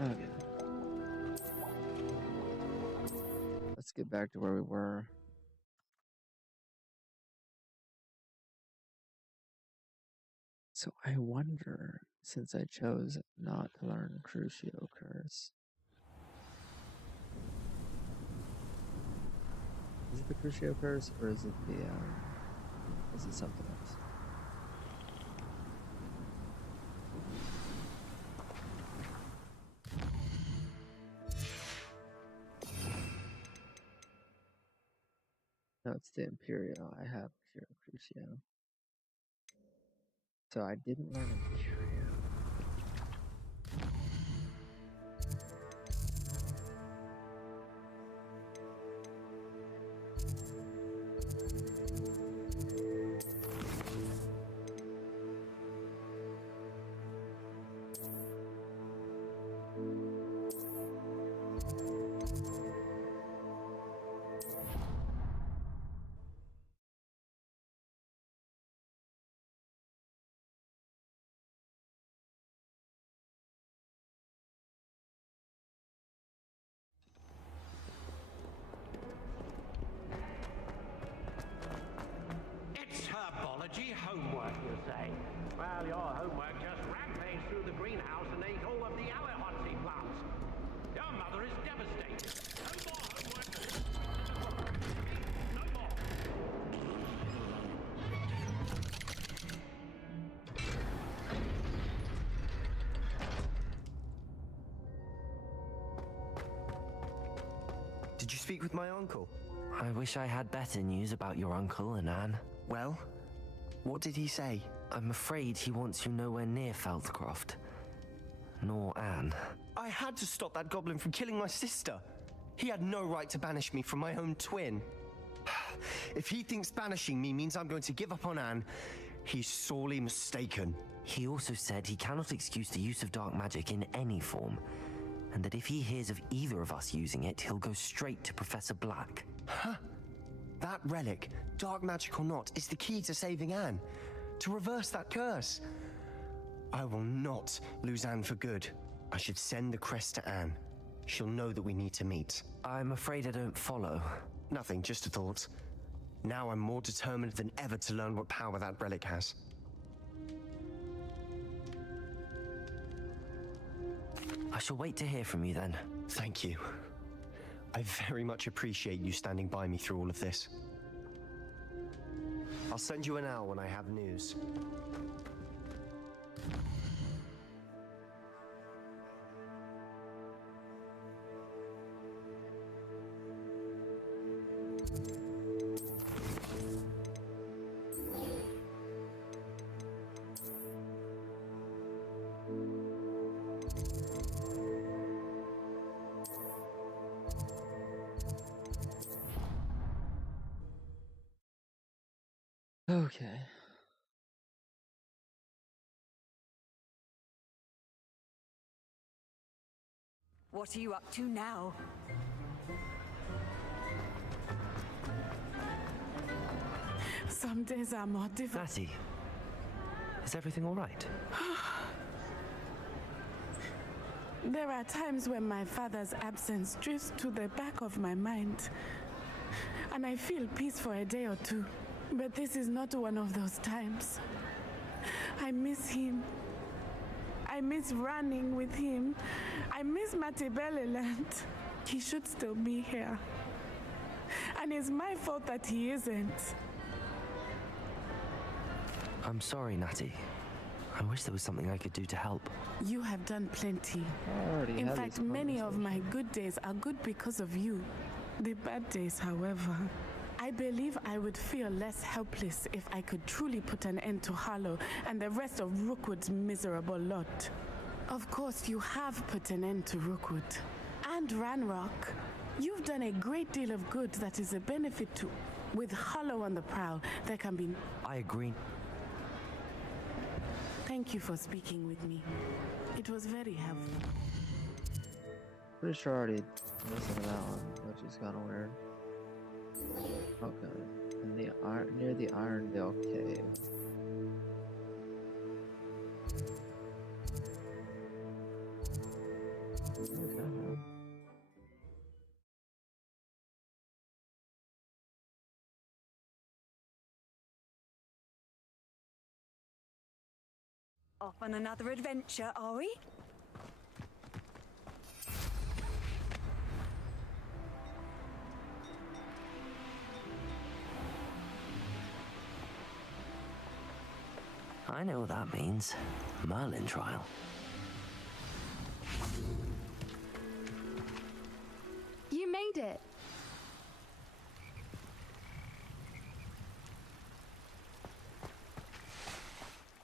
Okay. Let's get back to where we were. So I wonder, since I chose not to learn Crucio Curse, is it the Crucio Curse or is it is it something else? No, it's the Imperial. I have Crucio. So I didn't learn Imperial. Herbology homework, you say? Well, your homework just rampaged through the greenhouse and ate all of the Alehotzi plants. Your mother is devastated. No more homework. No more. Did you speak with my uncle? I wish I had better news about your uncle and Anne. Well, what did he say? I'm afraid he wants you nowhere near Feldcroft. Nor Anne. I had to stop that goblin from killing my sister. He had no right to banish me from my own twin. If he thinks banishing me means I'm going to give up on Anne, he's sorely mistaken. He also said he cannot excuse the use of dark magic in any form, and that if he hears of either of us using it, he'll go straight to Professor Black. Huh? That relic, dark magic or not, is the key to saving Anne. To reverse that curse. I will not lose Anne for good. I should send the crest to Anne. She'll know that we need to meet. I'm afraid I don't follow. Nothing, just a thought. Now I'm more determined than ever to learn what power that relic has. I shall wait to hear from you then. Thank you. I very much appreciate you standing by me through all of this. I'll send you an owl when I have news. Okay. What are you up to now? Some days are more difficult. Natty, is everything all right? There are times when my father's absence drifts to the back of my mind, and I feel peace for a day or two. But this is not one of those times. I miss him. I miss running with him. I miss Matibeleland. He should still be here. And it's my fault that he isn't. I'm sorry, Natty. I wish there was something I could do to help. You have done plenty. In fact, many of my good days are good because of you. The bad days, however, I believe I would feel less helpless if I could truly put an end to Harlow and the rest of Rookwood's miserable lot. Of course, you have put an end to Rookwood. And Ranrock. You've done a great deal of good that is a benefit to... With Harlow on the prowl, there can be... I agree. Thank you for speaking with me. It was very helpful. Pretty sure I already listened to that one, which is kind of weird. Okay, in the near the Ironvale Cave. Off on another adventure, are we? I know what that means. Merlin trial. You made it.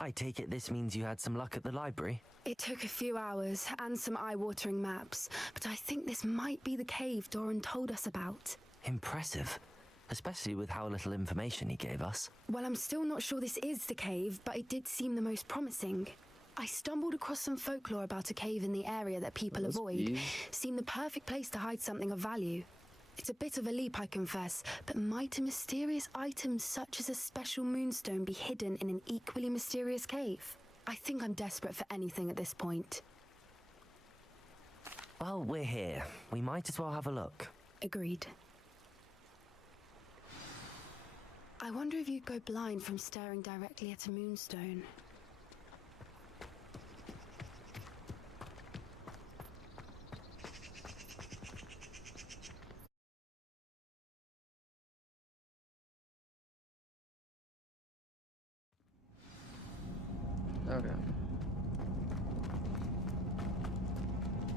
I take it this means you had some luck at the library? It took a few hours and some eye-watering maps, but I think this might be the cave Doran told us about. Impressive. Especially with how little information he gave us. Well, I'm still not sure this is the cave, but it did seem the most promising. I stumbled across some folklore about a cave in the area that people avoid. Seemed the perfect place to hide something of value. It's a bit of a leap, I confess, but might a mysterious item such as a special moonstone be hidden in an equally mysterious cave? I think I'm desperate for anything at this point. Well, we're here. We might as well have a look. Agreed. I wonder if you'd go blind from staring directly at a moonstone. Okay.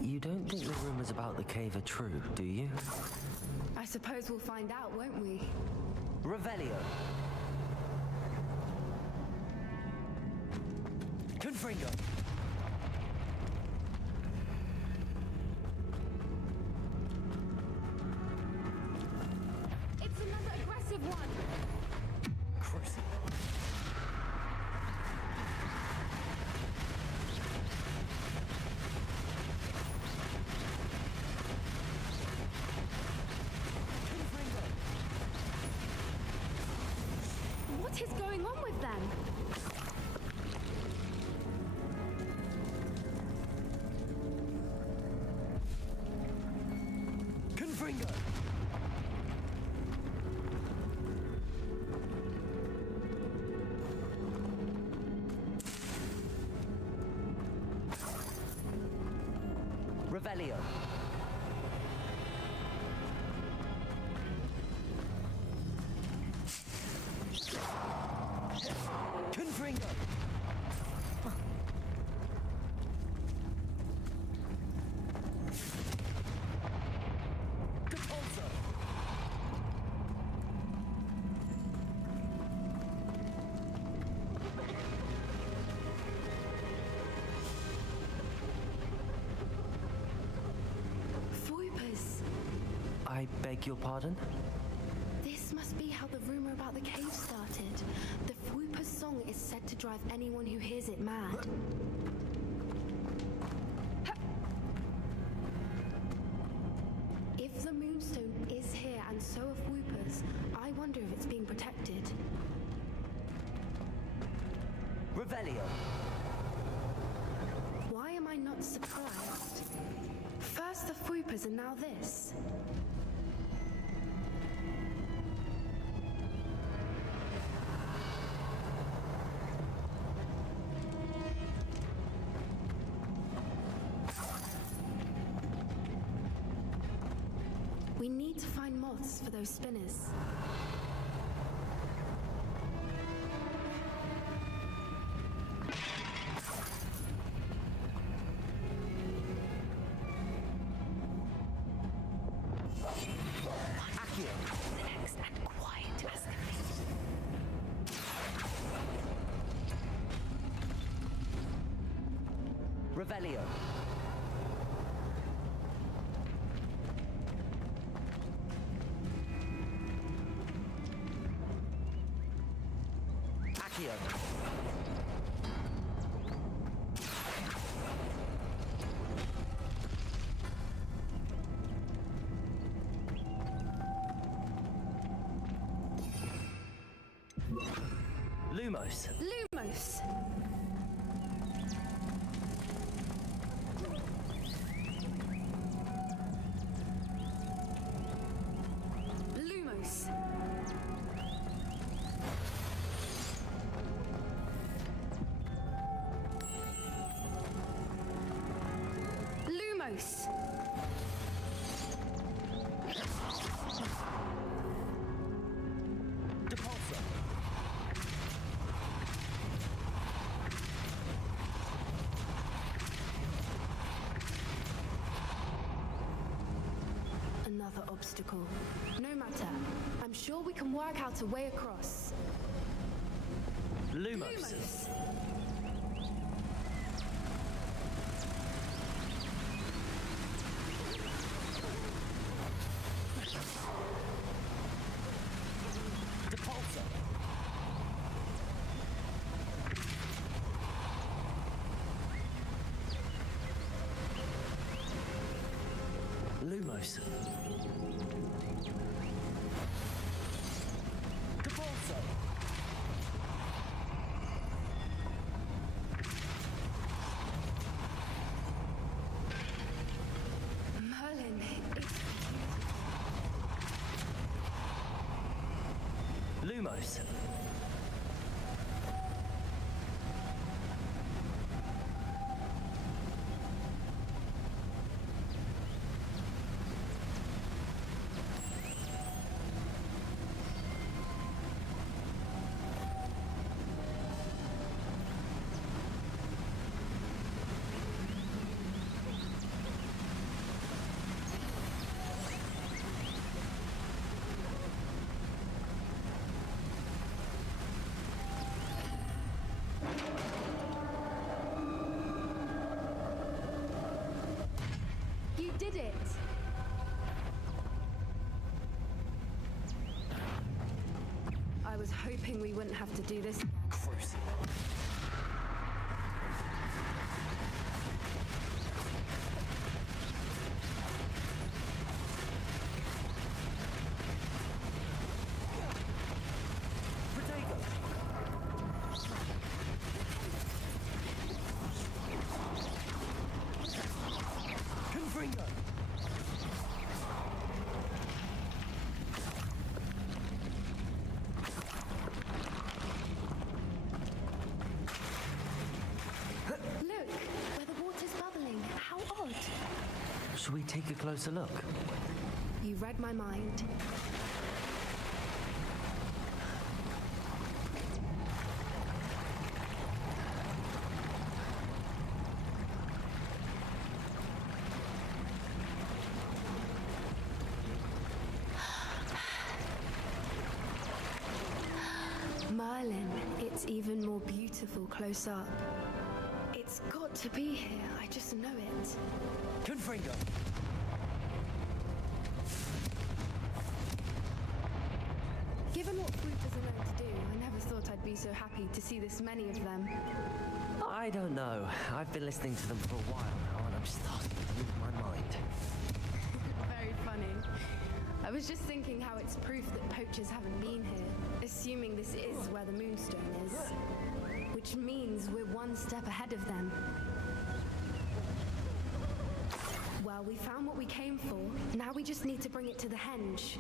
You don't think the rumors about the cave are true, do you? I suppose we'll find out, won't we? Revelio. Confringo. It's another aggressive one! Crucible. What is going on with them? Confringo. Revelio. Confringo. Capulso. Foipers. I beg your pardon? This must be how the rumor about the cave started. The Fwooper's song is said to drive anyone who hears it mad. If the moonstone is here and so are Fwoopers, I wonder if it's being protected. Revelio. Why am I not surprised? First the Fwoopers and now this. We need to find moths for those spinners. Relax and quiet as the Revelio. Accio. Lumos. Lumos! Lumos! Lumos. Another obstacle. No matter. I'm sure we can work out a way across. Lumos. Lumos. Depulso. Merlin, it's... Lumos. You did it! I was hoping we wouldn't have to do this. Cruz. Look, where the water's bubbling. How odd. Should we take a closer look? You read my mind. Merlin, it's even more beautiful close up. It's got to be here, I just know it. Confringo. Given what fruiters are known to do, I never thought I'd be so happy to see this many of them. I don't know. I've been listening to them for a while now, and I'm starting to lose my mind. Very funny. I was just thinking how it's proof that poachers haven't been here, assuming this is where the Moonstone is. Which means we're one step ahead of them. Well, we found what we came for. Now we just need to bring it to the henge.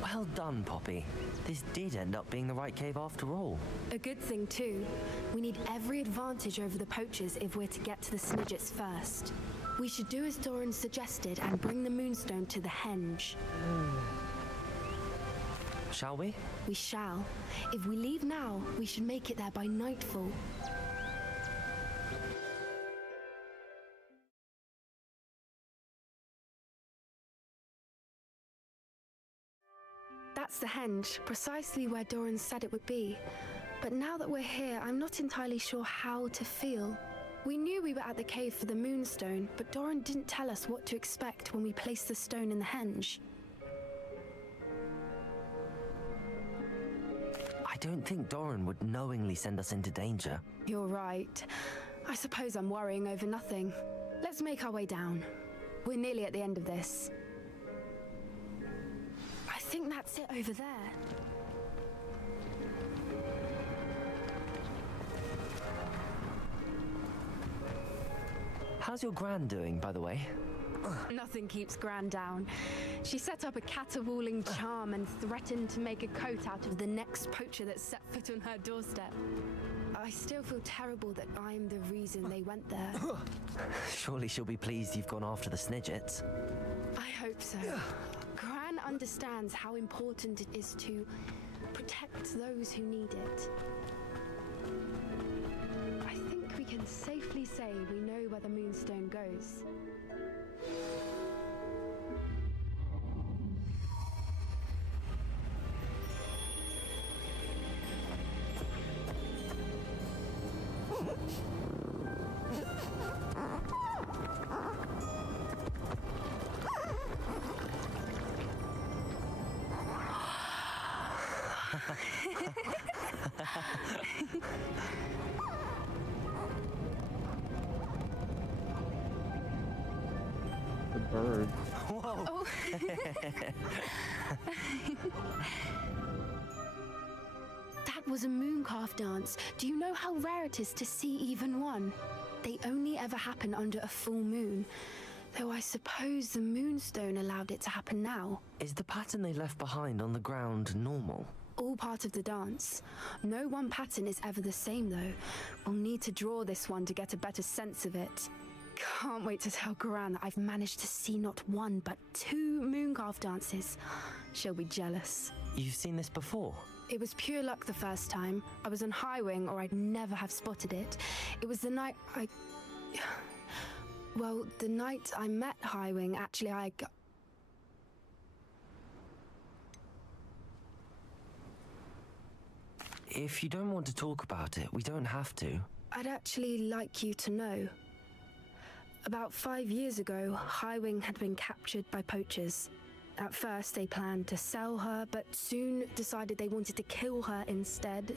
Well done, Poppy. This did end up being the right cave after all. A good thing, too. We need every advantage over the poachers if we're to get to the Snidgets first. We should do as Doran suggested and bring the Moonstone to the henge. Shall we? We shall. If we leave now, we should make it there by nightfall. That's the henge, precisely where Doran said it would be. But now that we're here, I'm not entirely sure how to feel. We knew we were at the cave for the Moonstone, but Doran didn't tell us what to expect when we placed the stone in the henge. I don't think Doran would knowingly send us into danger. You're right. I suppose I'm worrying over nothing. Let's make our way down. We're nearly at the end of this. think that's it over there. How's your Gran doing, by the way? Nothing keeps Gran down. She set up a caterwauling charm and threatened to make a coat out of the next poacher that set foot on her doorstep. I still feel terrible that I'm the reason they went there. Surely she'll be pleased you've gone after the Snidgets. I hope so. Gran understands how important it is to protect those who need it. I think we can safely say we know where the Moonstone goes. The bird. Whoa! Oh. That was a mooncalf dance. Do you know how rare it is to see even one? They only ever happen under a full moon. Though I suppose the Moonstone allowed it to happen now. Is the pattern they left behind on the ground normal? All part of the dance. No one pattern is ever the same, though. We'll need to draw this one to get a better sense of it. Can't wait to tell Gran that I've managed to see not one, but 2 mooncalf dances. She'll be jealous. You've seen this before? It was pure luck the first time. I was on High Wing, or I'd never have spotted it. It was the night Well, the night I met High Wing, actually, If you don't want to talk about it, we don't have to. I'd actually like you to know. About 5 years ago, High Wing had been captured by poachers. At first, they planned to sell her, but soon decided they wanted to kill her instead.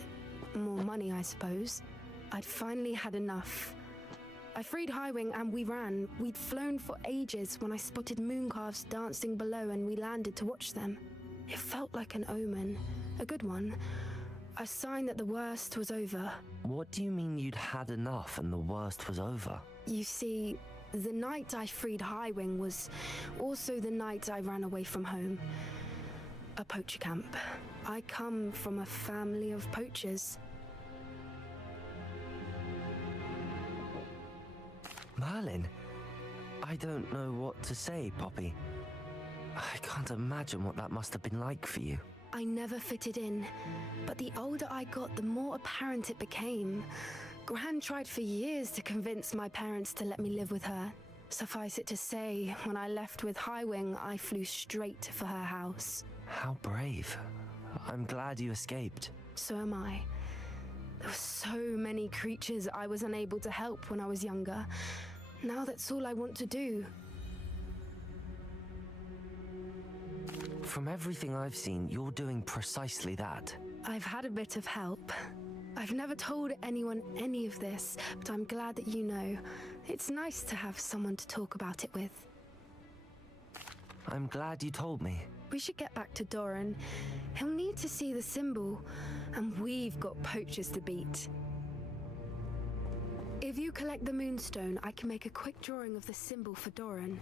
More money, I suppose. I'd finally had enough. I freed High Wing and we ran. We'd flown for ages when I spotted mooncalves dancing below and we landed to watch them. It felt like an omen. A good one. A sign that the worst was over. What do you mean you'd had enough and the worst was over? You see, the night I freed High Wing was also the night I ran away from home. A poacher camp. I come from a family of poachers. Merlin? I don't know what to say, Poppy. I can't imagine what that must have been like for you. I never fitted in, but the older I got, the more apparent it became. Gran tried for years to convince my parents to let me live with her. Suffice it to say, when I left with High Wing, I flew straight for her house. How brave. I'm glad you escaped. So am I. There were so many creatures I was unable to help when I was younger. Now that's all I want to do. From everything I've seen, you're doing precisely that. I've had a bit of help. I've never told anyone any of this, but I'm glad that you know. It's nice to have someone to talk about it with. I'm glad you told me. We should get back to Doran. He'll need to see the symbol, and we've got poachers to beat. If you collect the Moonstone, I can make a quick drawing of the symbol for Doran.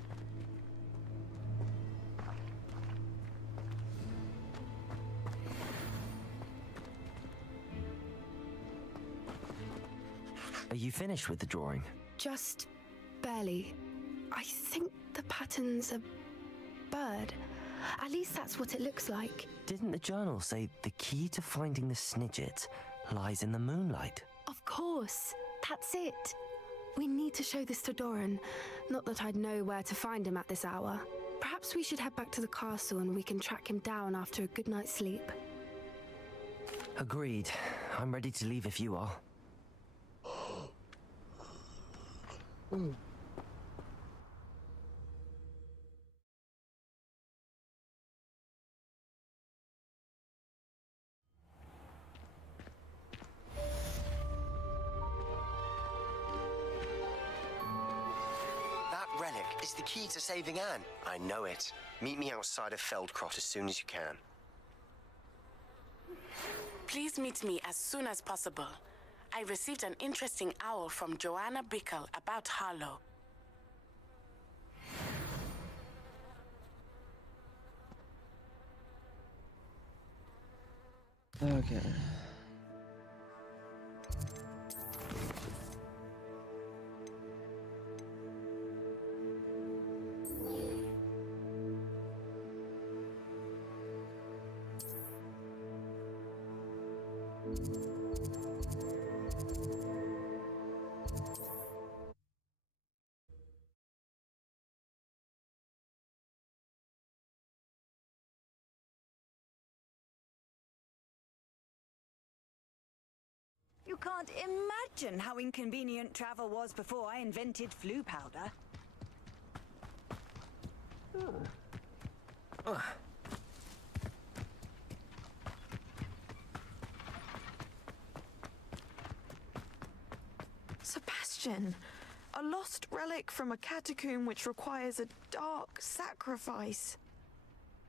Are you finished with the drawing? Just barely. I think the pattern's a bird. At least that's what it looks like. Didn't the journal say the key to finding the Snidget lies in the moonlight? Of course. That's it. We need to show this to Doran. Not that I'd know where to find him at this hour. Perhaps we should head back to the castle and we can track him down after a good night's sleep. Agreed. I'm ready to leave if you are. That relic is the key to saving Anne. I know it. Meet me outside of Feldcroft as soon as you can. Please meet me as soon as possible. I received an interesting owl from Joanna Bickle about Harlow. Okay. You can't imagine how inconvenient travel was before I invented flu powder. Sebastian, a lost relic from a catacomb which requires a dark sacrifice.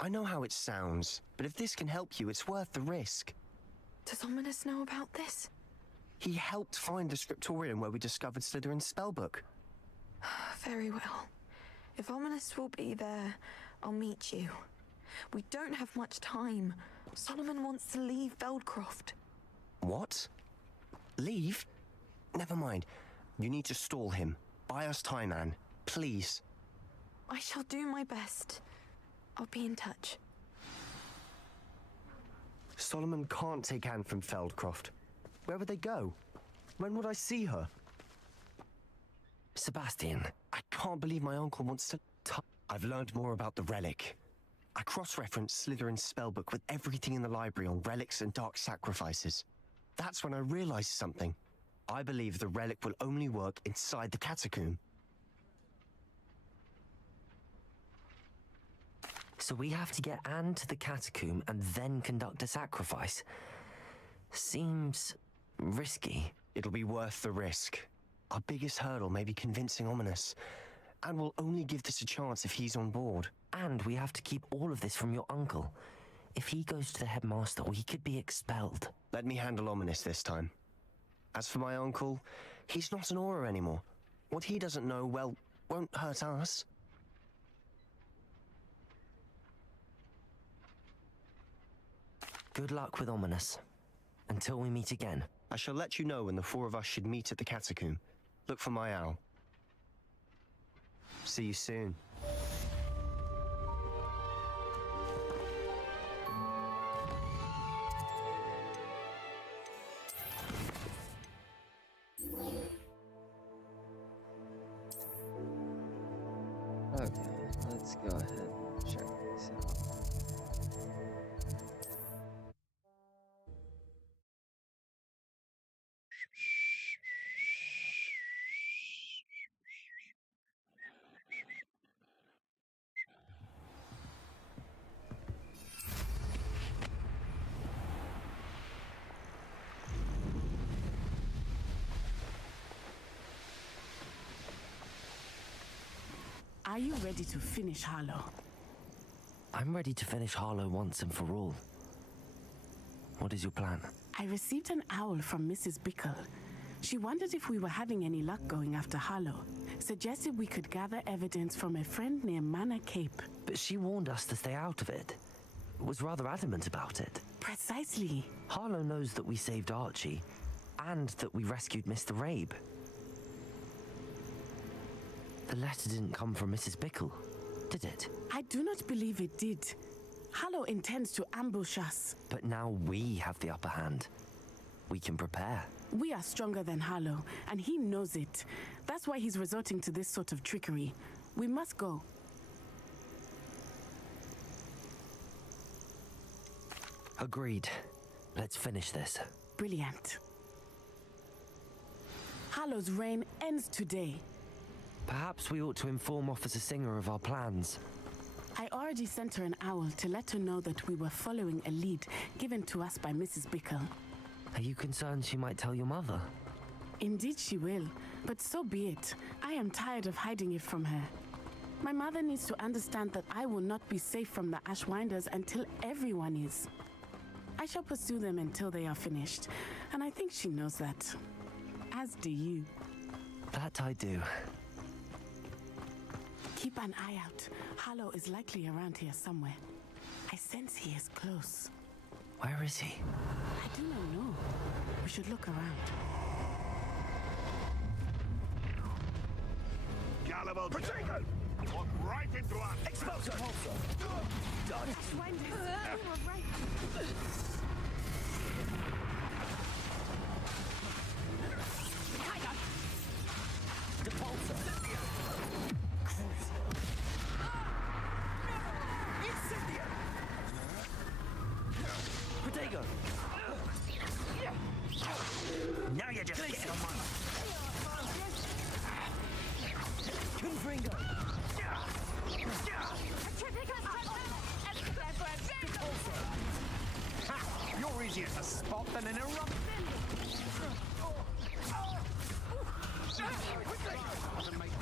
I know how it sounds, but if this can help you, it's worth the risk. Does Ominous know about this? He helped find the scriptorium where we discovered Slytherin's spellbook. Very well. If Ominous will be there, I'll meet you. We don't have much time. Solomon wants to leave Feldcroft. What? Leave? Never mind. You need to stall him. Buy us time, Anne. Please. I shall do my best. I'll be in touch. Solomon can't take Anne from Feldcroft. Where would they go? When would I see her? Sebastian. I can't believe my uncle wants to... I've learned more about the relic. I cross-referenced Slytherin's spellbook with everything in the library on relics and dark sacrifices. That's when I realized something. I believe the relic will only work inside the catacomb. So we have to get Anne to the catacomb and then conduct a sacrifice. Seems risky. It'll be worth the risk. Our biggest hurdle may be convincing Ominous, and we'll only give this a chance if he's on board. And we have to keep all of this from your uncle. If he goes to the headmaster, he could be expelled. Let me handle Ominous this time. As for my uncle, he's not an Auror anymore. What he doesn't know, well, won't hurt us. Good luck with Ominous. Until we meet again. I shall let you know when the four of us should meet at the catacomb. Look for my owl. See you soon. Okay, let's go ahead and check this out. Are you ready to finish Harlow? I'm ready to finish Harlow once and for all. What is your plan? I received an owl from Mrs. Bickle. She wondered if we were having any luck going after Harlow. Suggested we could gather evidence from a friend near Manor Cape. But she warned us to stay out of it. Was rather adamant about it. Precisely. Harlow knows that we saved Archie, and that we rescued Mr. Rabe. The letter didn't come from Mrs. Bickle, did it? I do not believe it did. Harlow intends to ambush us. But now we have the upper hand. We can prepare. We are stronger than Harlow, and he knows it. That's why he's resorting to this sort of trickery. We must go. Agreed. Let's finish this. Brilliant. Harlow's reign ends today. Perhaps we ought to inform Officer Singer of our plans. I already sent her an owl to let her know that we were following a lead given to us by Mrs. Bickle. Are you concerned she might tell your mother? Indeed she will, but so be it. I am tired of hiding it from her. My mother needs to understand that I will not be safe from the Ashwinders until everyone is. I shall pursue them until they are finished, and I think she knows that. As do you. That I do. Keep an eye out. Harlow is likely around here somewhere. I sense he is close. Where is he? I do not know. We should look around. Gullible potato! Walk right into us! Expulso! Ashwinders, you were right. Depulso! Incendio! Protego! Now you're just getting on my... Confringo! You're easier to spot than an eruption.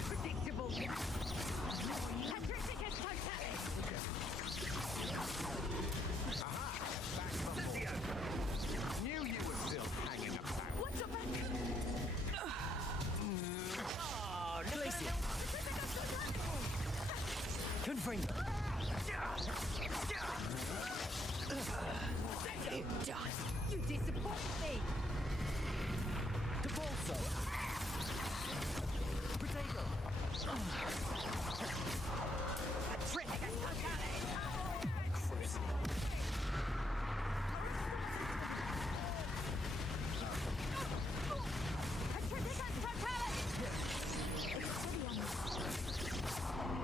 Predictable. Knew you were still hanging about. What's up? Glacier! Confringo! You disappoint me. Depulso! Protego!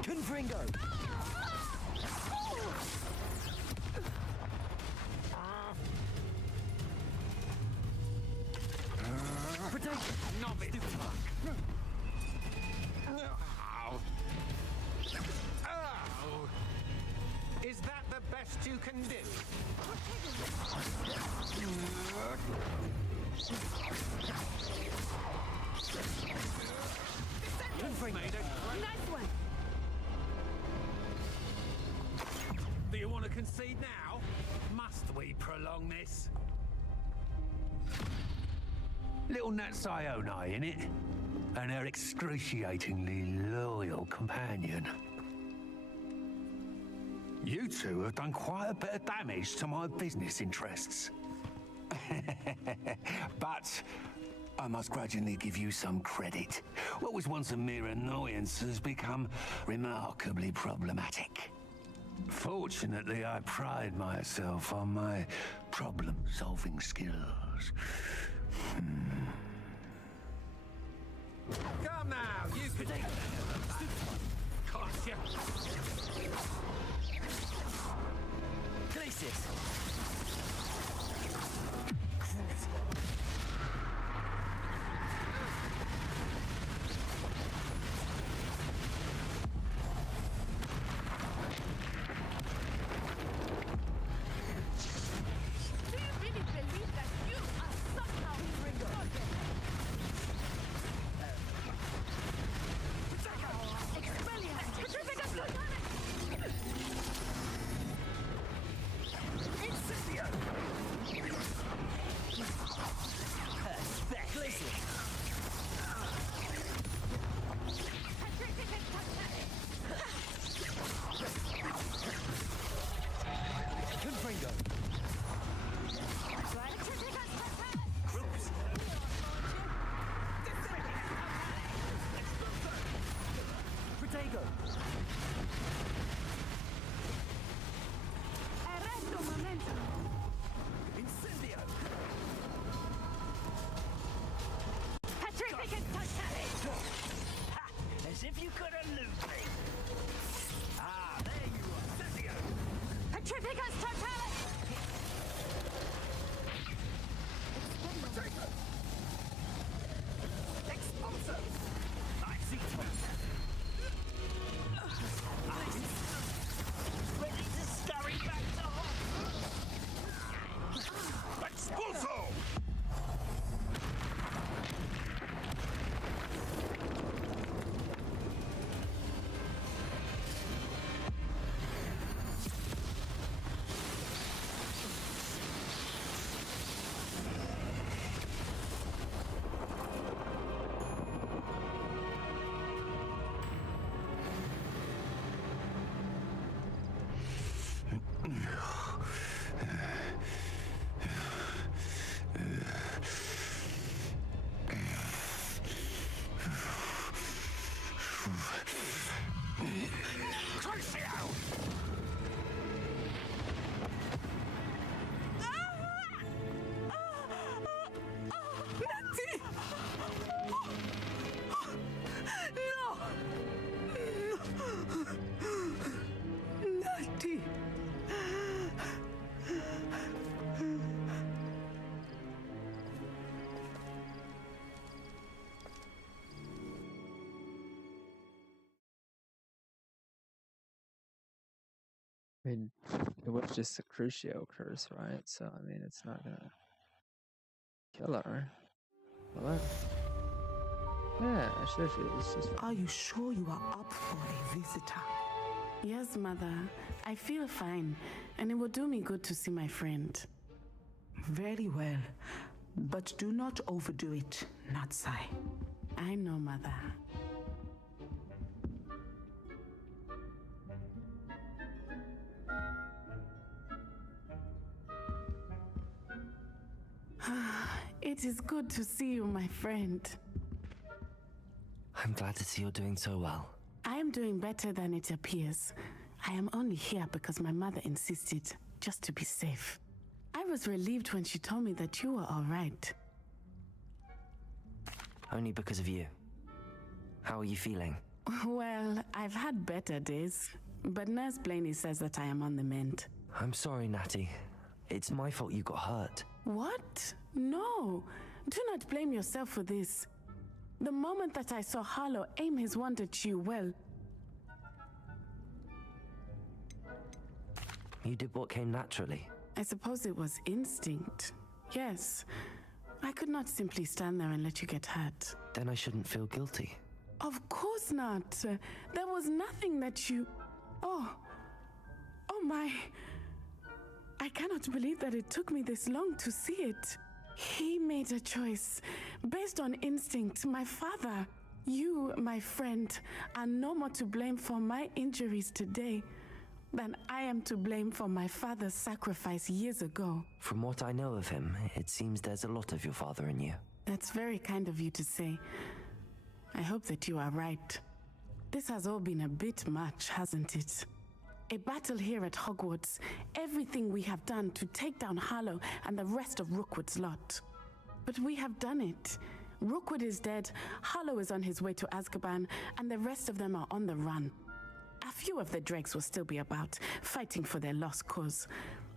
Confringo! Novice. Ow. Oh. Is that the best you can do? Nice one. Do you want to concede now? Must we prolong this? Little Nat Sione, innit? And her excruciatingly loyal companion. You two have done quite a bit of damage to my business interests. But I must grudgingly give you some credit. What was once a mere annoyance has become remarkably problematic. Fortunately, I pride myself on my problem-solving skills. Come now, you can take Gotcha. Glacius! Do you really believe that you are somehow Ringo? Incendio! Glacius! Confringo! Protego! Arresto momentum. Incendio! I mean, it was just a Crucio curse, right? So, I mean, it's not gonna kill her. Will it? Yeah, sure she is. She's fine. Are you sure you are up for a visitor? Yes, Mother. I feel fine, and it will do me good to see my friend. Very well. But do not overdo it, Natsai. I know, Mother. It is good to see you, my friend. I'm glad to see you're doing so well. I am doing better than it appears. I am only here because my mother insisted, just to be safe. I was relieved when she told me that you were all right. Only because of you. How are you feeling? Well, I've had better days, but Nurse Blaney says that I am on the mend. I'm sorry, Natty. It's my fault you got hurt. What? No. Do not blame yourself for this. The moment that I saw Harlow aim his wand at you, well... You did what came naturally. I suppose it was instinct. Yes. I could not simply stand there and let you get hurt. Then I shouldn't feel guilty. Of course not. There was nothing that you... Oh my... I cannot believe that it took me this long to see it. He made a choice based on instinct. My father, you, my friend, are no more to blame for my injuries today than I am to blame for my father's sacrifice years ago. From what I know of him, it seems there's a lot of your father in you. That's very kind of you to say. I hope that you are right. This has all been a bit much, hasn't it? A battle here at Hogwarts, everything we have done to take down Harlow and the rest of Rookwood's lot. But we have done it. Rookwood is dead, Harlow is on his way to Azkaban, and the rest of them are on the run. A few of the dregs will still be about, fighting for their lost cause.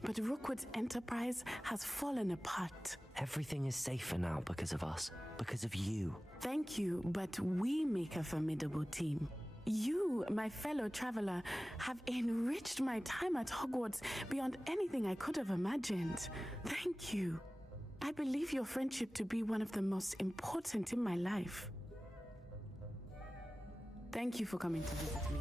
But Rookwood's enterprise has fallen apart. Everything is safer now because of us, because of you. Thank you, but we make a formidable team. You, my fellow traveler, have enriched my time at Hogwarts beyond anything I could have imagined. Thank you. I believe your friendship to be one of the most important in my life. Thank you for coming to visit me.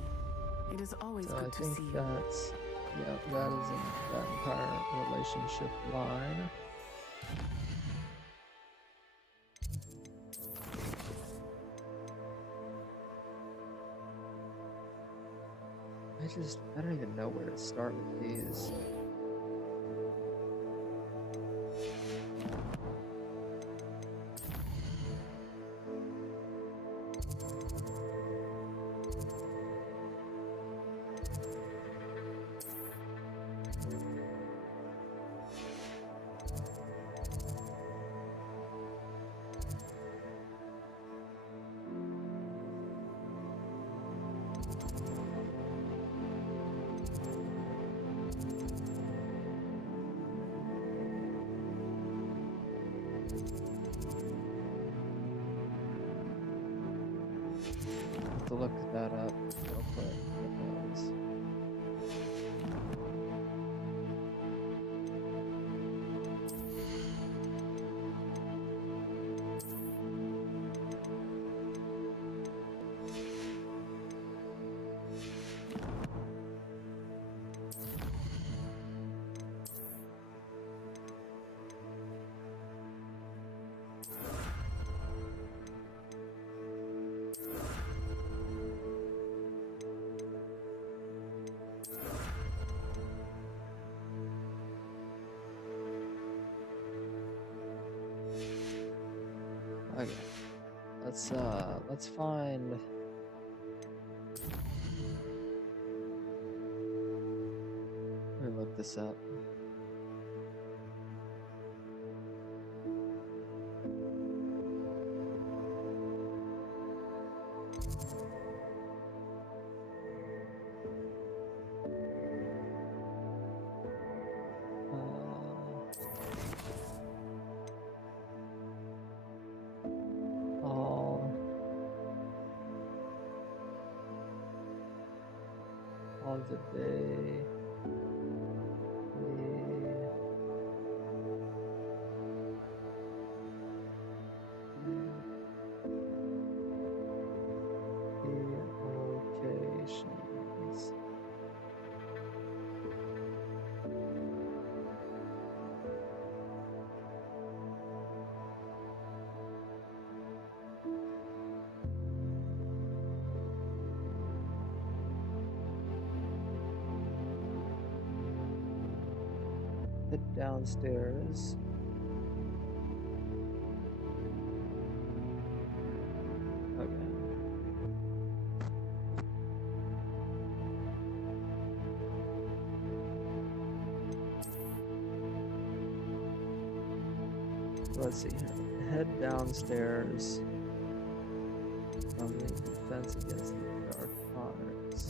It is always good to see you. That's, yeah, that is in that entire relationship line. I don't even know where to start with these. To look that up real quick. Because okay, let's find. Let me look this up. All the day. head downstairs. Okay. Let's see here. Head downstairs. Defense against the dark arts.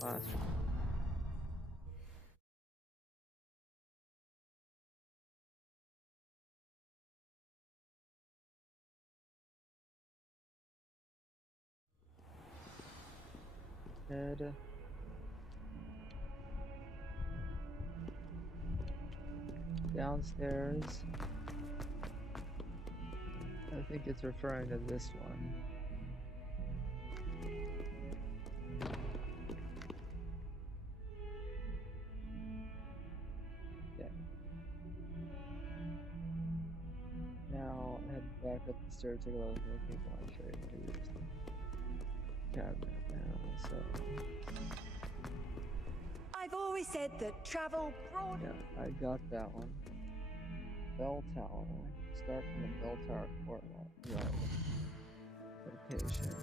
Classroom. Head downstairs. I think it's referring to this one. Yeah. Now head back up the stairs, take a look at the people. I'll show you how to use the cabinet now. So I've always said that travel broad. yeah, I got that one. Bell tower. Start from the bell tower courtyard. Location.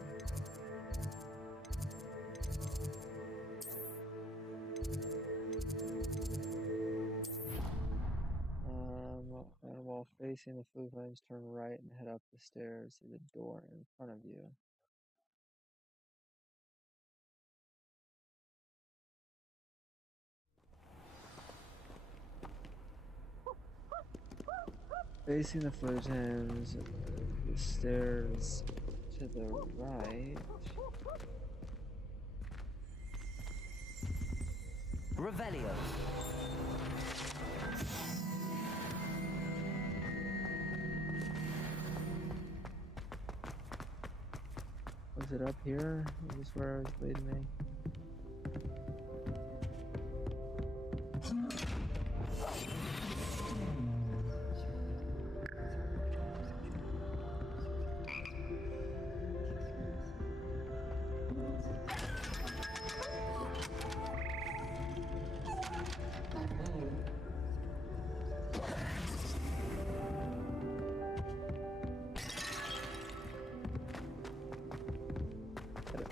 And while facing the food flames, turn right and head up the stairs to the door in front of you. Facing the flames, the stairs to the right. Revelio. Was it up here? Is this where it was leading me?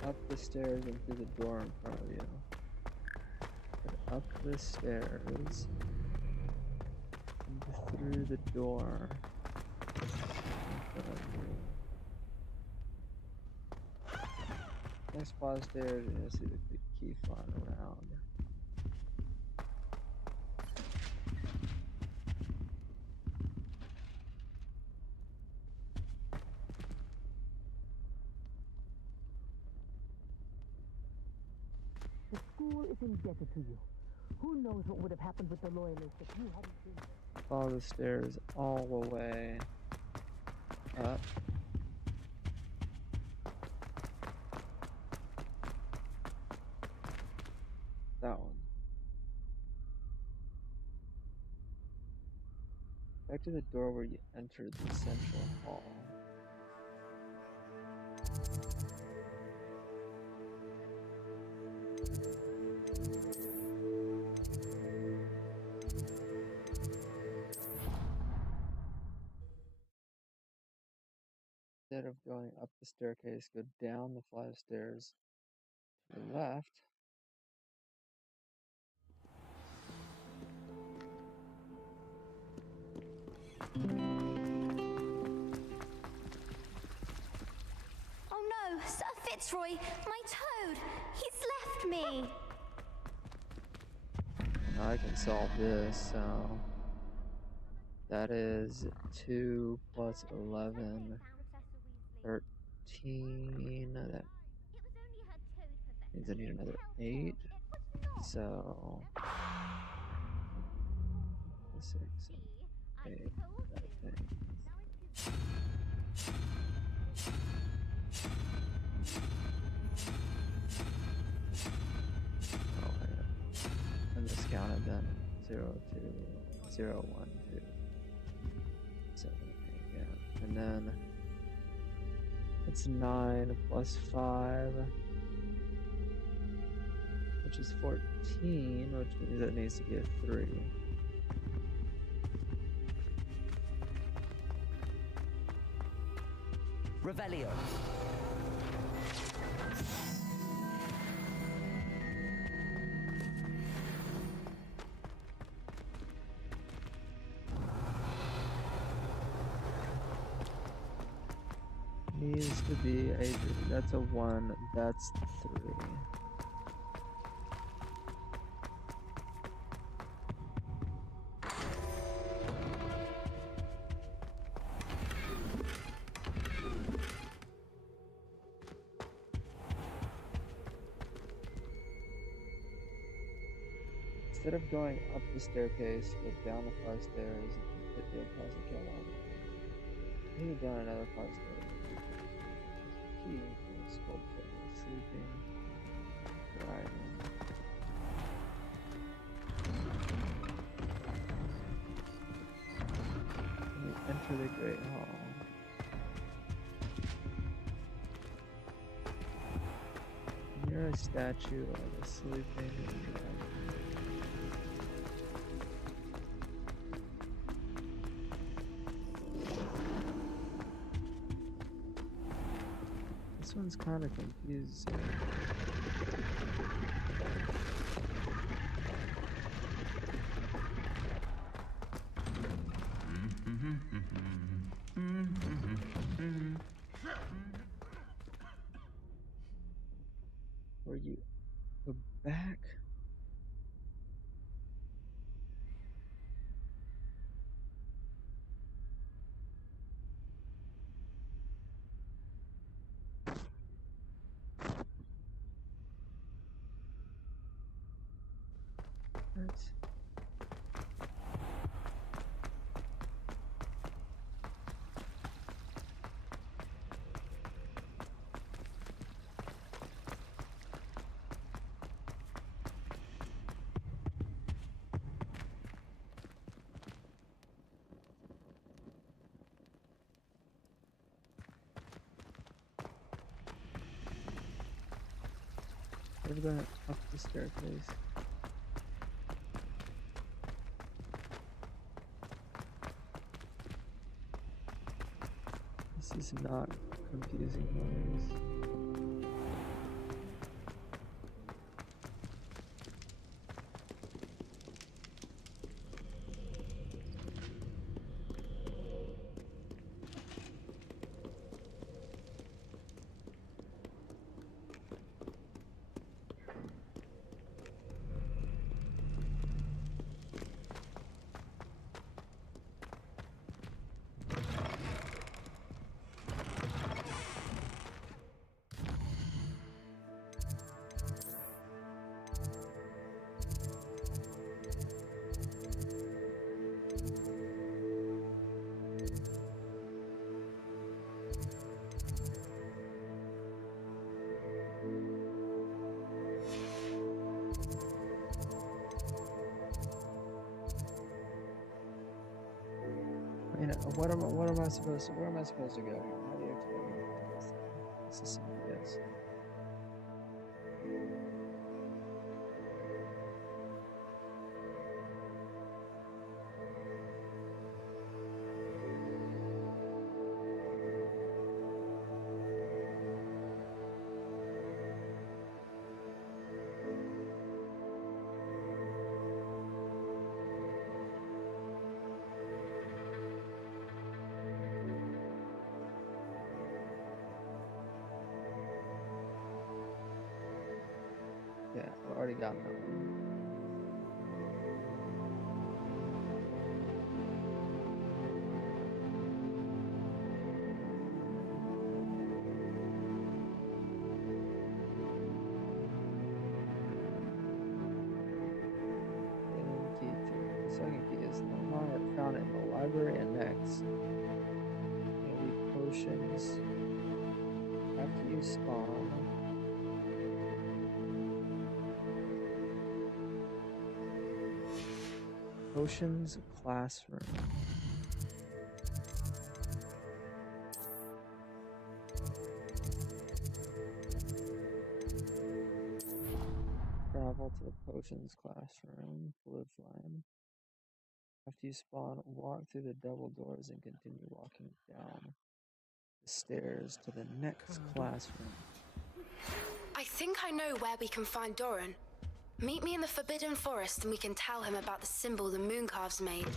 Up the stairs and through the door in front of you. Up the stairs and through the door in front of you. Next pause stairs and you'll see the key flying around. The school is indebted to you. Who knows what would have happened with the loyalists if you hadn't been there. Follow the stairs all the way up. That one. Back to the door where you entered the central hall. Instead of going up the staircase, go down the flight of stairs to the left. Oh no, Sir Fitzroy, my toad! He's left me! Now I can solve this, so that is 2 plus 11, 13, that means I need another 8, so 6, 7, 8, I think. I miscounted then. 0, 2, 0, 1, 2, 7, 8, yeah. And then it's 9 plus 5, which is 14, which means that needs to be a 3. Revelio. Needs to be a 3. That's a 1. That's 3. Instead of going up the staircase, go down the 5 stairs and hit the opposite catalog. Maybe down another 5 stairs. Key for the sculpture, sleeping, riding. And we enter the Great Hall. Near a statue of a sleeping dragon. This one's kind of confusing. Where you go back? What? We're going up the staircase. This is not confusing noise. You know, what am I supposed to? Where am I supposed to go here? How do you explain this? This is simple, yes. Yeah, I've already got that one. Key two. The second key is no longer found in the library and next. Maybe potions after you spawn. Potions classroom. Travel travel to the potions classroom. Blue flame. After you spawn, walk through the double doors and continue walking down the stairs to the next classroom. I think I know where we can find Doran. Meet me in the Forbidden Forest and we can tell him about the symbol the Mooncalves made.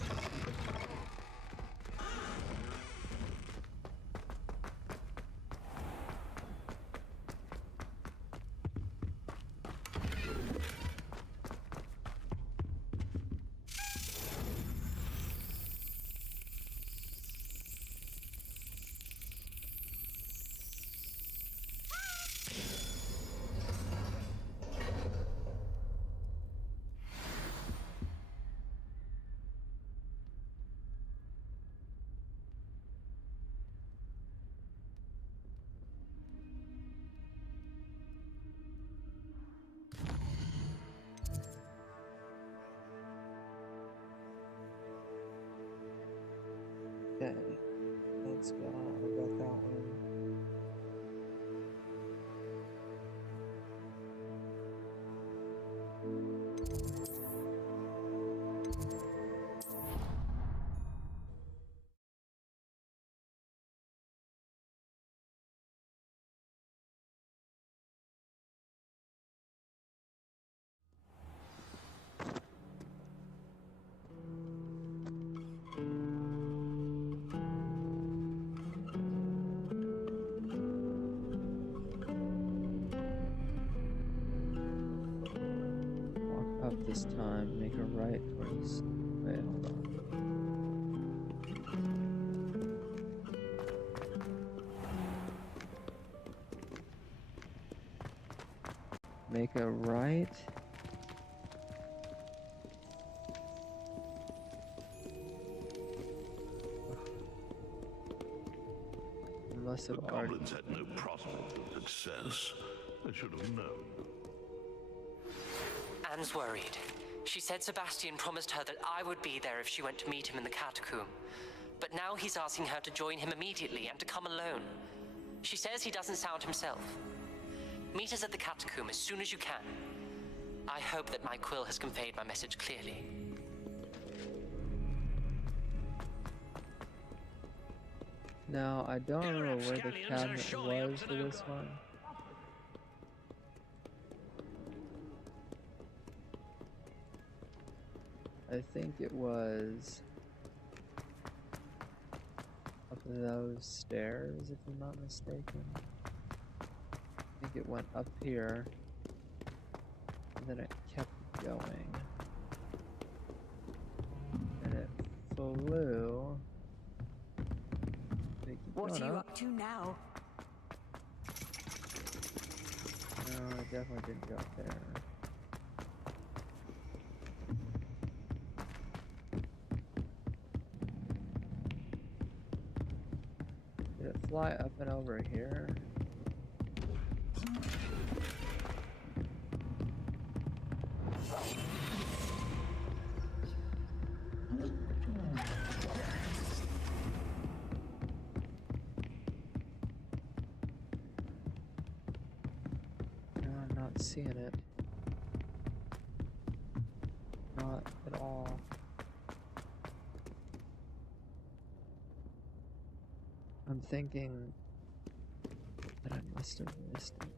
Okay, let's go. I got that one. Up this time, make a right towards. Wait, hold on. Make a right. Must have the goblins had no prospect of success. I should have known. Anne's worried. She said Sebastian promised her that I would be there if she went to meet him in the catacomb. But now he's asking her to join him immediately and to come alone. She says he doesn't sound himself. Meet us at the catacomb as soon as you can. I hope that my quill has conveyed my message clearly. Now, I don't know where the cabinet was for this one. I think it was up those stairs, if I'm not mistaken. I think it went up here, and then it kept going. And it flew. What are you up to now? No, it definitely didn't go up there. Did it fly up and over here? Seeing it. Not at all. I'm thinking that I must have missed it.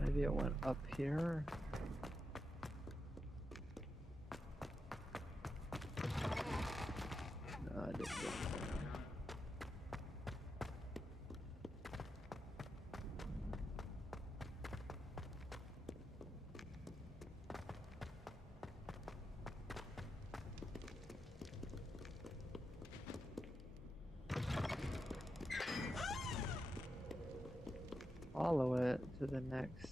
Maybe it went up here. No, I didn't get there. Follow it to the next.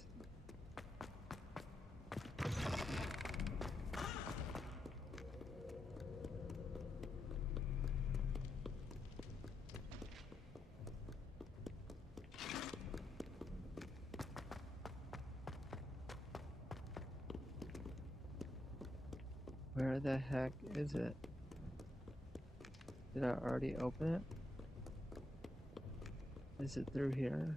Where the heck is it? Did I already open it? Is it through here?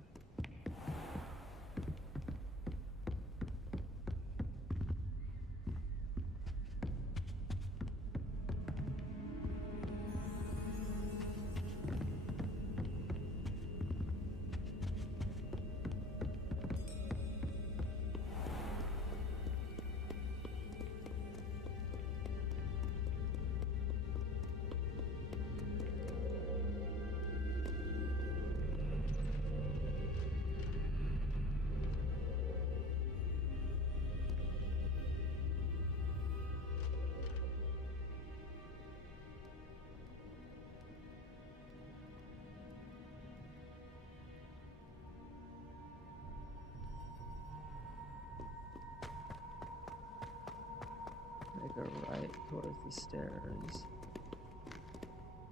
Make a right towards the stairs.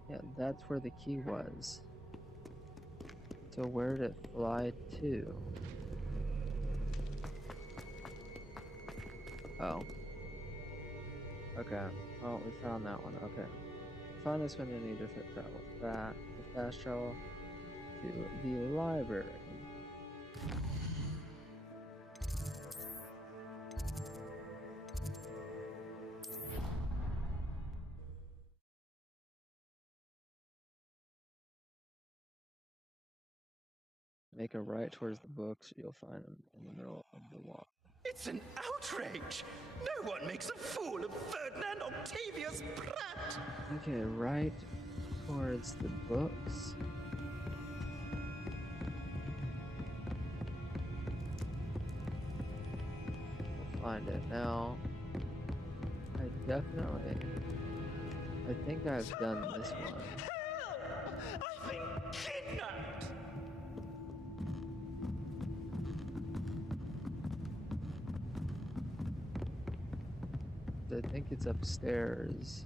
Yeah, that's where the key was. So where did it fly to? Oh. Okay. Oh, we found that one. Okay. Find this one in any different travel. That the fast travel to the library. Make a right towards the books. You'll find them in the middle of the wall. It's an outrage! No one makes a fool of Ferdinand Octavius Pratt! Okay, right towards the books. We'll find it now. I think I've done this one. I've been kidnapped! I think it's upstairs.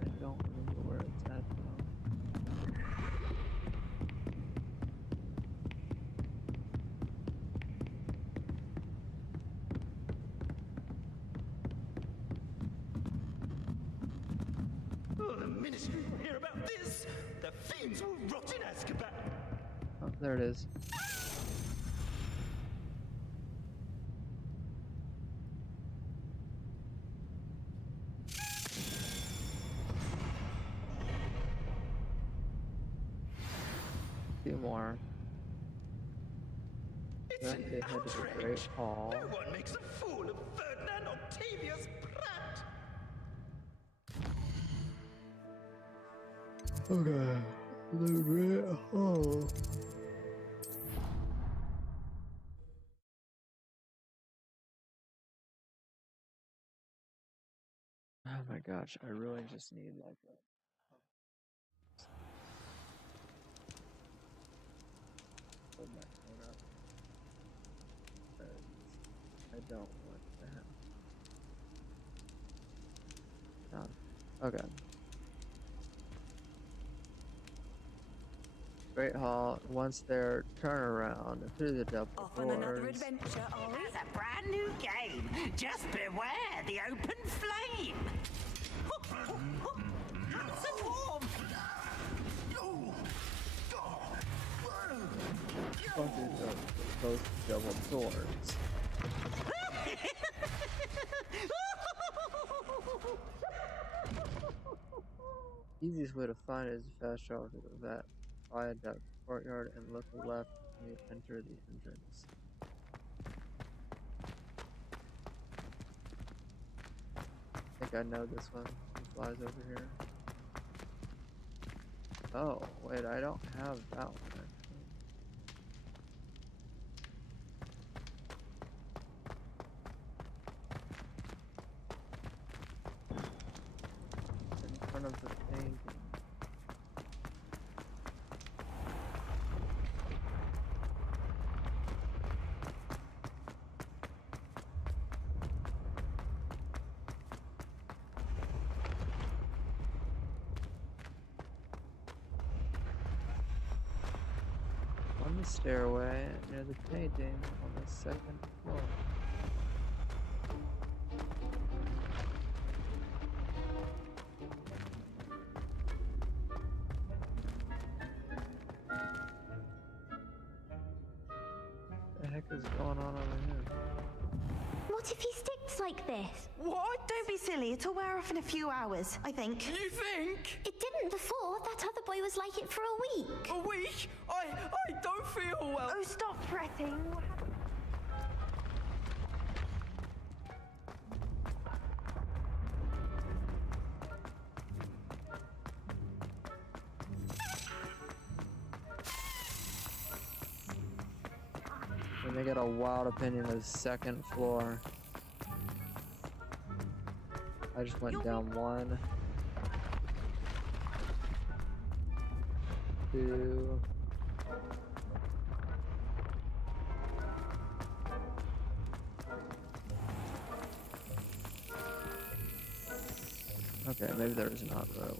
I don't remember where it's at though. Oh, the ministry will hear about this! The fiends will rot in Azkaban! Oh, there it is. A few more. It's Then they head to the Great Hall. No one makes a fool of Ferdinand Octavius Pratt! Okay. The Great Hall. Oh my gosh, I really just need like a... Hold my phone up. I don't want to have... Oh, okay. Great Hall. Once there, turn around through the double Off doors. on another adventure, are we? It's a brand new game. Just beware the open flame. Lots of warmth. Both double doors. Easiest way to find it is to fast travel to that viaduct courtyard and look left when you enter the entrance. I think I know this one. It flies over here. Oh, wait, I don't have that one actually. In front of the painting. on the stairway near the painting on the second floor. What the heck is going on over here? What if he sticks like this? What? Don't be silly. It'll wear off in a few hours, I think. You think? It didn't before. That other boy was like it for a week. A week? I don't feel well. Oh, stop fretting. And they got a wild opinion of the second floor. I just went down 1, 2. Okay, maybe there's not though.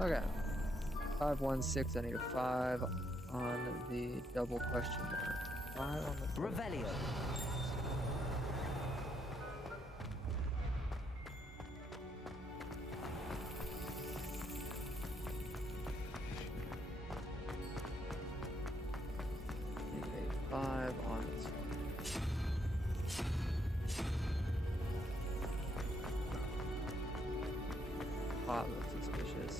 Okay. 516, I need a 5 on the double question mark. 5 on the Revelio. Need a 5 on this one. Ah, that's suspicious.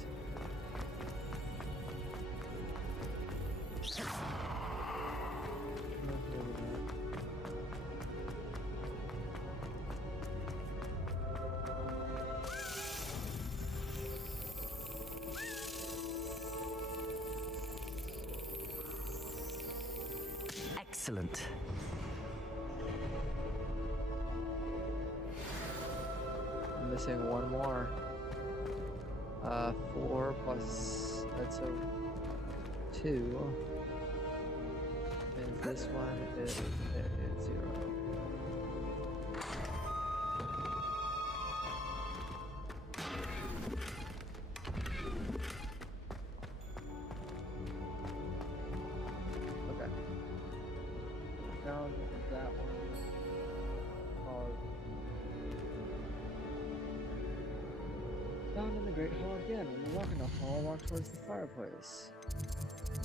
Excellent. I'm missing 1 more. 4 plus, that's a 2. And this one is a 0. Okay. Found that one. Down in the Great Hall again. When you walk in the hall, walk towards the fireplace.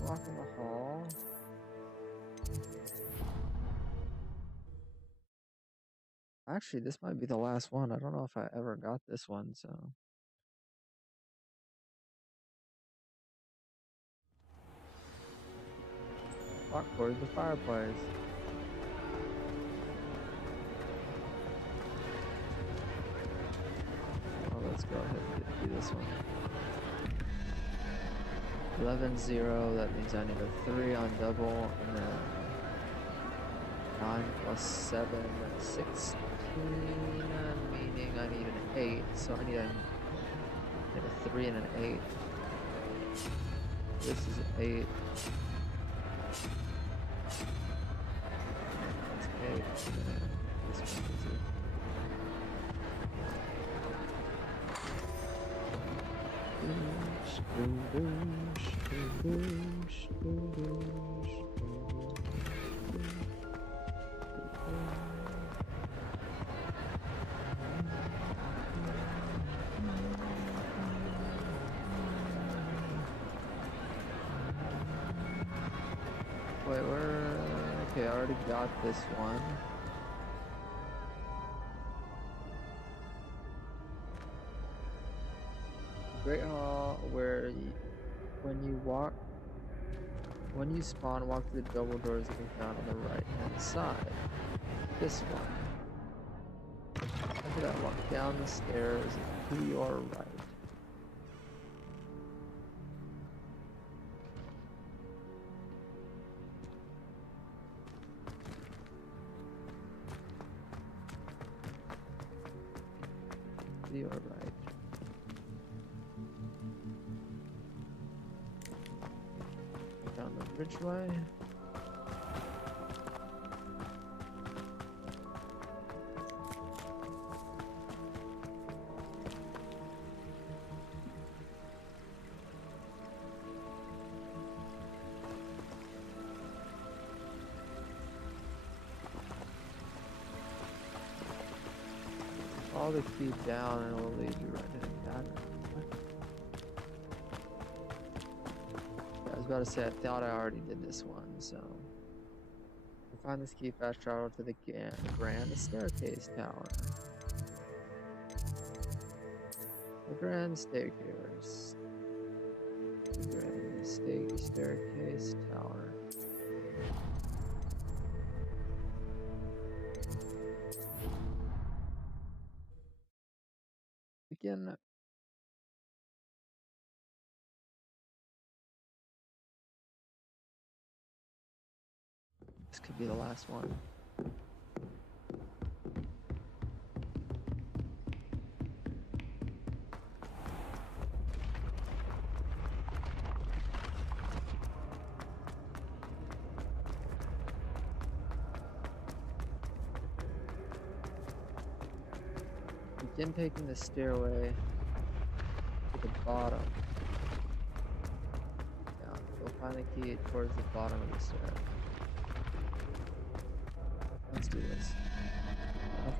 Walk in the hall. Actually, this might be the last one. I don't know if I ever got this one, so. Walk towards the fireplace. Oh, let's go ahead and do this one. 11-0, that means I need a 3 on double, and then 9 plus 7, 16, meaning I need an 8, so I need a 3 and an 8. This is an 8. That's 8. This one is it. Wait, where? Okay, I already got this one. Great Hall, where when you spawn, walk through the double doors that can be found on the right hand side. This one. After that, walk down the stairs to your right. To your right. Down the bridgeway. follow the key down and it will lead you right to the cabinet. I was about to say, I thought I already did this one, so. To find this key, fast travel to the grand staircase tower. The grand staircase. The grand staircase tower. Again. This could be the last one. Begin taking the stairway to the bottom. Down. You'll find the key towards the bottom of the stairs. Let's do this.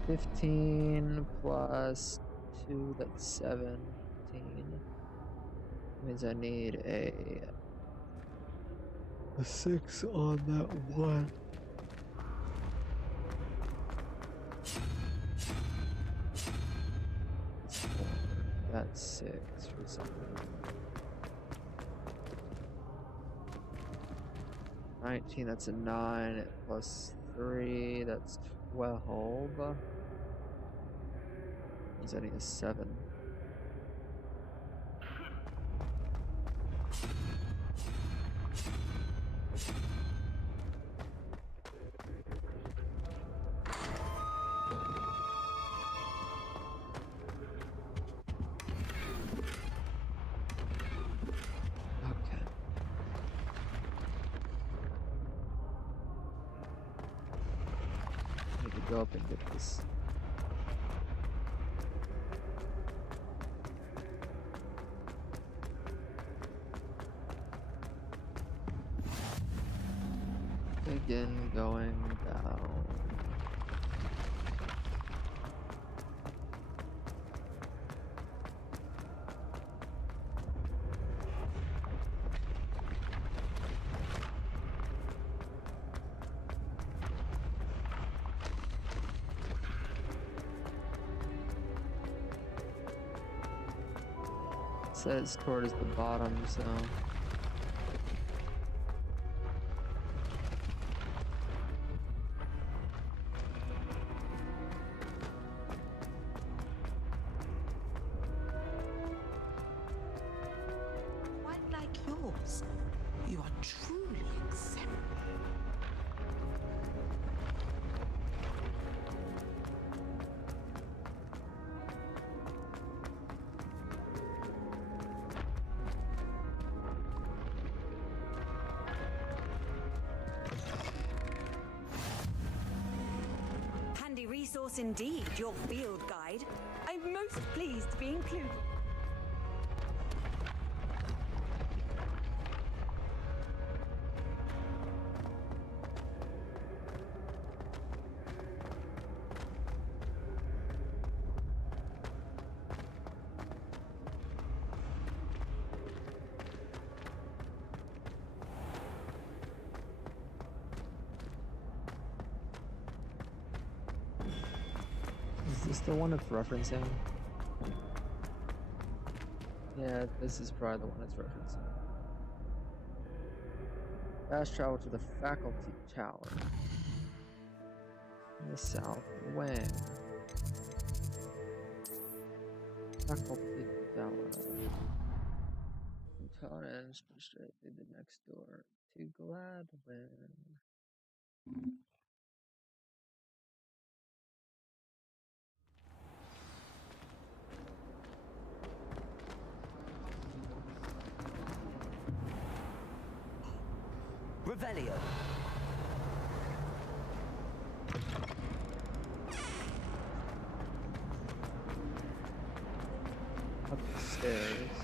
15 plus 2, that's 17. Means I need a 6 on that one. That's 4. That's 6 for something. 19, that's a 9 plus 3, that's 12. Means I need a 7. Go up and get this. Again, going down. Says towards the bottom, so Quite like yours. You are truly exemplary. Resource indeed, your field guide. I'm most pleased to be included. Is this the one it's referencing? Yeah, this is probably the one it's referencing. Fast travel to the faculty tower. In the south wing. Faculty tower. Tower ends straight through the next door to Gladwin. Revelio. Up the stairs.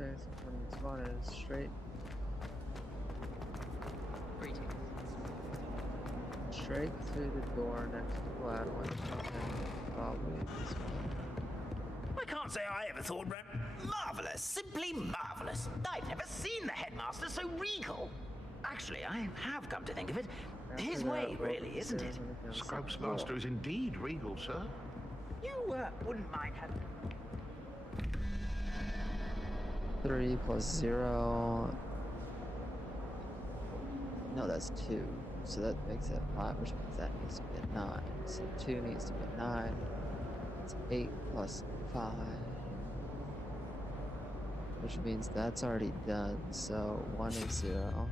saying something spawn is straight. Straight through the door next to Gladwin. Okay, probably this one. I can't say I ever thought marvelous, simply marvelous. I've never seen the headmaster so regal. Actually, I have come to think of it. His way, really, isn't it? Scrub's master is indeed regal, sir. You wouldn't mind having... 3 plus 0. No, that's 2. So that makes it 5, which means that needs to be a 9. So 2 needs to be a 9. It's 8 plus 5. Which means that's already done. So 1 is 0.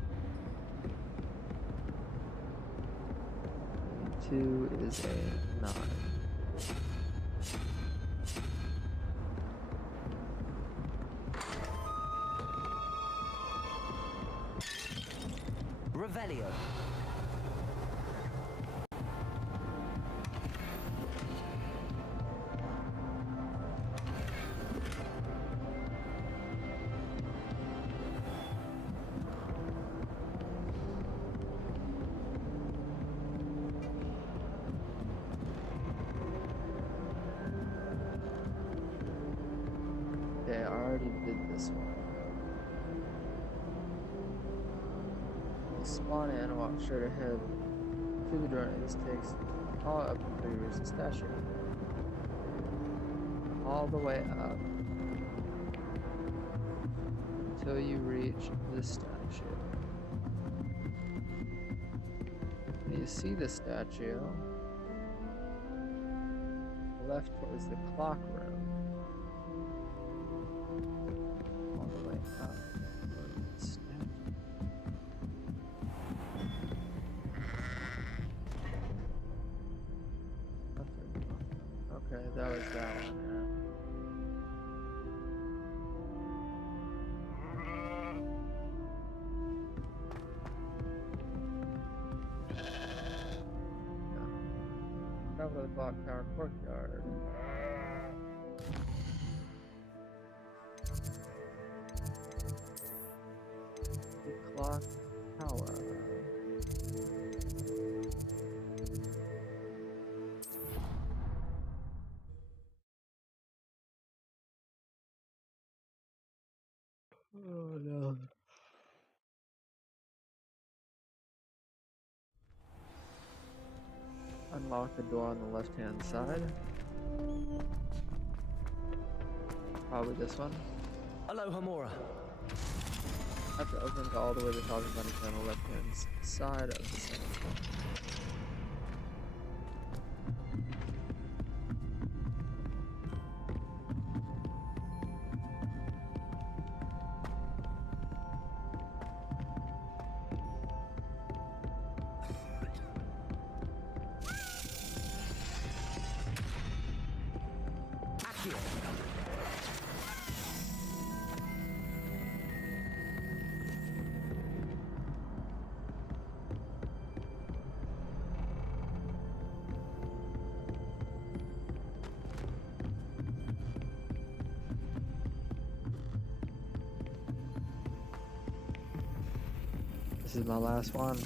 2 is a 9. Revelio. Okay, I already did this one. Spawn in, walk straight ahead through the door. This takes all up until you reach the statue. All the way up until you reach the statue. When you see the statue, left towards the clock room. All the way up. Okay, that was that one, yeah. Travel to the clock tower courtyard. The clock tower. Oh no. Unlock the door on the left-hand side. Probably this one. Hello, Hamura. After opening all the way to the top of the on the left-hand side of the center. This is my last one.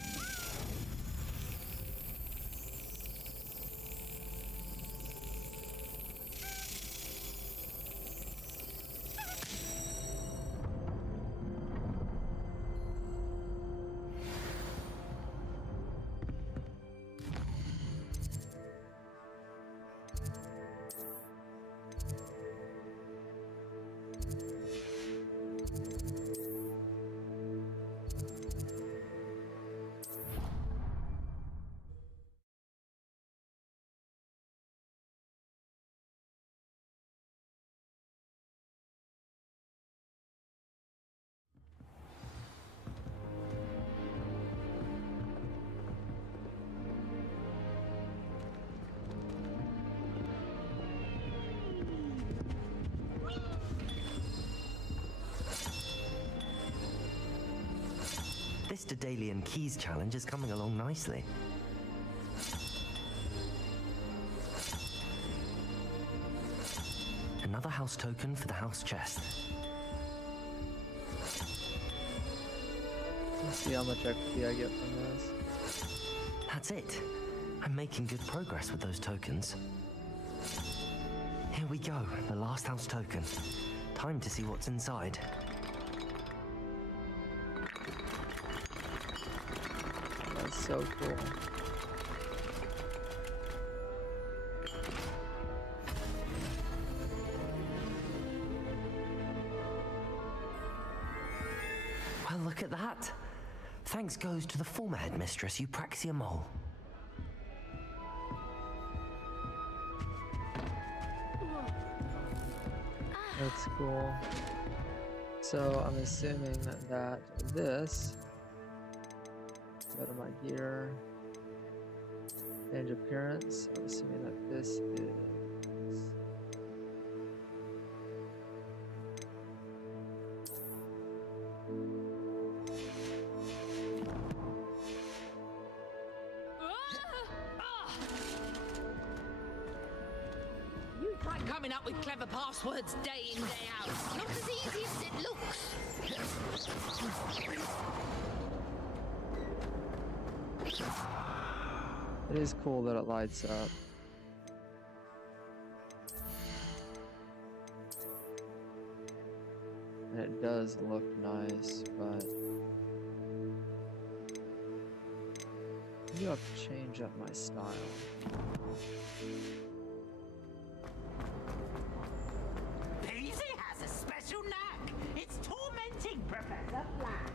This Daedalian Keys challenge is coming along nicely. Another house token for the house chest. Let's see how much XP I get from this. That's it. I'm making good progress with those tokens. Here we go, the last house token. Time to see what's inside. That's so cool. Well, look at that. Thanks goes to the former headmistress, Eupraxia Mole. That's cool. So I'm assuming that this, go to my gear, change appearance. I'm assuming that this is You try coming up with clever passwords day in, day out. Not as easy as it looks. It is cool that it lights up. And it does look nice, but maybe I'll have to change up my style. Peasy has a special knack. It's tormenting Professor Flash.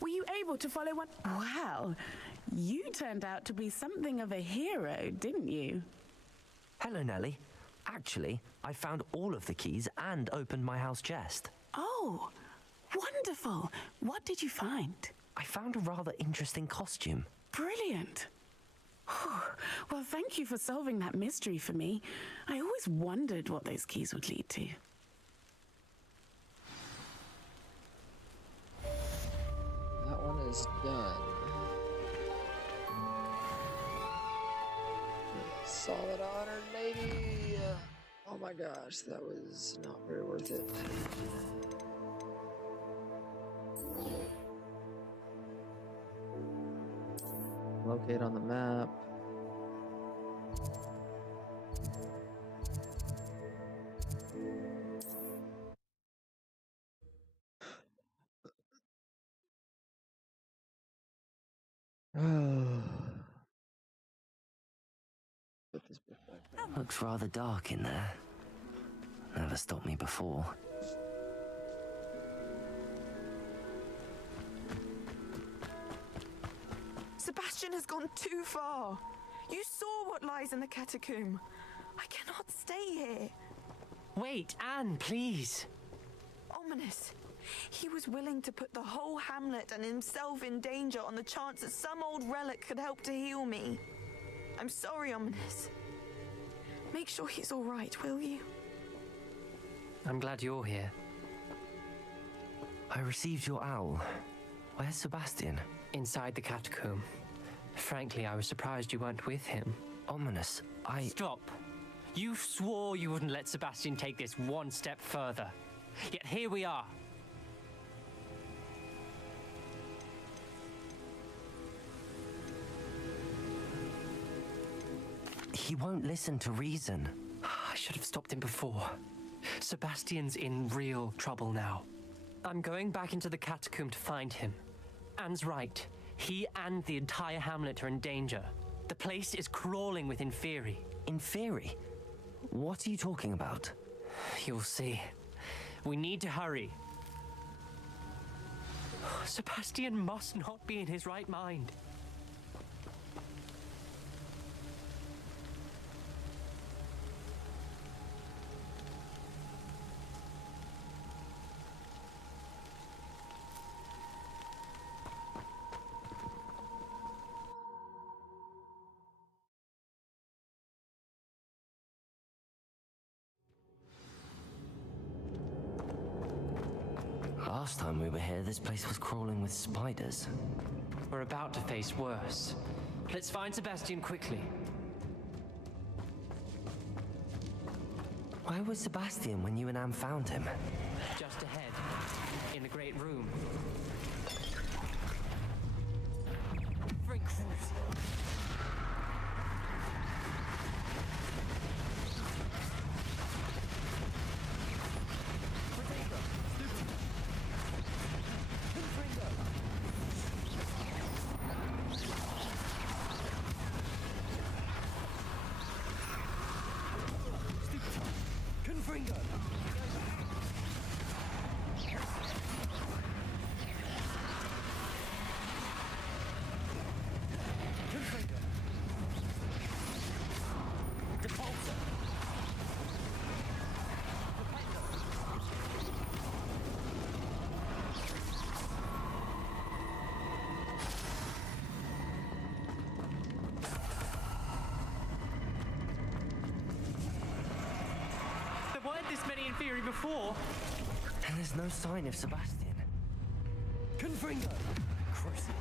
Were you able to follow one? Wow, you turned out to be something of a hero, didn't you? Hello, Nellie. Actually, I found all of the keys and opened my house chest. Oh, wonderful. What did you find? I found a rather interesting costume. Brilliant. Well, thank you for solving that mystery for me. I always wondered what those keys would lead to. That one is done. Solid honor, Navy. Oh my gosh, that was not very worth it. Locate on the map. Put this book back down. Looks rather dark in there. Never stopped me before. Sebastian has gone too far. You saw what lies in the catacomb. I cannot stay here. Wait, Anne, please. Ominous. He was willing to put the whole hamlet and himself in danger on the chance that some old relic could help to heal me. I'm sorry, Ominous. Make sure he's all right, will you? I'm glad you're here. I received your owl. Where's Sebastian? Inside the catacomb. Frankly, I was surprised you weren't with him. Ominous, Stop! You swore you wouldn't let Sebastian take this one step further. Yet here we are. He won't listen to reason. I should have stopped him before. Sebastian's in real trouble now. I'm going back into the catacomb to find him. Anne's right. He and the entire hamlet are in danger. The place is crawling with Inferi. Inferi? What are you talking about? You'll see. We need to hurry. Sebastian must not be in his right mind. Last time we were here, this place was crawling with spiders. We're about to face worse. Let's find Sebastian quickly. Where was Sebastian when you and Anne found him? Just ahead, in the great room. Frank Cruz. This many in theory before. And there's no sign of Sebastian. Confringo! Cruci.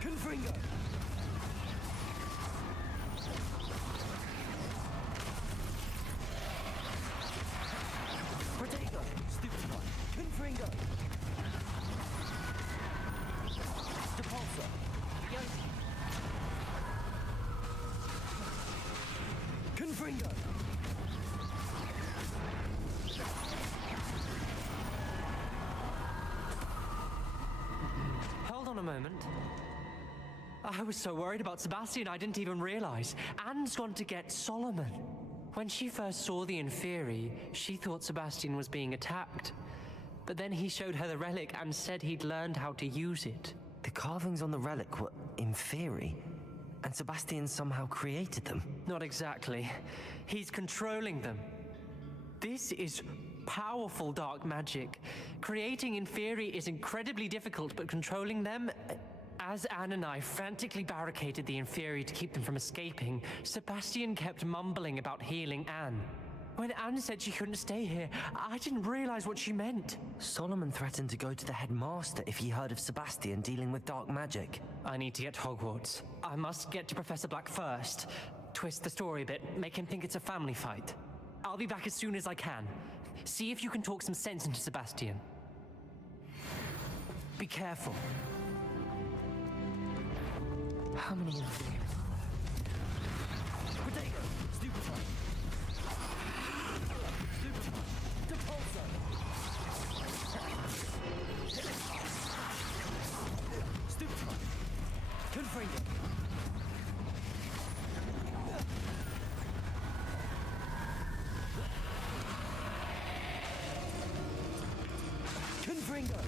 Confringo! Protego! Stupid one! Confringo! Depulsor! Confringo! Hold on a moment. I was so worried about Sebastian, I didn't even realize. Anne's gone to get Solomon. When she first saw the Inferi, she thought Sebastian was being attacked. But then he showed her the relic and said he'd learned how to use it. The carvings on the relic were Inferi, and Sebastian somehow created them. Not exactly. He's controlling them. This is powerful dark magic. Creating Inferi is incredibly difficult, but controlling them... As Anne and I frantically barricaded the Inferi to keep them from escaping, Sebastian kept mumbling about healing Anne. When Anne said she couldn't stay here, I didn't realize what she meant. Solomon threatened to go to the headmaster if he heard of Sebastian dealing with dark magic. I need to get to Hogwarts. I must get to Professor Black first. Twist the story a bit, make him think it's a family fight. I'll be back as soon as I can. See if you can talk some sense into Sebastian. Be careful. How many Inferi? Protego! Stupid one! Stupid one! Depulsor! Stupid one! Confringo! Confringo!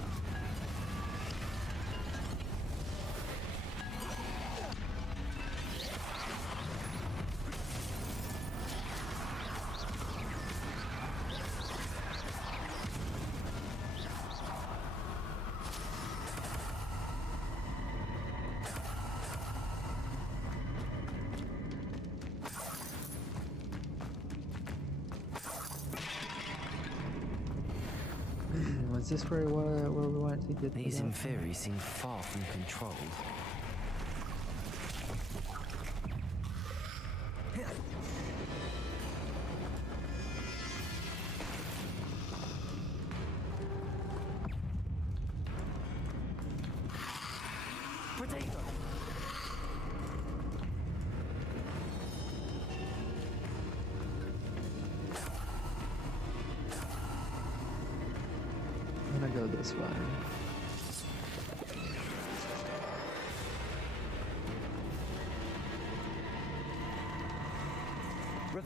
Was this where we wanted to get? These Inferi seem far from controlled. Protego! I'm gonna go this way.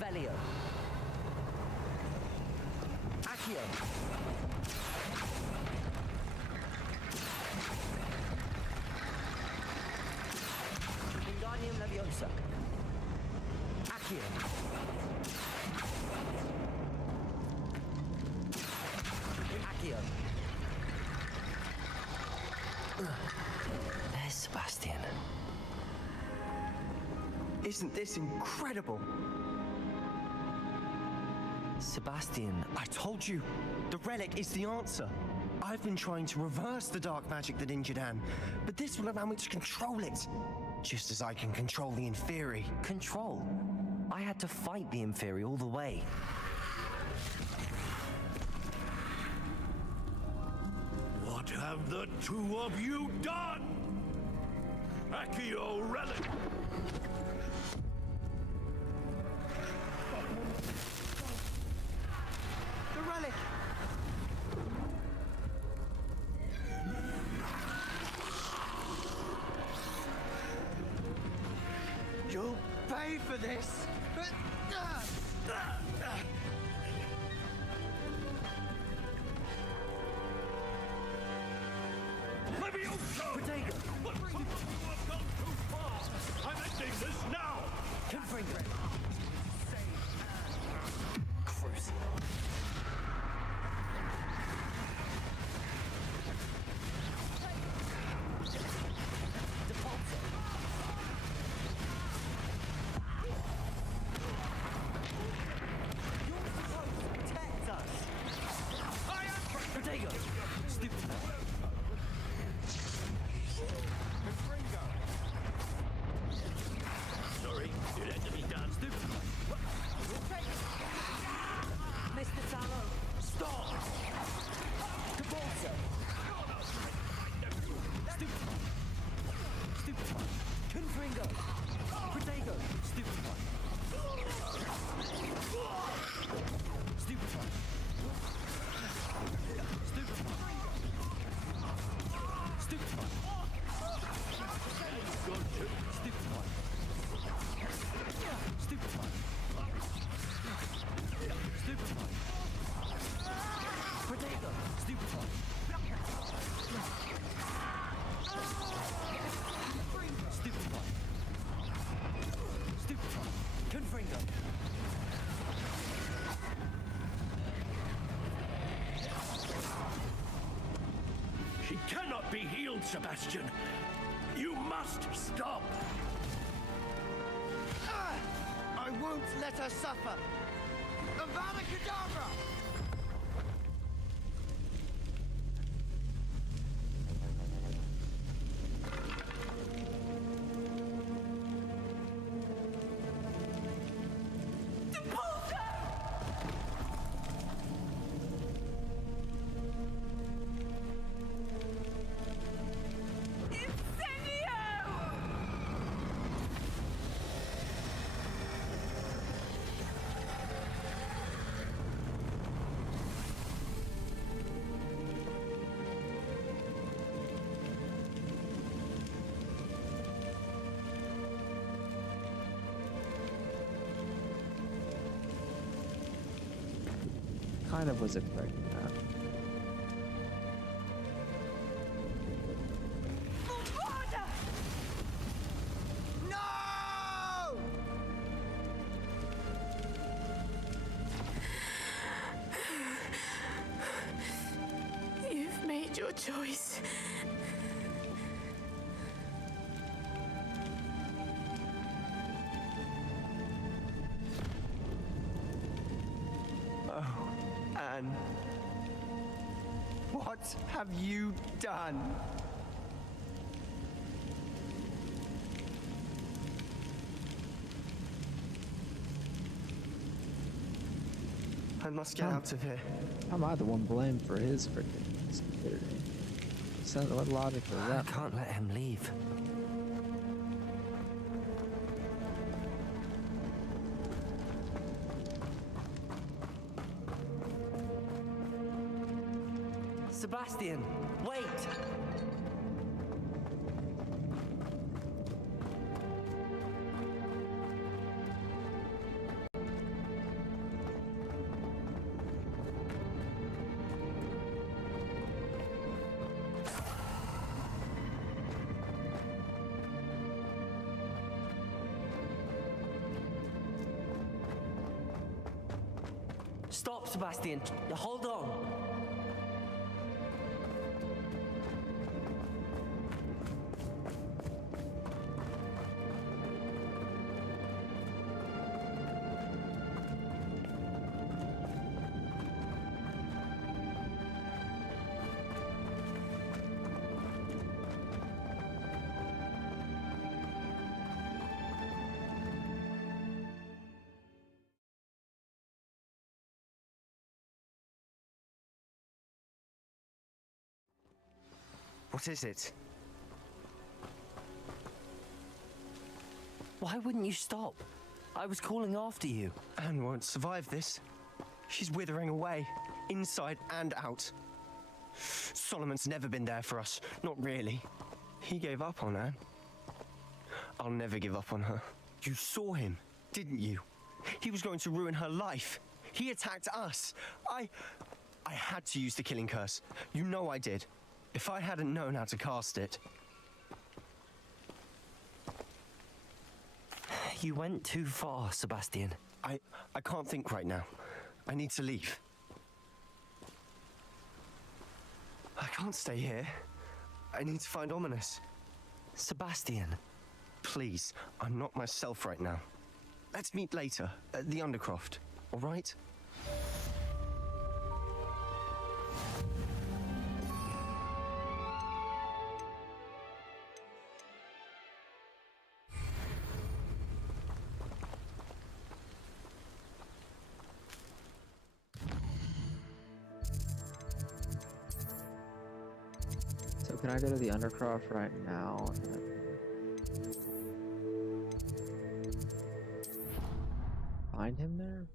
Revelio. Accio. Wingardium Leviosa. Accio. Accio. There's Sebastian. Isn't this incredible? Sebastian, I told you, the relic is the answer. I've been trying to reverse the dark magic that injured Anne, but this will allow me to control it. Just as I can control the Inferi. Control? I had to fight the Inferi all the way. What have the two of you done? Accio Relic! The relic! You'll pay for this! Levioso! Protego! But some of you have gone too far! I'm ending this now! Confringo! Cruise. Sorry, it had to be done. Mr. Tallow, stop! Cabalzo! Stupid one! Confringo! Protego! Stupid one! Stupid one! Stupid one! Stupid one! Stupid one! Stupid one! Stupid one! Protego! Stupid one! Stupid one! Stupid one! Confringo! She cannot be healed, Sebastian. You must stop. I won't let her suffer! Avada Kedavra! Kind of was expecting that. No! You've made your choice. Oh, Anne. What have you done? I must get out of here. How am I the one blamed for his freaking stupidity? What logic was that? I can't let him leave. Sebastian, wait! Stop, Sebastian. Hold on. What is it? Why wouldn't you stop? I was calling after you. Anne won't survive this. She's withering away, inside and out. Solomon's never been there for us, not really. He gave up on Anne. I'll never give up on her. You saw him, didn't you? He was going to ruin her life. He attacked us. I had to use the killing curse. You know I did. If I hadn't known how to cast it... You went too far, Sebastian. I can't think right now. I need to leave. I can't stay here. I need to find Ominous. Sebastian. Please, I'm not myself right now. Let's meet later at the Undercroft, all right? So can I go to the Undercroft right now? Find him there?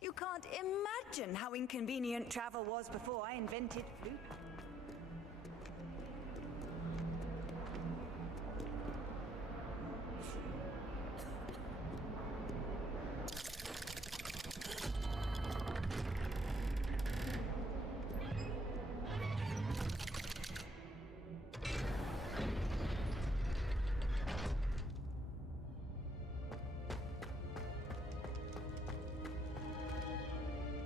You can't imagine how inconvenient travel was before I invented flute.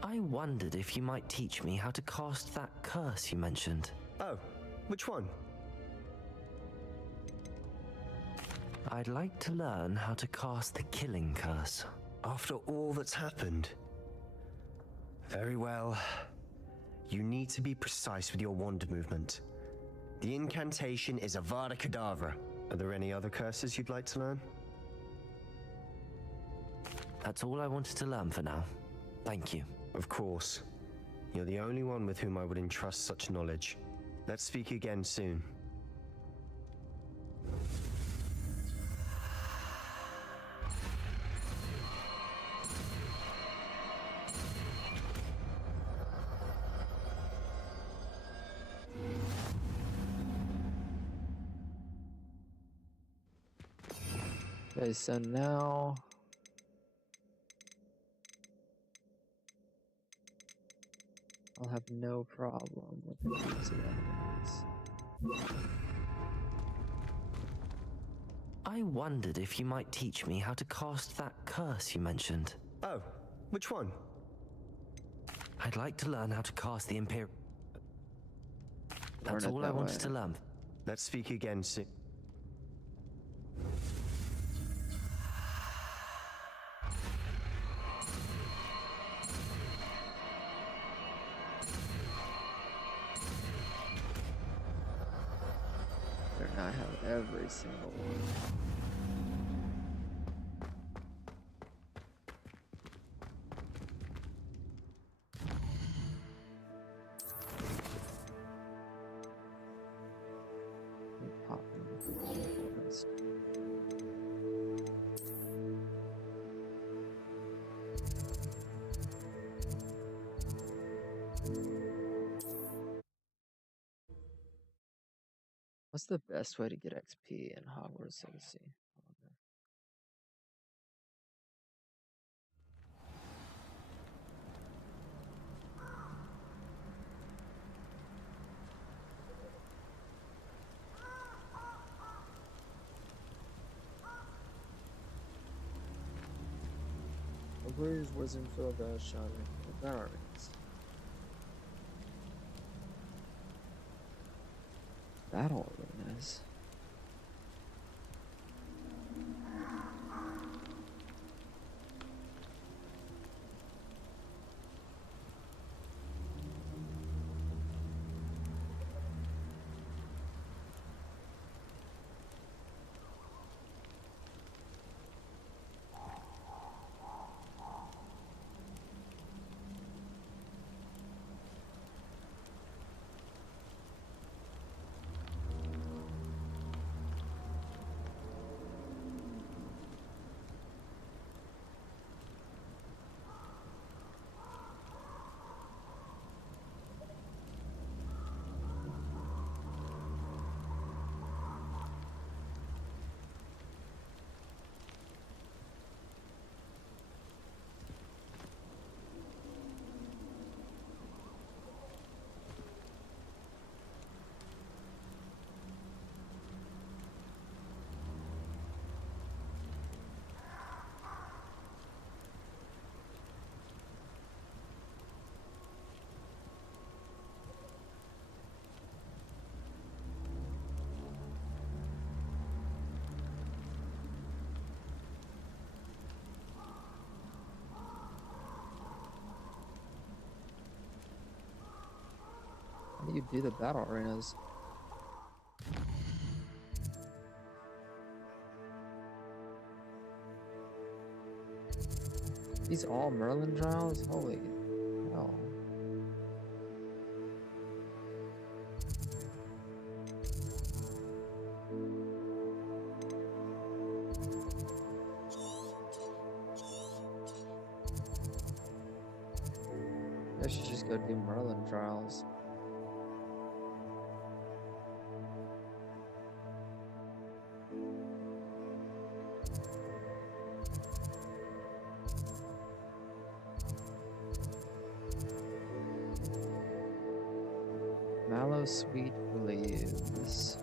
I wondered if you might teach me how to cast that curse you mentioned. Oh, which one? I'd like to learn how to cast the killing curse. After all that's happened? Very well. You need to be precise with your wand movement. The incantation is Avada Kedavra. Are there any other curses you'd like to learn? That's all I wanted to learn for now. Thank you. Of course. You're the only one with whom I would entrust such knowledge. Let's speak again soon. Okay, so now I'll have no problem with the use of enemies. I wondered if you might teach me how to cast that curse you mentioned. Oh, which one? I'd like to learn how to cast the Imperial... That's all I wanted to learn. Let's speak again soon. I have every single one. Pop them first. What's the best way to get XP in Hogwarts Legacy? Itwarrior's wisdom filled the shot of battle arenas. Battle arenas. How do you do the battle arenas? These all Merlin trials? Holy hell. I should just go do Merlin trials. Mallow sweet leaves.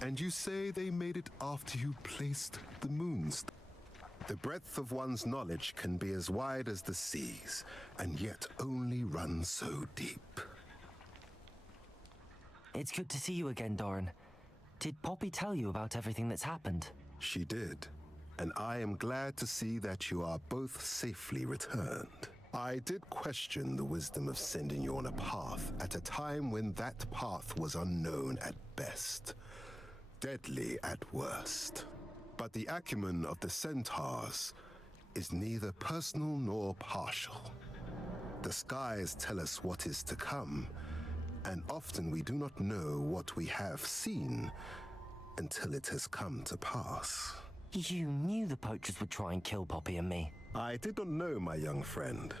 And you say they made it after you placed the moons. The breadth of one's knowledge can be as wide as the seas, and yet only run so deep. It's good to see you again, Doran. Did Poppy tell you about everything that's happened? She did, and I am glad to see that you are both safely returned. I did question the wisdom of sending you on a path at a time when that path was unknown at best, deadly at worst. But the acumen of the centaurs is neither personal nor partial. The skies tell us what is to come, and often we do not know what we have seen until it has come to pass. You knew the poachers would try and kill Poppy and me. I did not know, my young friend,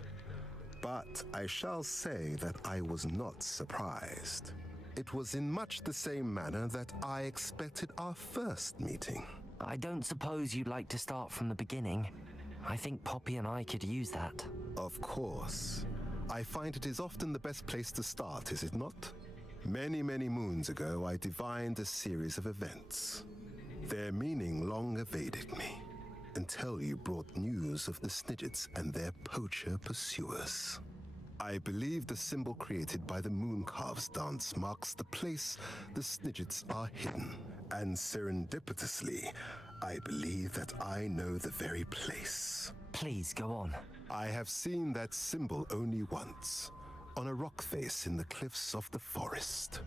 but I shall say that I was not surprised. It was in much the same manner that I expected our first meeting. I don't suppose you'd like to start from the beginning. I think Poppy and I could use that. Of course. I find it is often the best place to start, is it not? Many, many moons ago, I divined a series of events. Their meaning long evaded me, until you brought news of the Snidgets and their poacher pursuers. I believe the symbol created by the Mooncalves dance marks the place the Snidgets are hidden. And serendipitously, I believe that I know the very place. Please, go on. I have seen that symbol only once, on a rock face in the cliffs of the forest.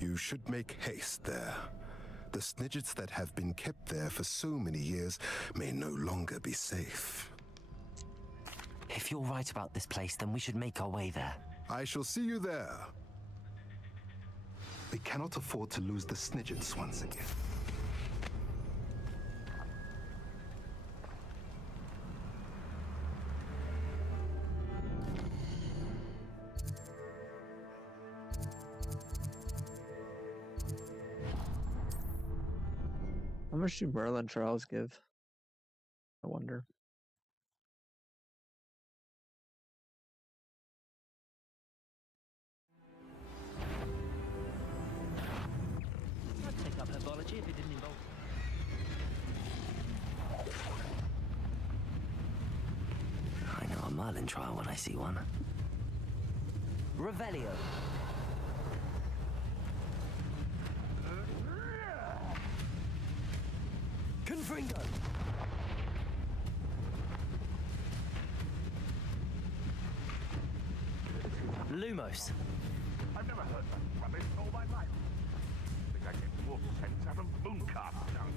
You should make haste there. The Snidgets that have been kept there for so many years may no longer be safe. If you're right about this place, then we should make our way there. I shall see you there. We cannot afford to lose the Snidgets once again. How much do Merlin trials give? I wonder. I'd take up herbology if it didn't involve. I know a Merlin trial when I see one. Revelio. Confringo. Lumos. I've never heard that rubbish all my life. I think I get more sense out of Mooncast now.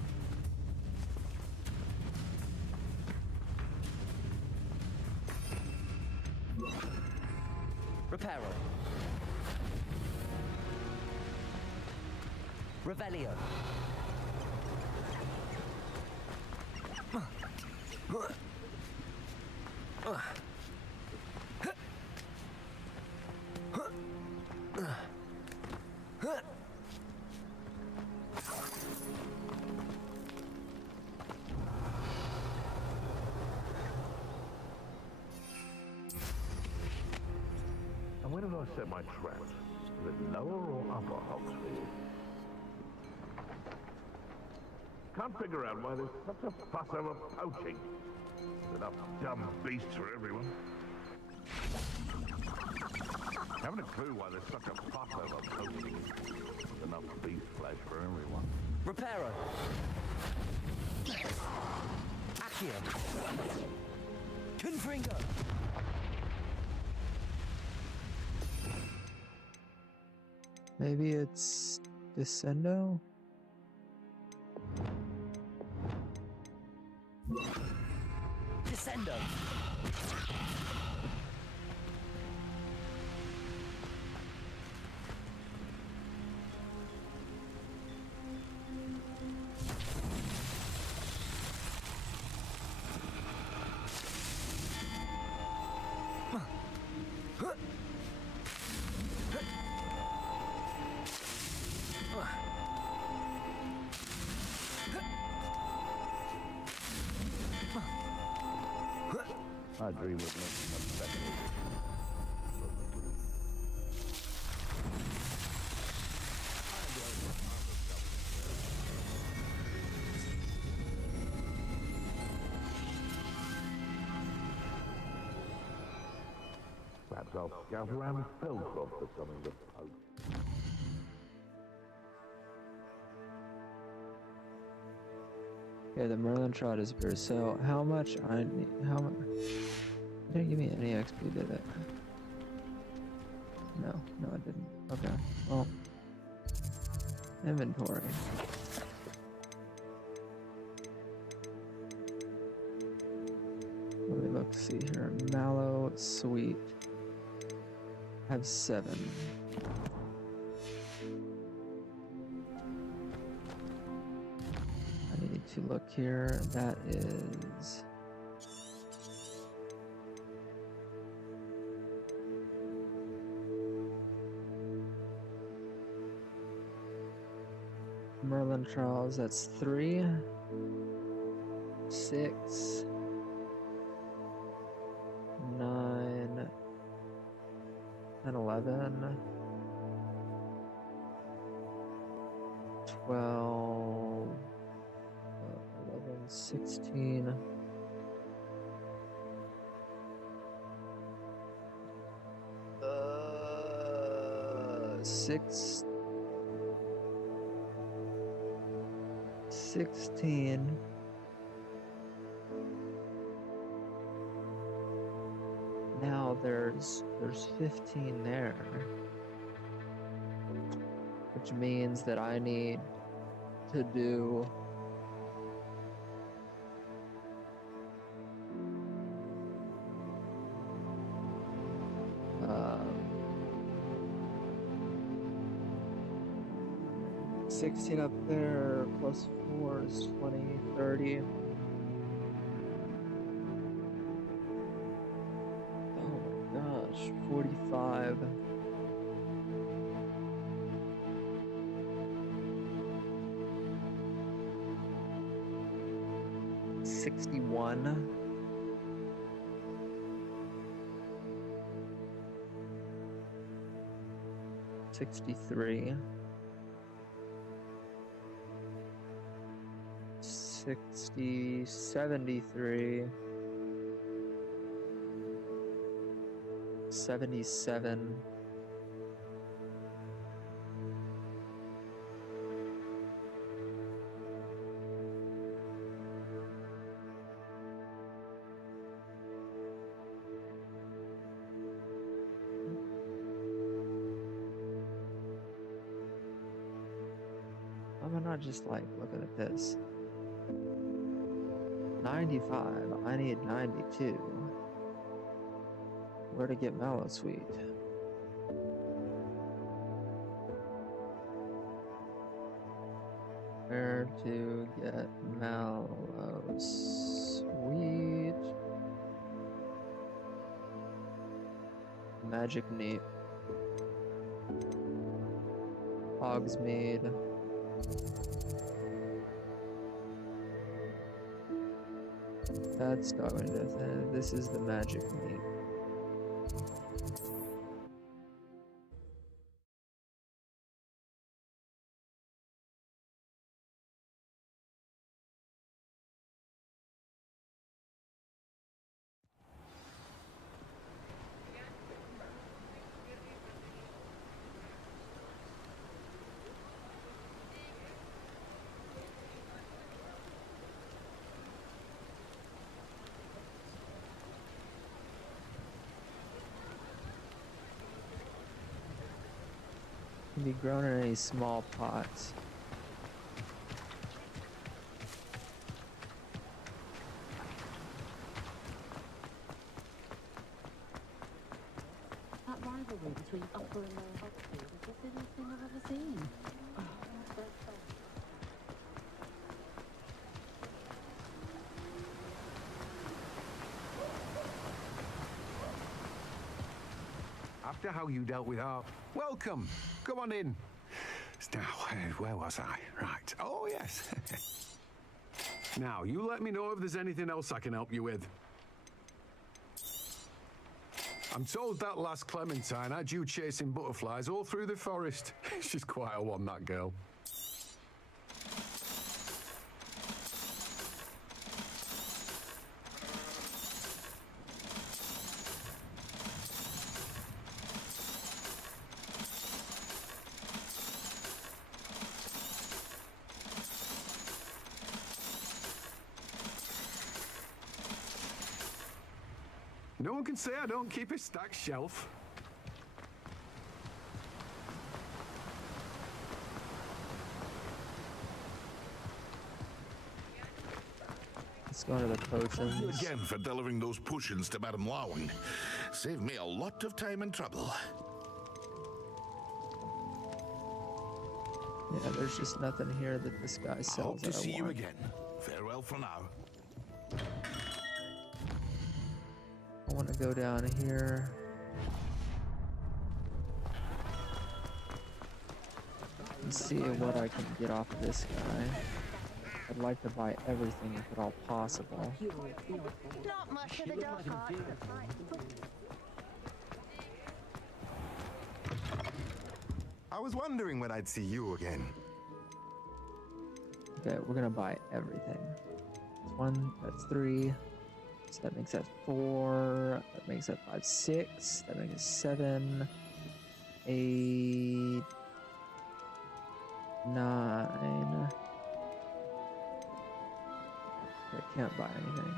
Reparo. Revelio. And where did I set my traps? Was it lower or upper Hogsmeade? Can't figure out why there's such a fuss over poaching. There's enough dumb beasts for everyone. Haven't a clue why there's such a fuss over poaching. There's enough beast flesh for everyone. Reparo. Accio. Confringo. Maybe it's Descendo? Descendo. I dream of making them better. Perhaps I'll scout around Felcroft for something to poach. Okay, the Merlin trot is here. So how much I need? How much? It didn't give me any XP, did it? No, it didn't. Okay, well, inventory. Let me look. See here. Mallow, sweet. I have 7. To look here, that is Merlin trials. That's 3, 6, 9, and 11, 12. 16, 16. Now there's 15 there, which means that I need to do 16 up there, plus 4 is 20, 30. Oh my gosh, 45. 61. $63. 73. 77. I'm not just like looking at this. 95. I need 92. Where to get Mallow Sweet? Where to get Mallow Sweet? Magic Neat. Hogsmeade. That's going to. This is the Magic Neat. Can be grown in any small pots. That rivalry between upper and lower Hogsmeade is the thinnest thing I've ever seen. Oh, After how you dealt with our... Welcome! Come on in. Now, where was I? Right. Oh, yes. Now, you let me know if there's anything else I can help you with. I'm told that last Clementine had you chasing butterflies all through the forest. She's quite a one, that girl. No one can say I don't keep a stacked shelf. Let's go to the potions. Thank you again for delivering those potions to Madame Lawing. Saved me a lot of time and trouble. Yeah, there's just nothing here that this guy sells. I hope to see you want. again. Farewell for now. I want to go down here. And see what I can get off of this guy. I'd like to buy everything if at all possible. Not much of a dark art. I was wondering when I'd see you again. Okay, we're gonna buy everything. That's 1, that's 3. So that makes that 4. That makes that 5, 6. That makes it 7, 8, 9. I can't buy anything.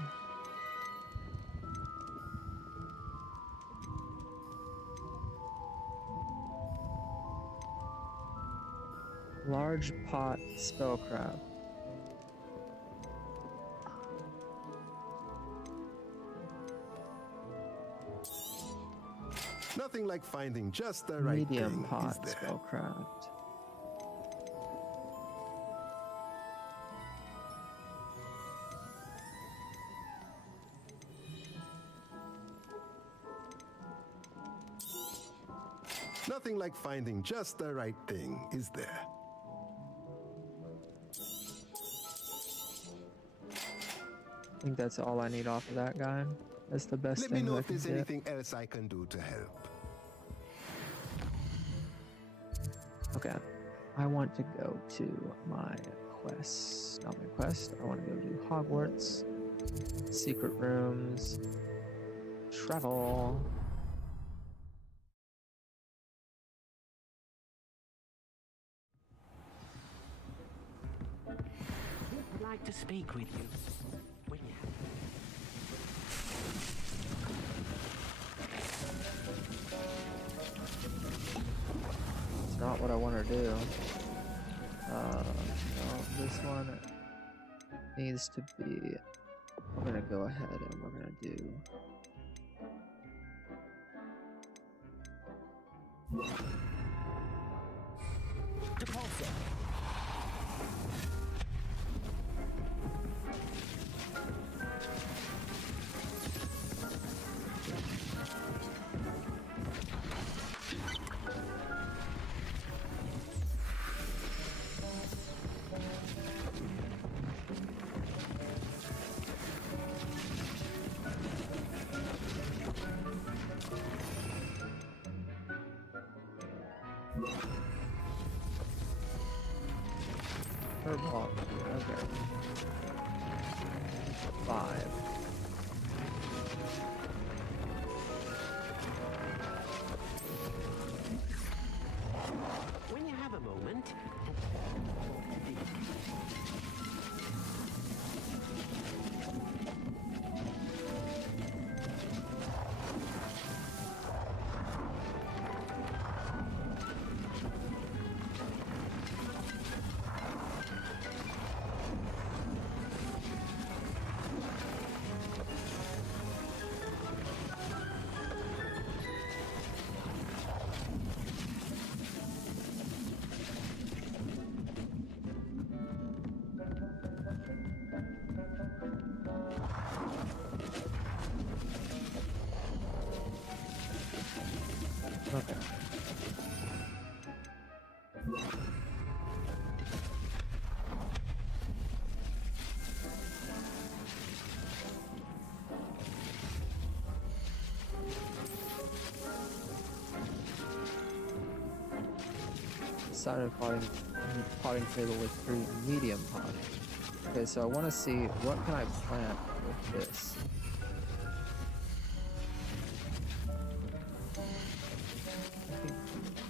Large pot spellcraft. Nothing like finding just the right Medium thing, pot is there? spellcraft. Nothing like finding just the right thing, is there? think that's all I need off of that guy. That's the best Let me thing know I if can there's get. anything else I can do to help. Okay. I want to go to my quest. Not my quest. I want to go to Hogwarts. Secret rooms. Travel. I'd like to speak with you. Will you? It's not what I want to do. No, this one needs to be. We're gonna go ahead and we're gonna do. Deposit. Herbal. Okay. 5. When you have a moment. Okay. Decided potting table with 3 medium pot. Okay, so I want to see what can I plant with this.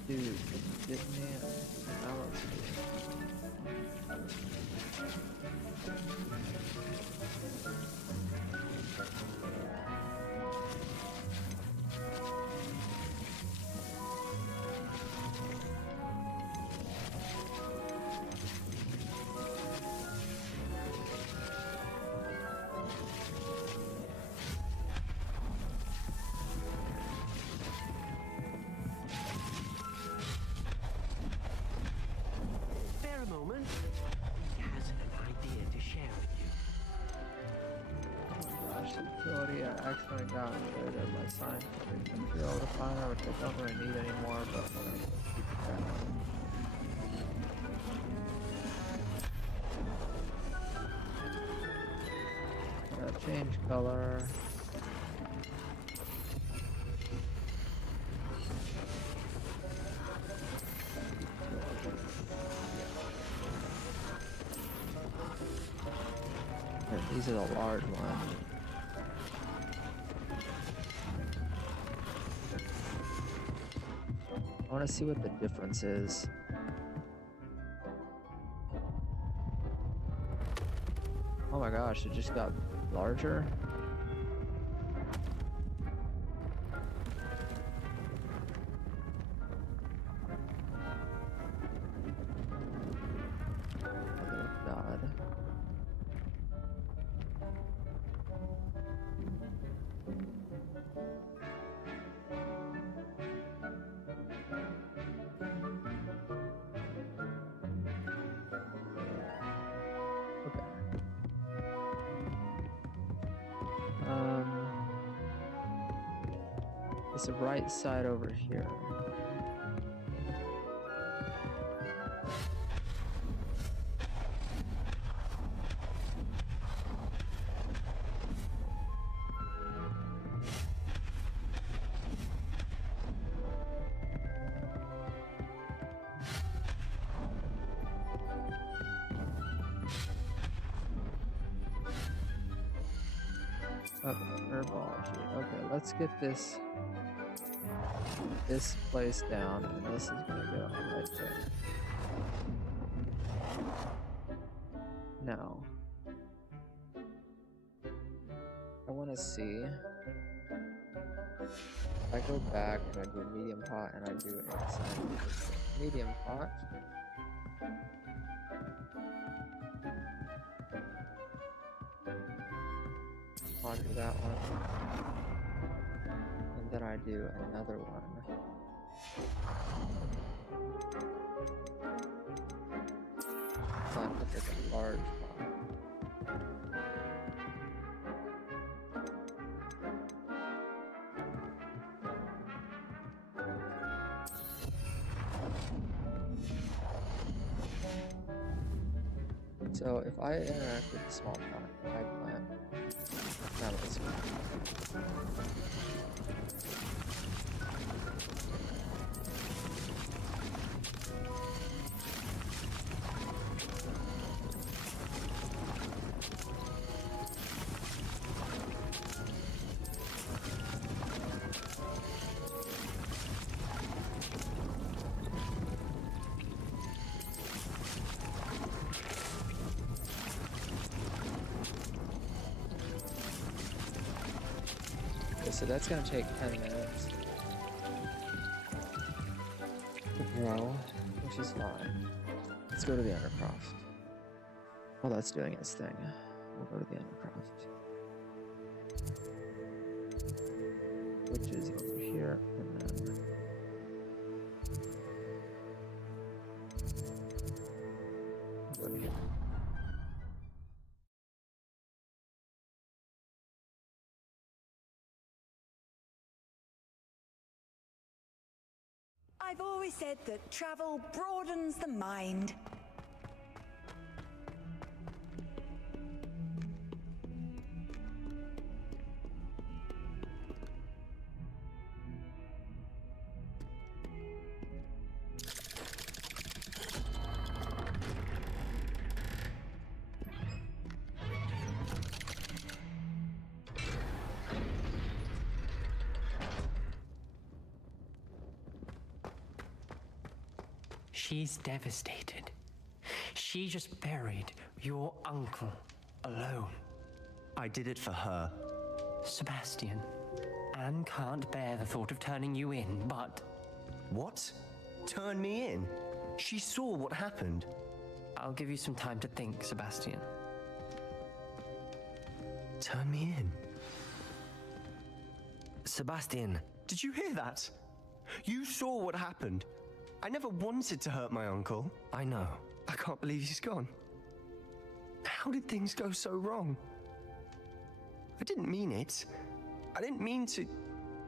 Dude, get me a balance. Moment. He has an idea to share with you. Oh my gosh, utility, I accidentally got rid of my sign coverage. I'm sure I'll define or I don't really need anymore, but we're gonna keep it that. Gotta change color. These are the large ones. I want to see what the difference is. Oh my gosh, it just got larger. It's the right side over here. Herbology. Okay, let's get this place down, and this is gonna go right there. Now, I want to see if I go back and I do a medium pot and I do a medium pot. Ponder that one, and then I do another one. So I put this in a large pot. So if I interact with the small pot, I plant none of this one. So that's gonna take 10 minutes to grow, which is fine. Let's go to the Undercroft. While that's doing its thing, we'll go to the Undercroft, which is over here, and then we'll go to here. I've always said that travel broadens the mind. She's devastated. She just buried your uncle alone. I did it for her. Sebastian, Anne can't bear the thought of turning you in, but... What? Turn me in? She saw what happened. I'll give you some time to think, Sebastian. Turn me in? Sebastian. Did you hear that? You saw what happened. I never wanted to hurt my uncle. I know. I can't believe he's gone. How did things go so wrong? I didn't mean it. I didn't mean to...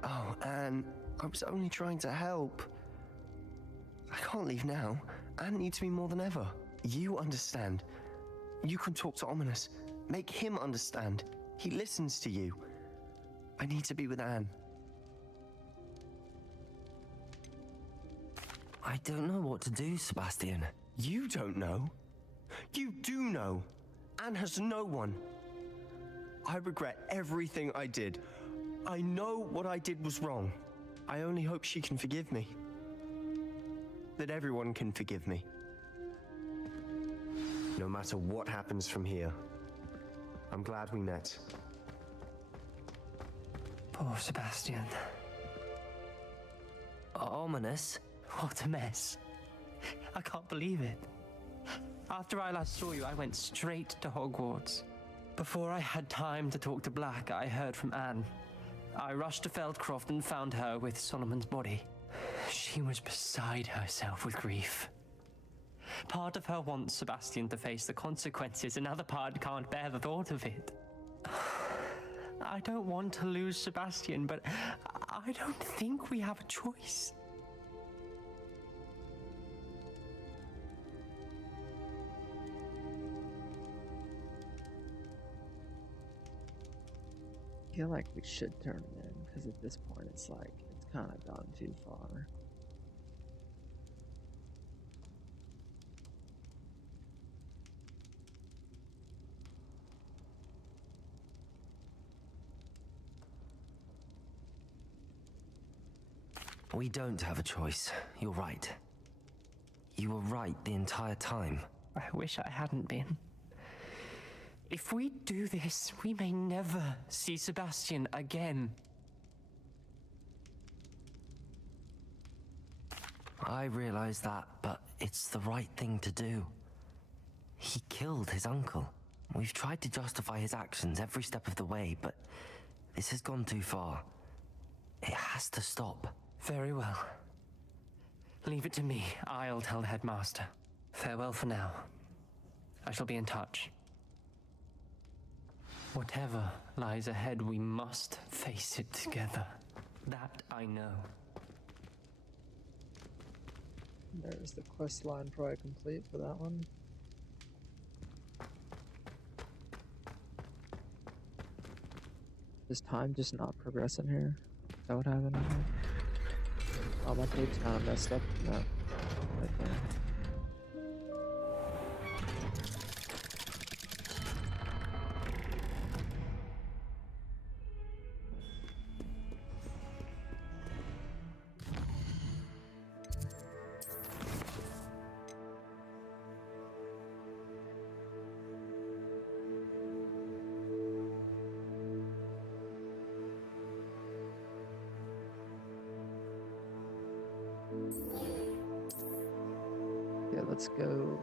Oh, Anne, I was only trying to help. I can't leave now. Anne needs me more than ever. You understand. You can talk to Ominous. Make him understand. He listens to you. I need to be with Anne. I don't know what to do, Sebastian. You don't know. You do know. Anne has no one. I regret everything I did. I know what I did was wrong. I only hope she can forgive me. That everyone can forgive me. No matter what happens from here, I'm glad we met. Poor Sebastian. Ominous? What a mess. I can't believe it. After I last saw you, I went straight to Hogwarts. Before I had time to talk to Black, I heard from Anne. I rushed to Feldcroft and found her with Solomon's body. She was beside herself with grief. Part of her wants Sebastian to face the consequences, another part can't bear the thought of it. I don't want to lose Sebastian, but I don't think we have a choice. I feel like we should turn him in, because at this point it's like, it's kind of gone too far. We don't have a choice. You're right. You were right the entire time. I wish I hadn't been. If we do this, we may never see Sebastian again. I realize that, but it's the right thing to do. He killed his uncle. We've tried to justify his actions every step of the way, but this has gone too far. It has to stop. Very well. Leave it to me. I'll tell the headmaster. Farewell for now. I shall be in touch. Whatever lies ahead, we must face it together. That I know. There's the quest line probably complete for that one. Does time just not progress in here? Is that what happened in here? Oh, my tape's kind of messed up. No. Right there. Yeah, let's go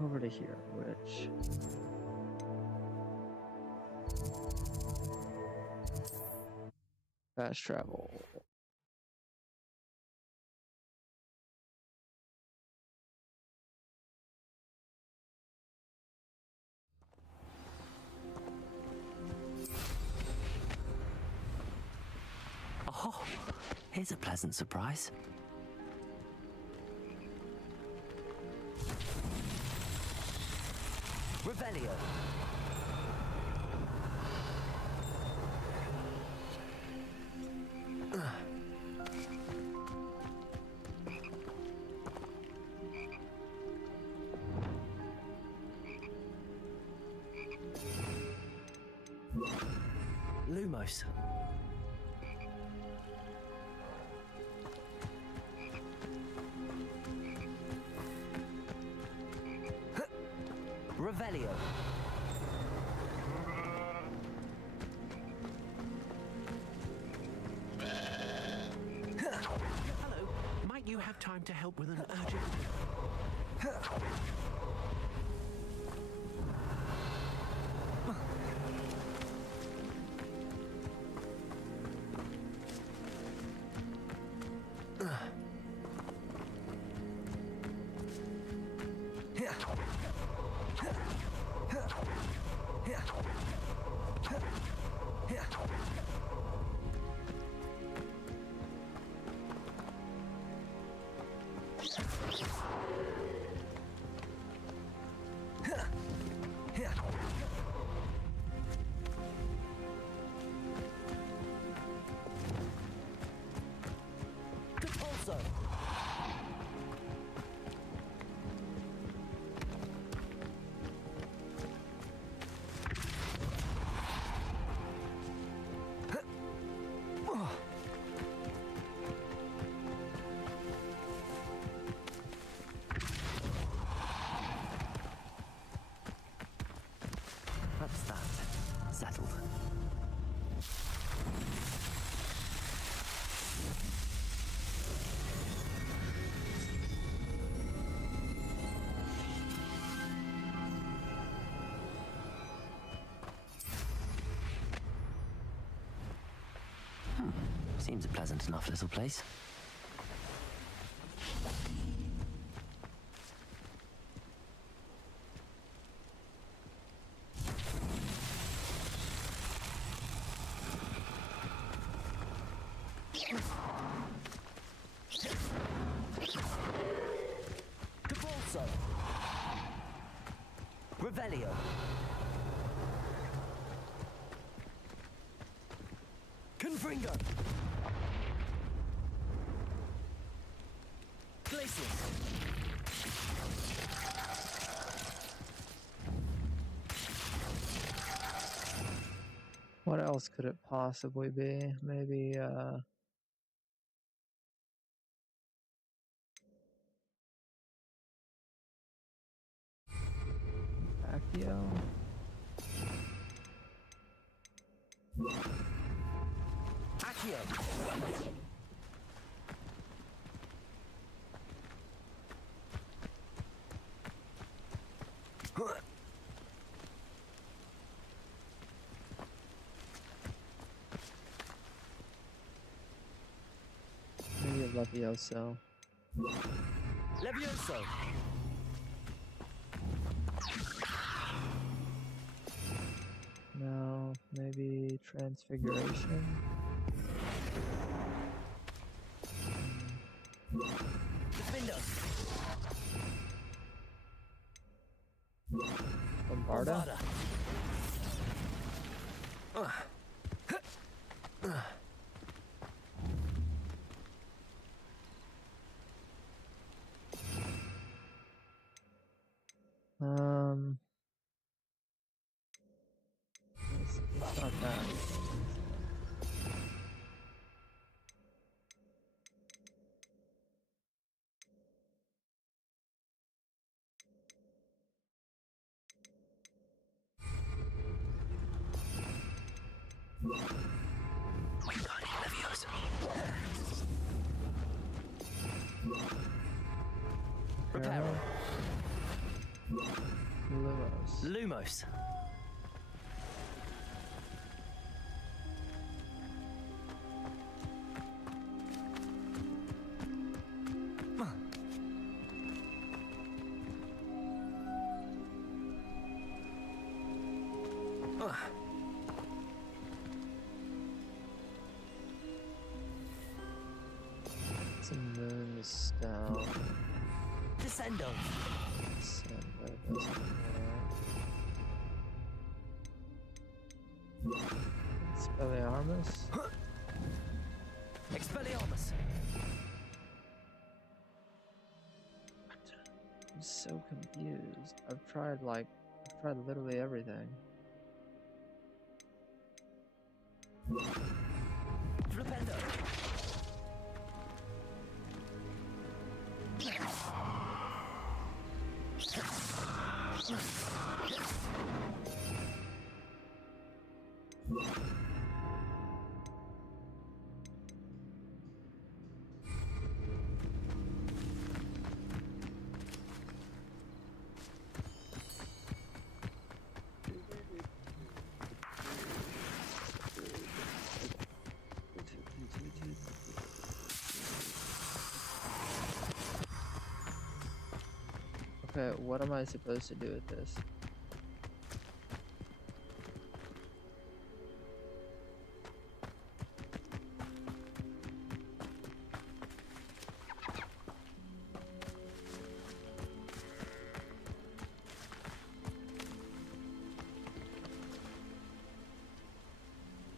over to here, which fast travel. Oh, here's a pleasant surprise. Revelio. Lumos. Revelio. Hello. Might you have time to help with an urgent... That's that. Settled. Seems a pleasant enough little place. Revelio. Confringo. Glacius. What else else could it possibly be? Maybe, Accio? Accio! Maybe a Levioso. Levioso! No, maybe Transfiguration? Defender! Bombarda? It's not that. Reparo. Lumos. Lumos. It's a Moonstone. Descendo. Descendo doesn't work. Expelliarmus? Expelliarmus. I'm so confused. I've tried literally everything. Flipendo. Okay, what am I supposed to do with this?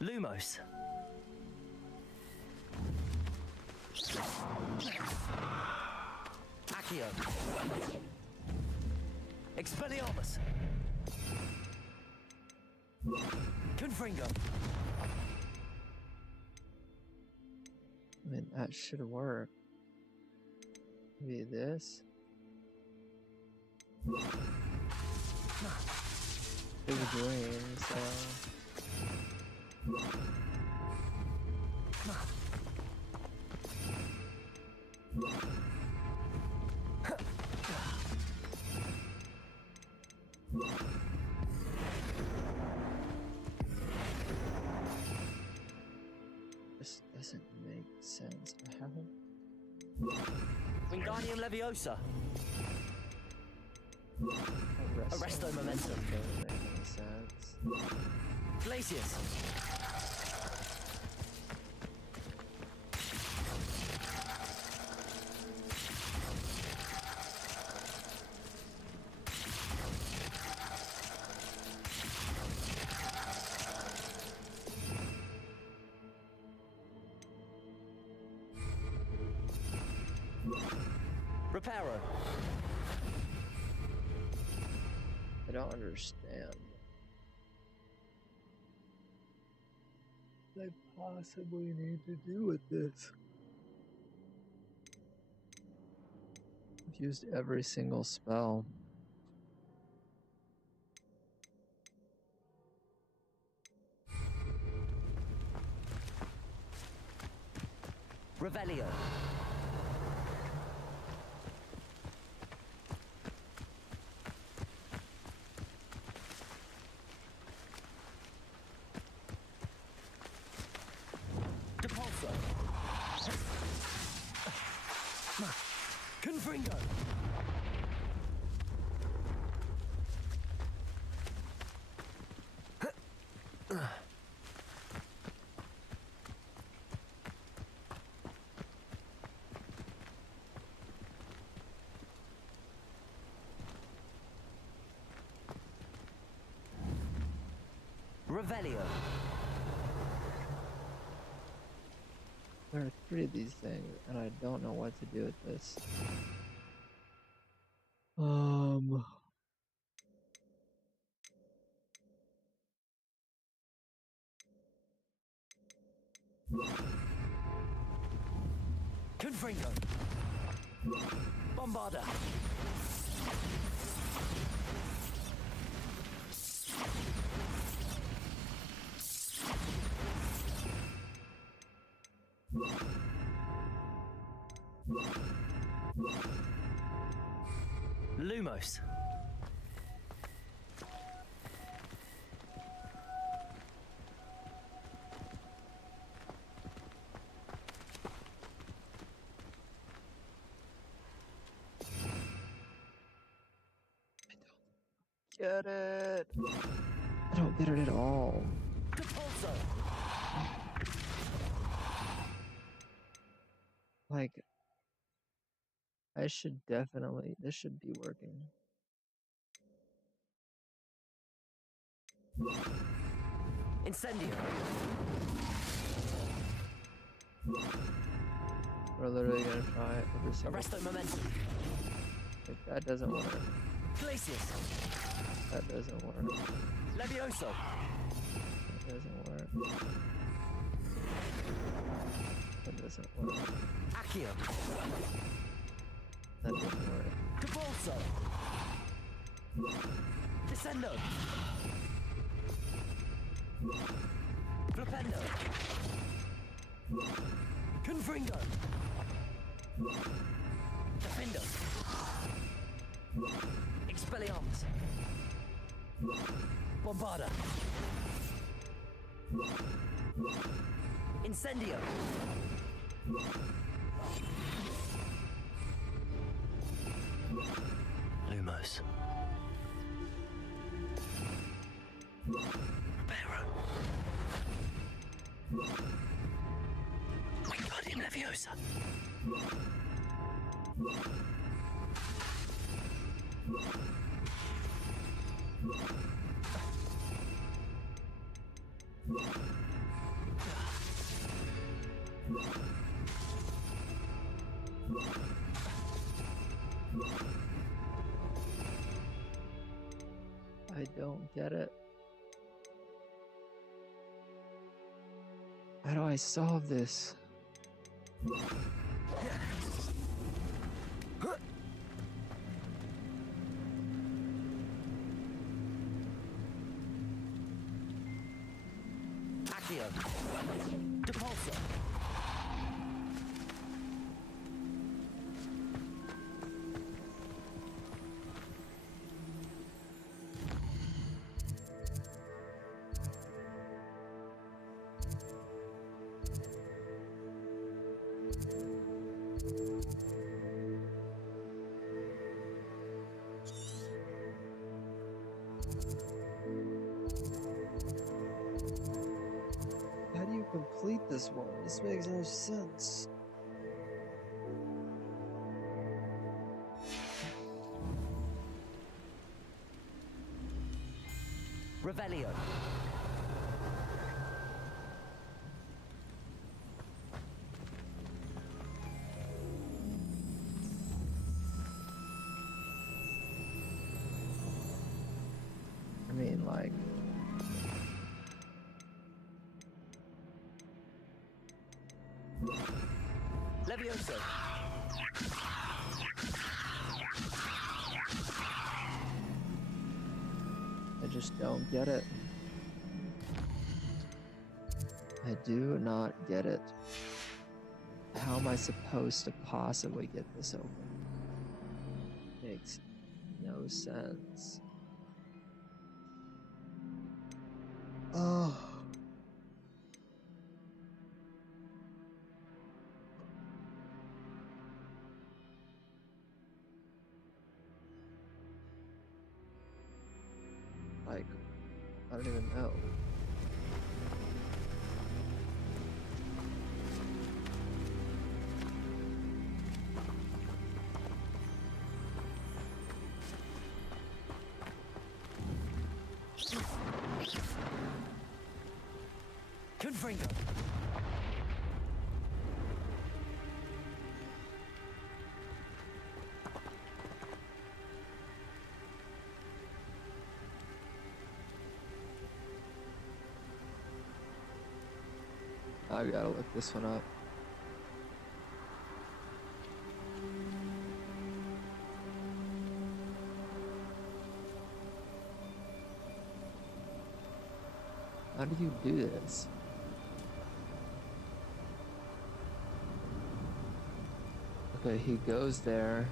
Lumos. Accio. Expelliarmus. Confringo. I mean, that should work. Maybe this? Big green, so... This doesn't make sense. I haven't... Wingardium Leviosa. Arresto Momentum. Doesn't make any sense. Glacius. Reparo. I don't understand. possibly need to do with this? I've used every single spell. Revelio. Depulso. Confringo. Revelio. There are 3 of these things, and I don't know what to do with this. Confringo. Bombarda. Lumos. Get it. I don't get it at all. Like, I should definitely, this should be working. Incendio. We're literally gonna try it every single Arresto momentum. Like, that doesn't work. Glacius. That doesn't work. Levioso. That doesn't work. That doesn't work. Accio. That doesn't work. Cabalso. Descendo. Flipendo. Confringo. Defendo. Expelliarmus. Bombarda. Incendio. Lumos. Reparo. Wingardium Leviosa. I don't get it. How do I solve this? Accio. Depulso. How do you complete this one? This makes no sense. Revelio. I mean, like, Levioso. I just don't get it. I do not get it. How am I supposed to possibly get this open? Makes no sense. Oh. Like, I don't even know. Confringo. I gotta look this one up. How do you do this? Okay, he goes there.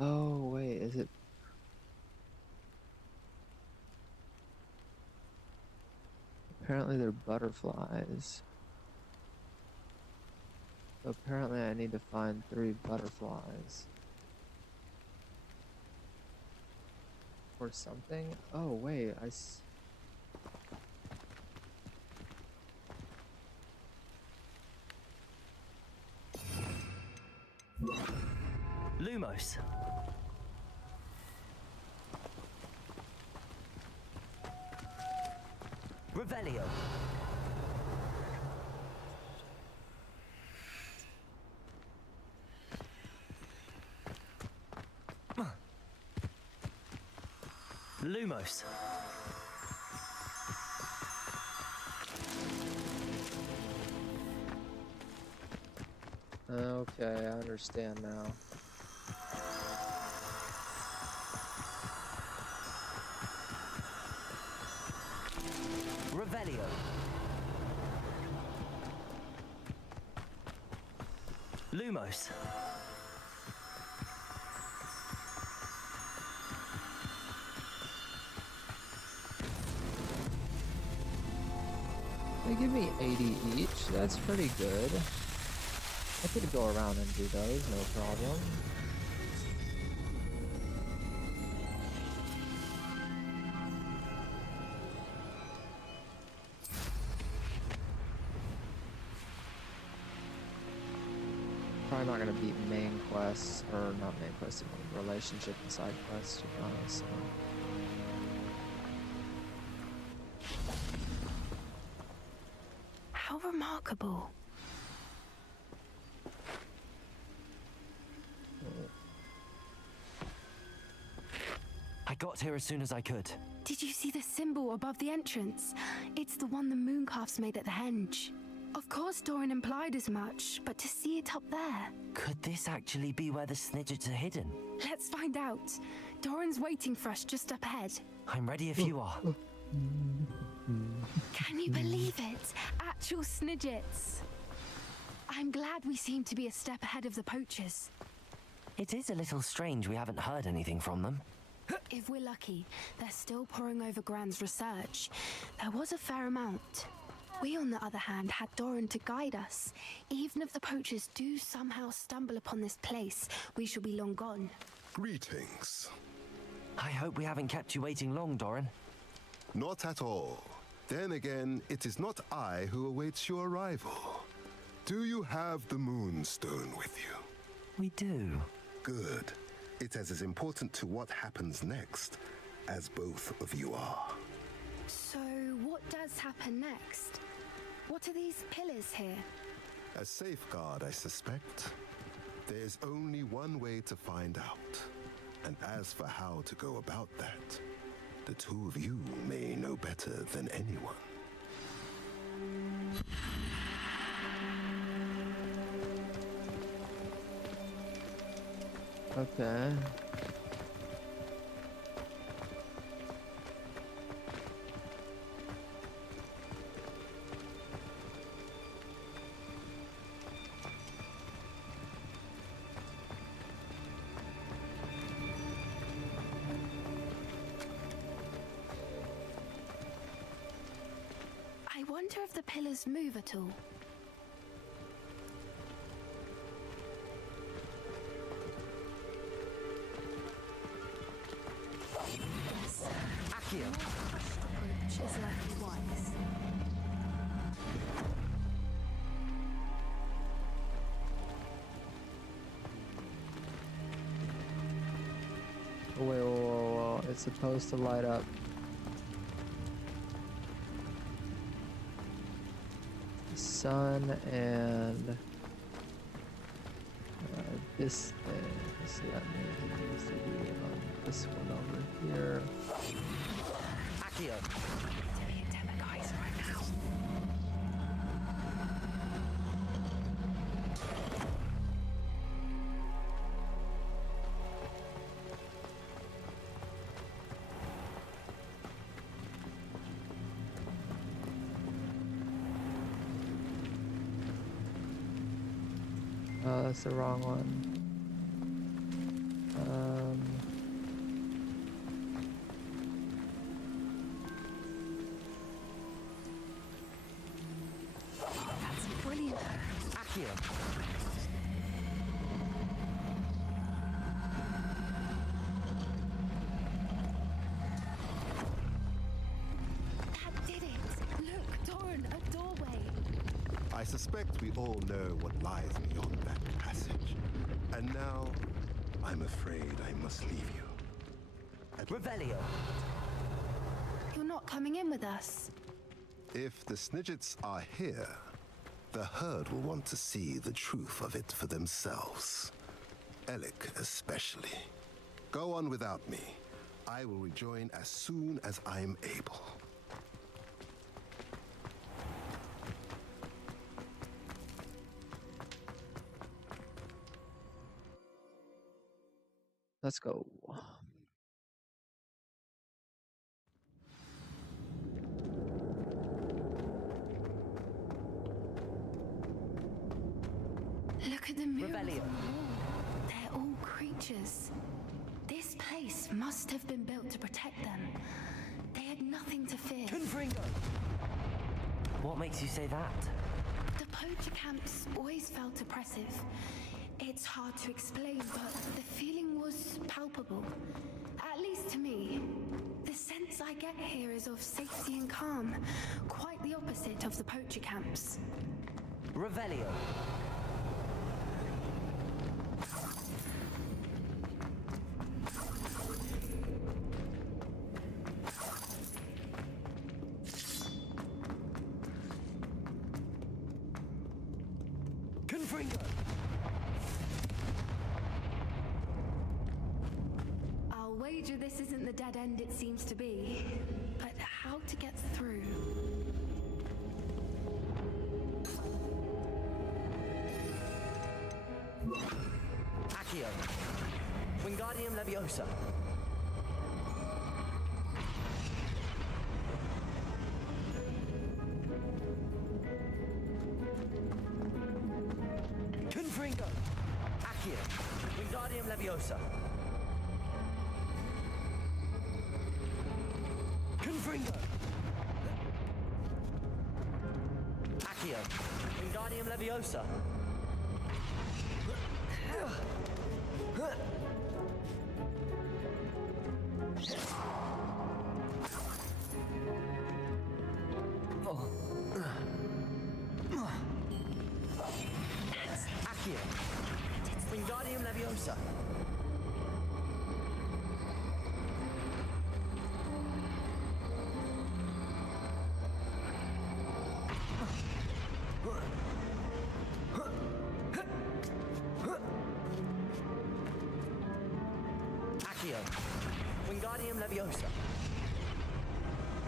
Oh, wait, is it? Apparently they're butterflies. So apparently I need to find 3 butterflies. Or something? Oh, wait, Lumos. Revelio. Lumos. Okay, I understand now. Revelio. Lumos. They give me 80 each. That's pretty good. I could go around and do those, no problem. Probably not gonna beat main quests, or not main quests, relationship and side quests, to be honest. So. How remarkable. I got here as soon as I could. Did you see the symbol above the entrance? It's the one the mooncalfs made at the henge. Of course Doran implied as much, but to see it up there... Could this actually be where the Snidgets are hidden? Let's find out. Doran's waiting for us just up ahead. I'm ready if you are. Can you believe it? Actual Snidgets. I'm glad we seem to be a step ahead of the poachers. It is a little strange we haven't heard anything from them. If we're lucky, they're still poring over Gran's research. There was a fair amount. We, on the other hand, had Doran to guide us. Even if the poachers do somehow stumble upon this place, we shall be long gone. Greetings. I hope we haven't kept you waiting long, Doran. Not at all. Then again, it is not I who awaits your arrival. Do you have the Moonstone with you? We do. Good. It is as important to what happens next as both of you are. So, what does happen next? What are these pillars here? A safeguard, I suspect. There is only one way to find out. And as for how to go about that, the two of you may know better than anyone. Okay. I wonder if the pillars move at all. Accio. Approach is likely wise. Oh, wait, whoa. It's supposed to light up. The sun and this thing. So that means it needs to be on this one over here. Accio. Oh, that's the wrong one. That's brilliant. Accio. That did it. Look, Doran, a doorway. I suspect we all know what lies beyond that passage. And now, I'm afraid I must leave you. Revelio. You're not coming in with us. If the Snidgets are here, the herd will want to see the truth of it for themselves. Alec especially. Go on without me. I will rejoin as soon as I'm able. Let's go. Look at the murals on the Revelio. wall. They're all creatures. This place must have been built to protect them. They had nothing to fear. Confringo. What makes you say that? The poacher camps always felt oppressive. It's hard to explain, but the feeling was palpable. At least to me. The sense I get here is of safety and calm. Quite the opposite of the poacher camps. Revelio. Confringo. I'll wager this isn't the dead end it seems to be. But how to get through? Accio. Wingardium Leviosa. Confringo. Accio. Wingardium Leviosa. Confringo. Accio. Wingardium Leviosa. Accio. Wingardium Leviosa. Accio. Wingardium Leviosa.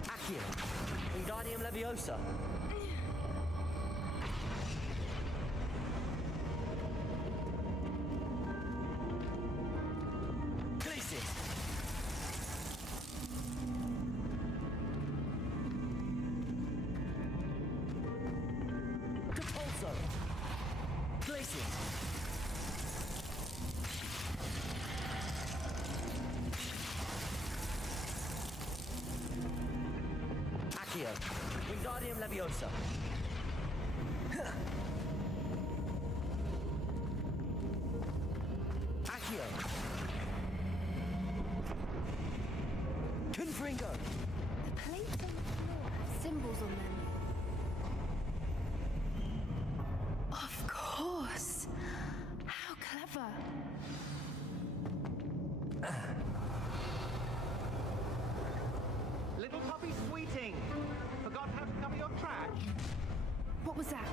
Accio. Wingardium Leviosa. Accio. Wingardium Leviosa. Accio. Confringo. The plates on the floor have symbols on them. Of course. How clever. Little puppy Sweeting! Forgot how to cover your trash? What was that?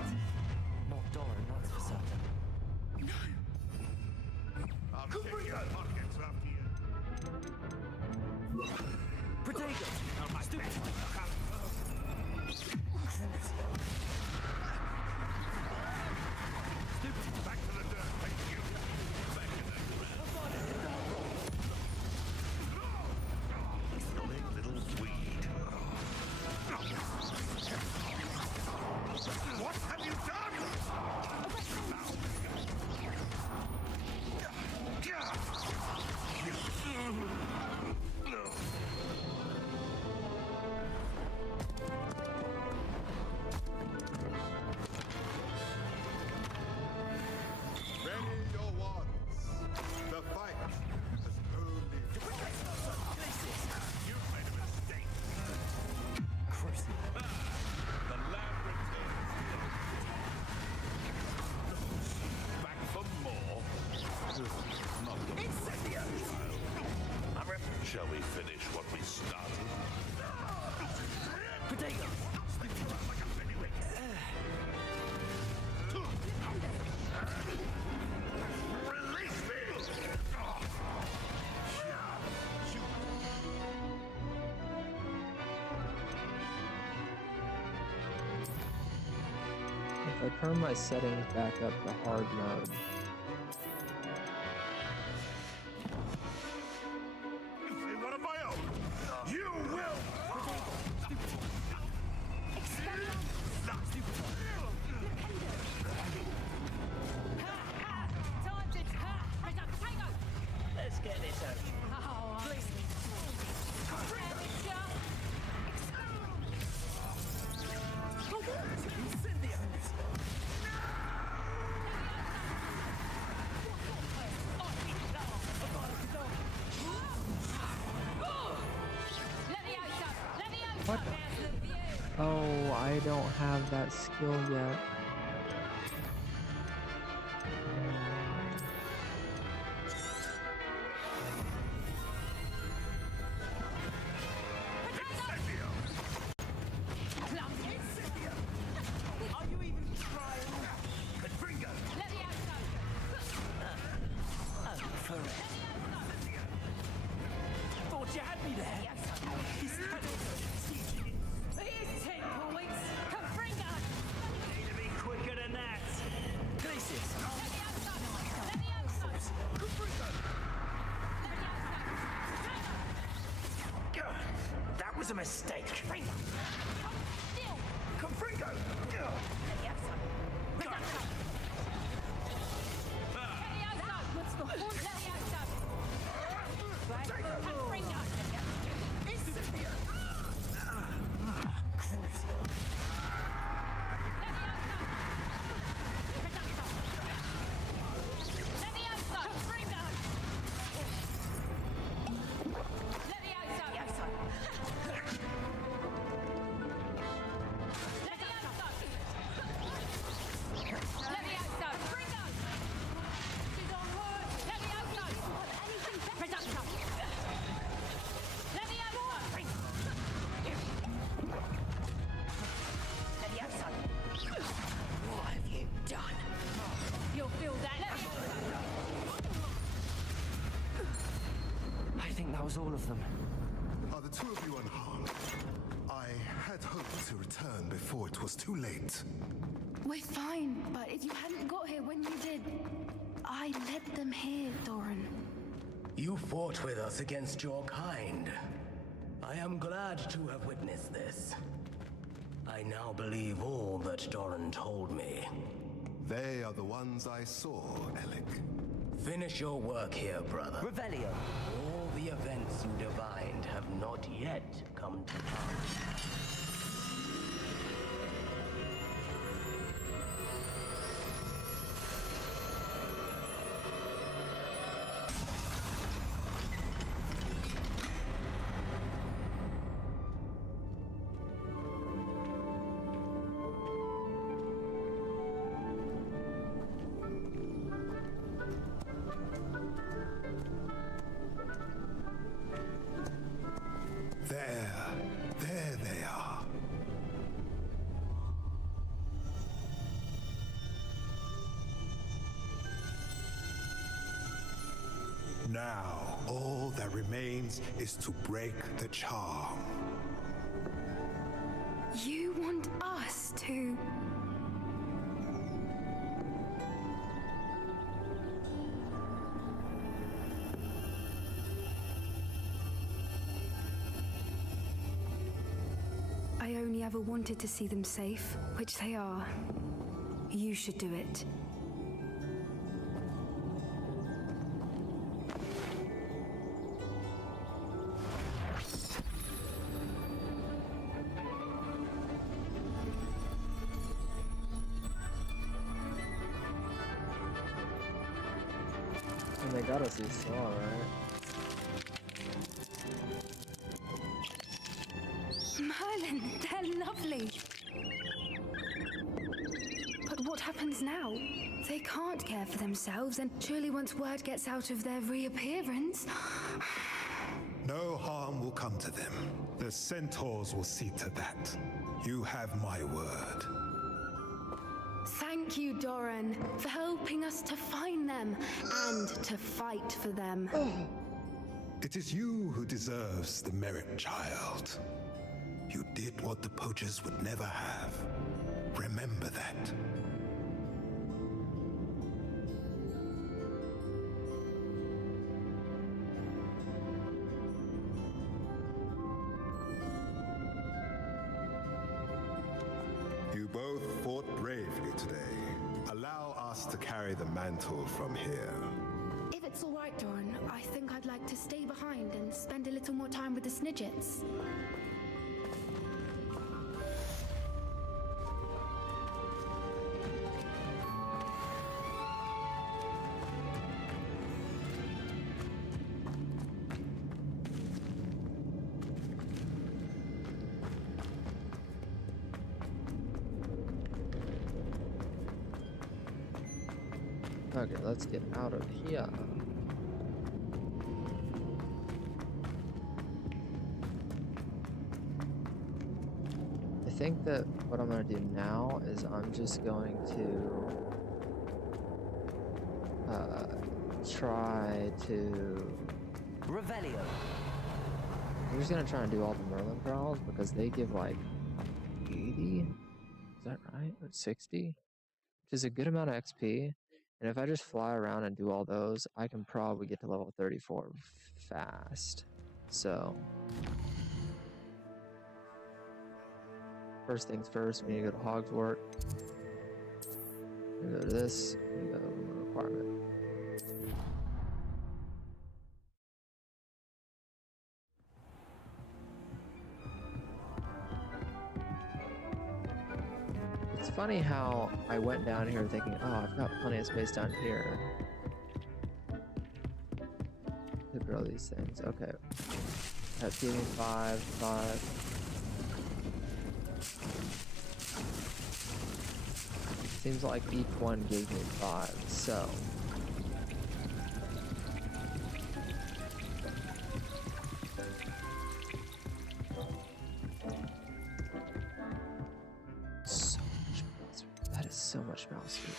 Not Doran, that's for certain. I'll check your pockets after you. Protego. Stupid. Back to the dirt, thank you. Back in the Silly little Swede. What have you done? Ready your wands. The fight has only You've made a mistake. The lab returns. Back for more. Not the Incendio! Shall we finish what we started? Protego. Release me! If I turn my settings back up to hard mode, Say one of my own. You will! Let's get this out. what? Oh, I don't have that skill yet. Are you even trying? Confringo. Thought you had me there. Here's 10 points. Confringo. Need to be quicker than that. Glacius. That was a mistake. Confringo. What's the horn? Confringo. was all of them. Are the two of you unharmed? I had hoped to return before it was too late. We're fine, but if you hadn't got here when you did, I led them here, Doran. You fought with us against your kind. I am glad to have witnessed this. I now believe all that Doran told me. They are the ones I saw, Alec. Finish your work here, brother. Revelio. All the events you divined have not yet come to pass. There they are. Now, all that remains is to break the charm. You want us to... I only ever wanted to see them safe, which they are. You should do it. And they got us these saw, right? Merlin, they're lovely. But what happens now? They can't care for themselves, and surely once word gets out of their reappearance... No harm will come to them. The centaurs will see to that. You have my word. Thank you, Doran, for helping us to find them and to fight for them. It is you who deserves the merit, child. You did what the poachers would never have. Remember that. You both fought bravely today. Allow us to carry the mantle from here. If it's all right, Doran, I think I'd like to stay behind and spend a little more time with the Snidgets. Okay, let's get out of here. I think that what I'm going to do now is I'm just going to try to... Revelio. I'm just going to try and do all the Merlin Growls because they give like 80? Is that right? Or 60? Which is a good amount of XP. And if I just fly around and do all those, I can probably get to level 34 fast. So, first things first, we need to go to Hogswort. We go to this, we go to requirement. It's funny how I went down here thinking, oh, I've got plenty of space down here to grow these things. Okay. That's giving 5. Seems like each one gave me 5, so. So much mouse speed.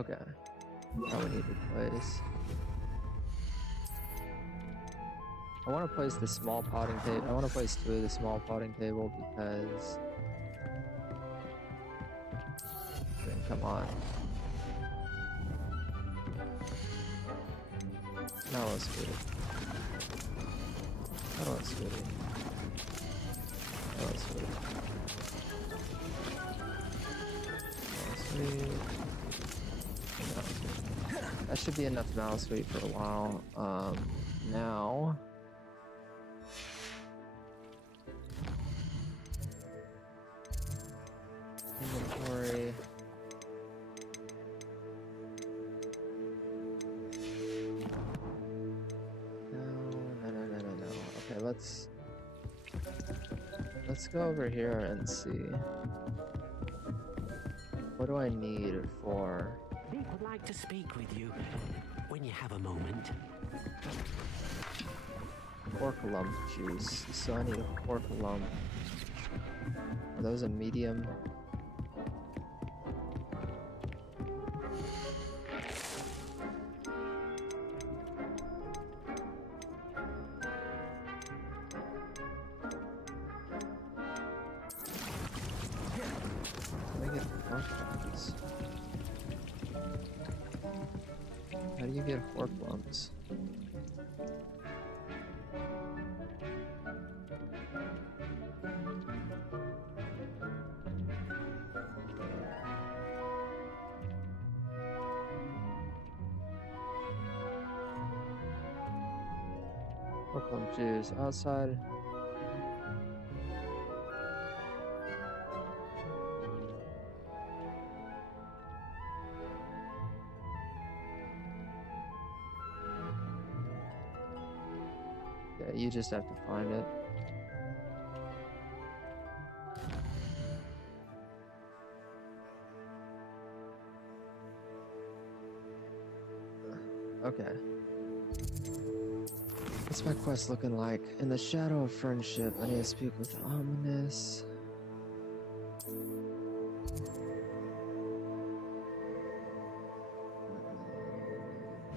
Okay. Now we need to place. I want to place the small potting table. I want to place 2 of the small potting table because. Come on. Now let's get it. Now let's get it. Now let's get it. That should be enough mouse weight for a while. Now inventory. No. Okay, let's go over here and see. What do I need for? Nick would like to speak with you when you have a moment. Pork lump juice. So I need a pork lump. Are those a medium? How do you get pork lumps? Pork lump juice outside. You just have to find it. Okay. What's my quest looking like? In the shadow of friendship, I need to speak with Ominous.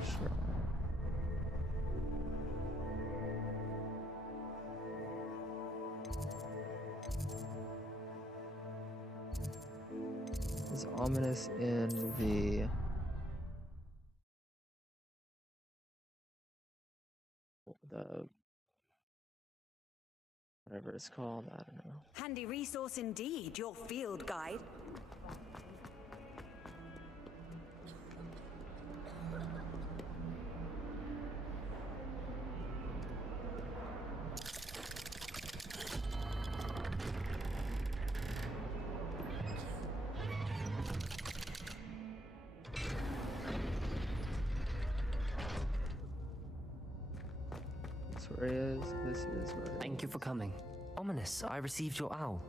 Sure. Is Ominous in the whatever it's called? I don't know. Handy resource indeed, your field guide. Where he is. This is where. Thank you for coming. Ominous, I received your owl.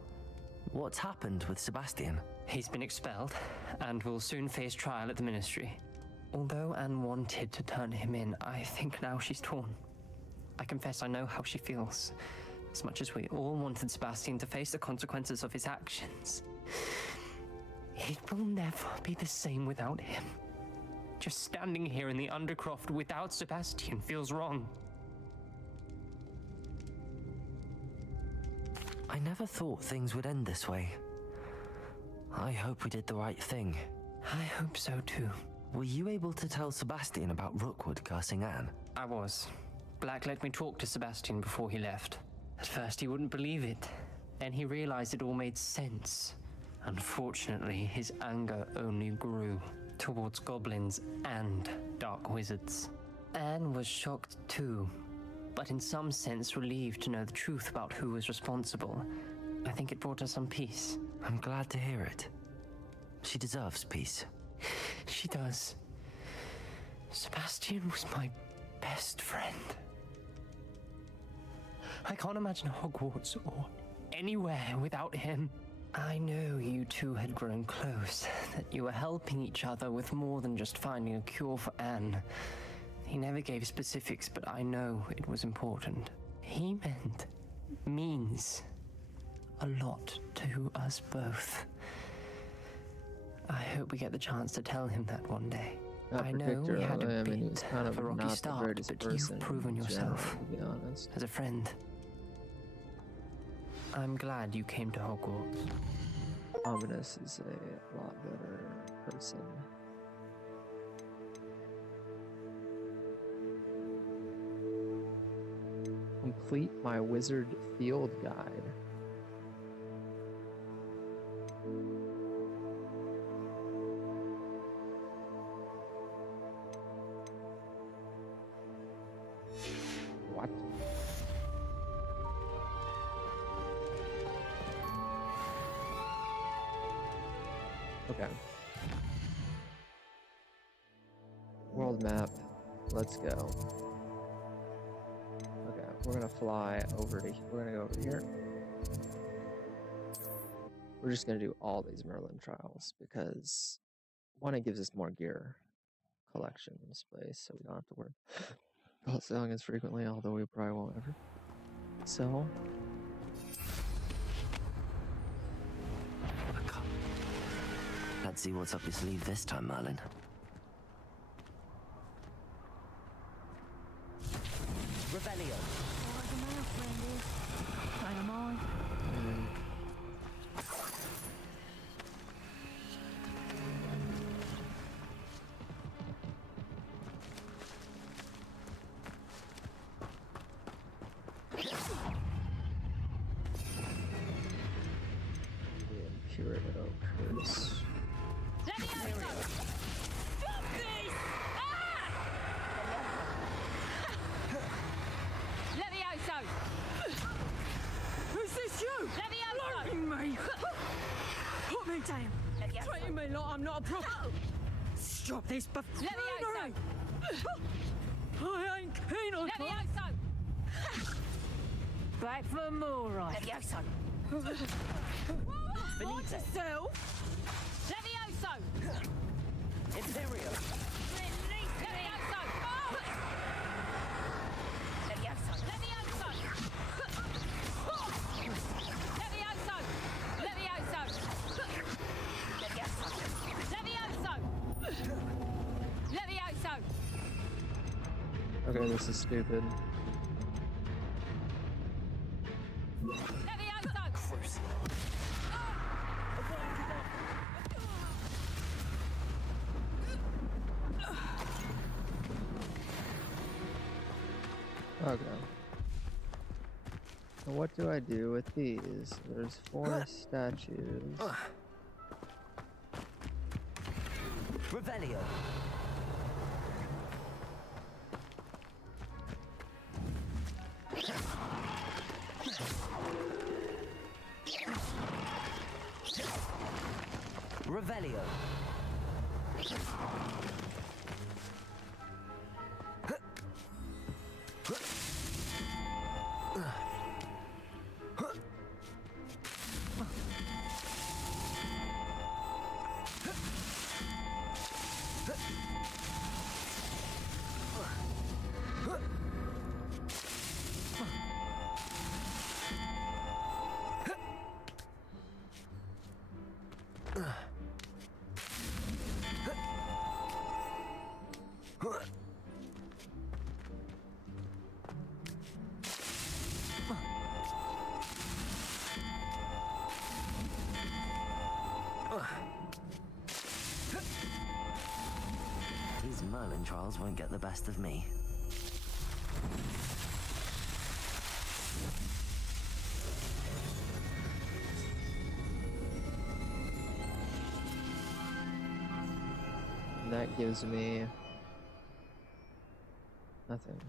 What's happened with Sebastian? He's been expelled and will soon face trial at the ministry. Although Anne wanted to turn him in, I think now she's torn. I confess I know how she feels. As much as we all wanted Sebastian to face the consequences of his actions, it will never be the same without him. Just standing here in the Undercroft without Sebastian feels wrong. I never thought things would end this way. I hope we did the right thing. I hope so too. Were you able to tell Sebastian about Rookwood cursing Anne? I was. Black let me talk to Sebastian before he left. At first he wouldn't believe it. Then he realized it all made sense. Unfortunately, his anger only grew towards goblins and dark wizards. Anne was shocked too, but in some sense relieved to know the truth about who was responsible. I think it brought her some peace. I'm glad to hear it. She deserves peace. She does. Sebastian was my best friend. I can't imagine Hogwarts or anywhere without him. I know you two had grown close, that you were helping each other with more than just finding a cure for Anne. He never gave specifics, but I know it was important. He means a lot to us both. I hope we get the chance to tell him that one day. Not I know we had a particularly. I mean, bit he's kind of of a rocky not the start, greatest but person you've proven in yourself general, to be honest. as a friend. I'm glad you came to Hogwarts. Ominous is a lot better person. Complete my wizard field guide. What? Okay. World map. Let's go. Okay, we're gonna fly over to. We're gonna go over here. We're just gonna do all these Merlin trials because one, it gives us more gear collection space, so we don't have to worry about selling as frequently, although we probably won't ever. So. Let's see what's up your sleeve this time, Merlin. Revelio. Dynamite. Itwarrior curse. Who's this you? Loading me! Put me down! Treating me like I'm not a problem! Stop this buffoonery! I ain't keen on Back for more, right? Watch yourself! Itwarrior. Okay, this is stupid. Okay. So what do I do with these? There's 4 statues. Revelio. Revelio. These Merlin trials won't get the best of me. That gives me nothing.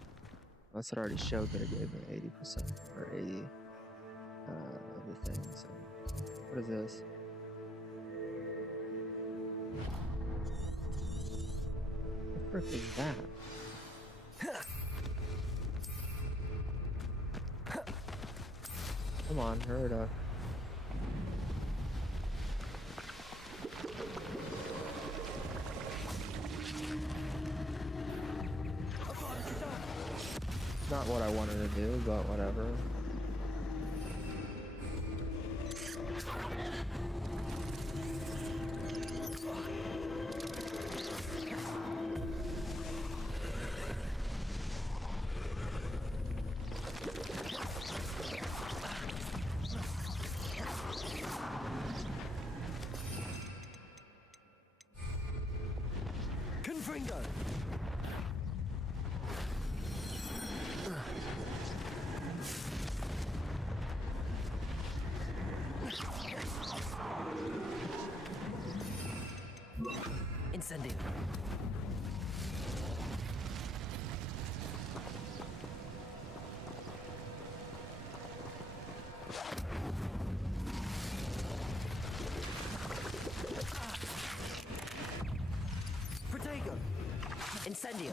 Unless it already showed that it gave me 80% or 80 of the things. What is this? What the frick is that? Come on, hurry it up. Not what I wanted to do, but whatever. Confringo! Incendio. Protego. Incendio.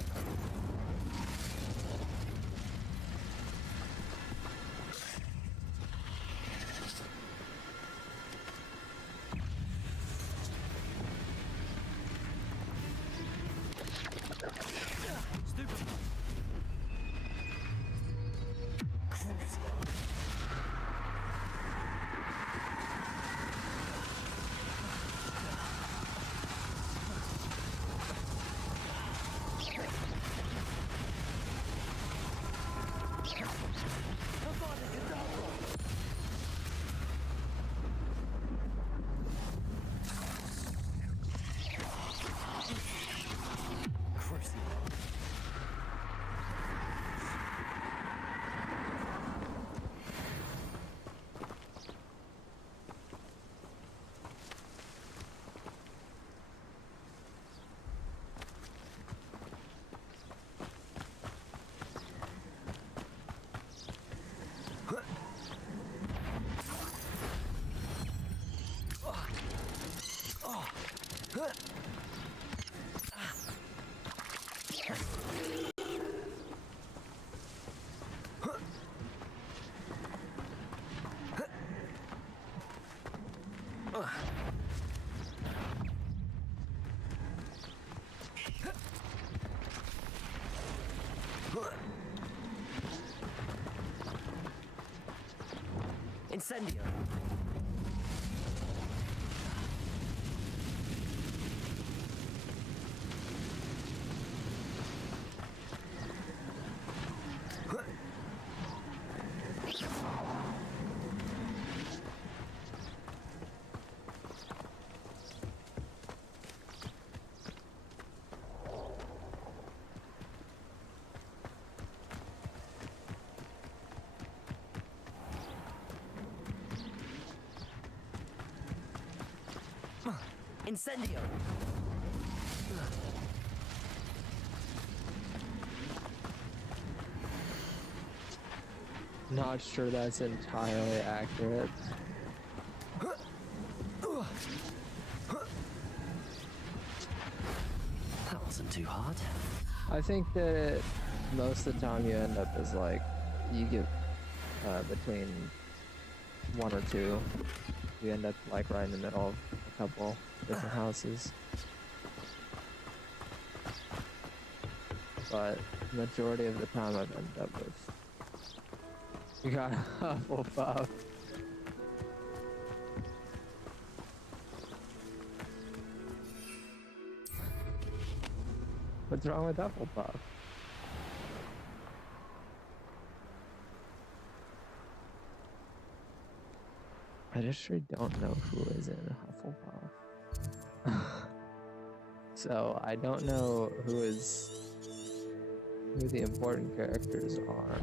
Incendio. Incendio! Not sure that's entirely accurate. That wasn't too hard. I think that most of the time you end up as like, you get between 1 or 2. You end up like right in the middle of a couple different houses. But majority of the time I've ended up with, you got a Hufflepuff. What's wrong with Hufflepuff? I just really don't know who is in Hufflepuff. So I don't know who the important characters are.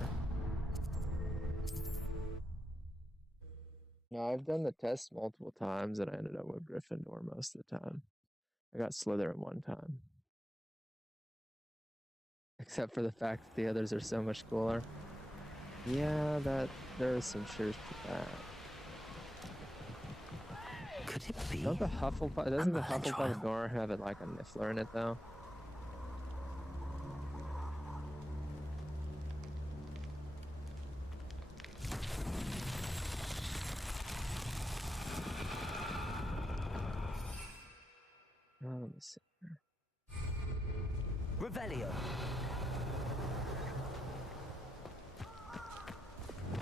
No, I've done the test multiple times and I ended up with Gryffindor most of the time. I got Slytherin one time. Except for the fact that the others are so much cooler. Yeah, there is some truth to that. Could it be? Doesn't the Hufflepuff door have it like a Niffler in it though? Let me see here. Revelio.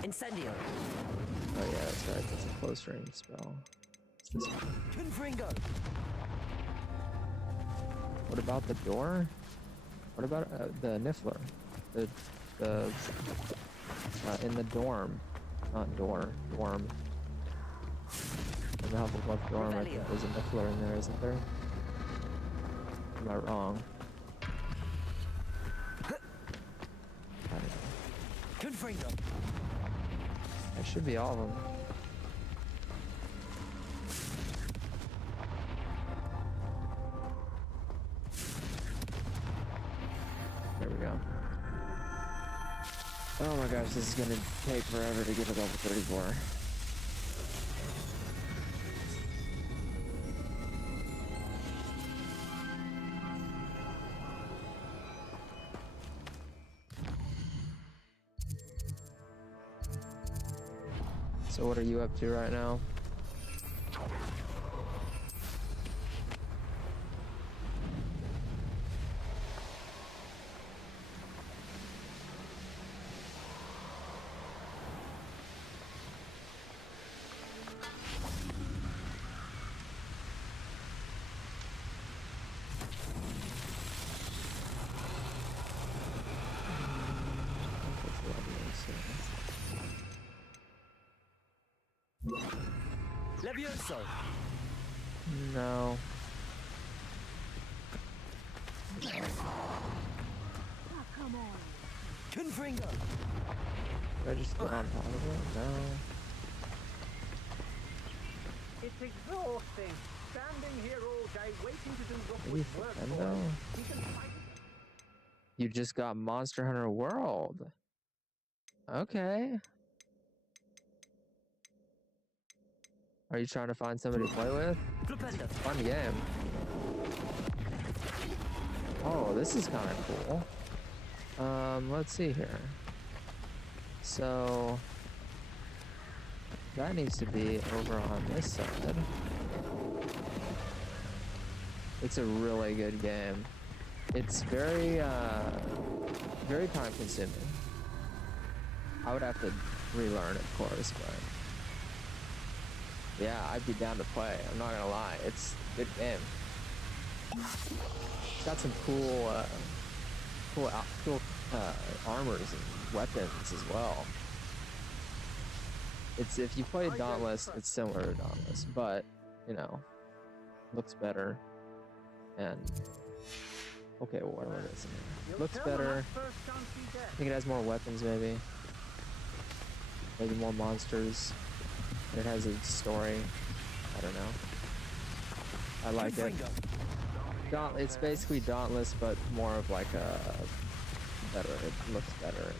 Incendio. Oh yeah, that's right. That's a close range spell. It's this one. Confringo. What about the door? What about the Niffler? The in the dorm, not door, dorm. In the Hufflepuff dorm, I think there's a Niffler in there, isn't there? Am I wrong? That should be all of them. There we go. Oh my gosh, this is gonna take forever to get to level 34. So what are you up to right now? Levioso. No. Oh, come on. Confringo. Did I just get on top of it? No. It's exhausting. Standing here all day waiting to do Maybe Rookwood's work Fendo? for us. He can fight. You just got Monster Hunter World. Okay. Are you trying to find somebody to play with? It's a fun game. Oh, this is kind of cool. Let's see here. So that needs to be over on this side. It's a really good game. It's very time consuming. I would have to relearn, of course, but yeah, I'd be down to play. I'm not gonna lie, it's a good game. It's got some cool armors and weapons as well. It's if you play Dauntless, it's similar to Dauntless, but you know, looks better. And okay, well, what am I missing here? Looks better. I think it has more weapons, maybe more monsters. It has a story. I don't know. I like it. It's basically Dauntless, but more of like a better. It looks better.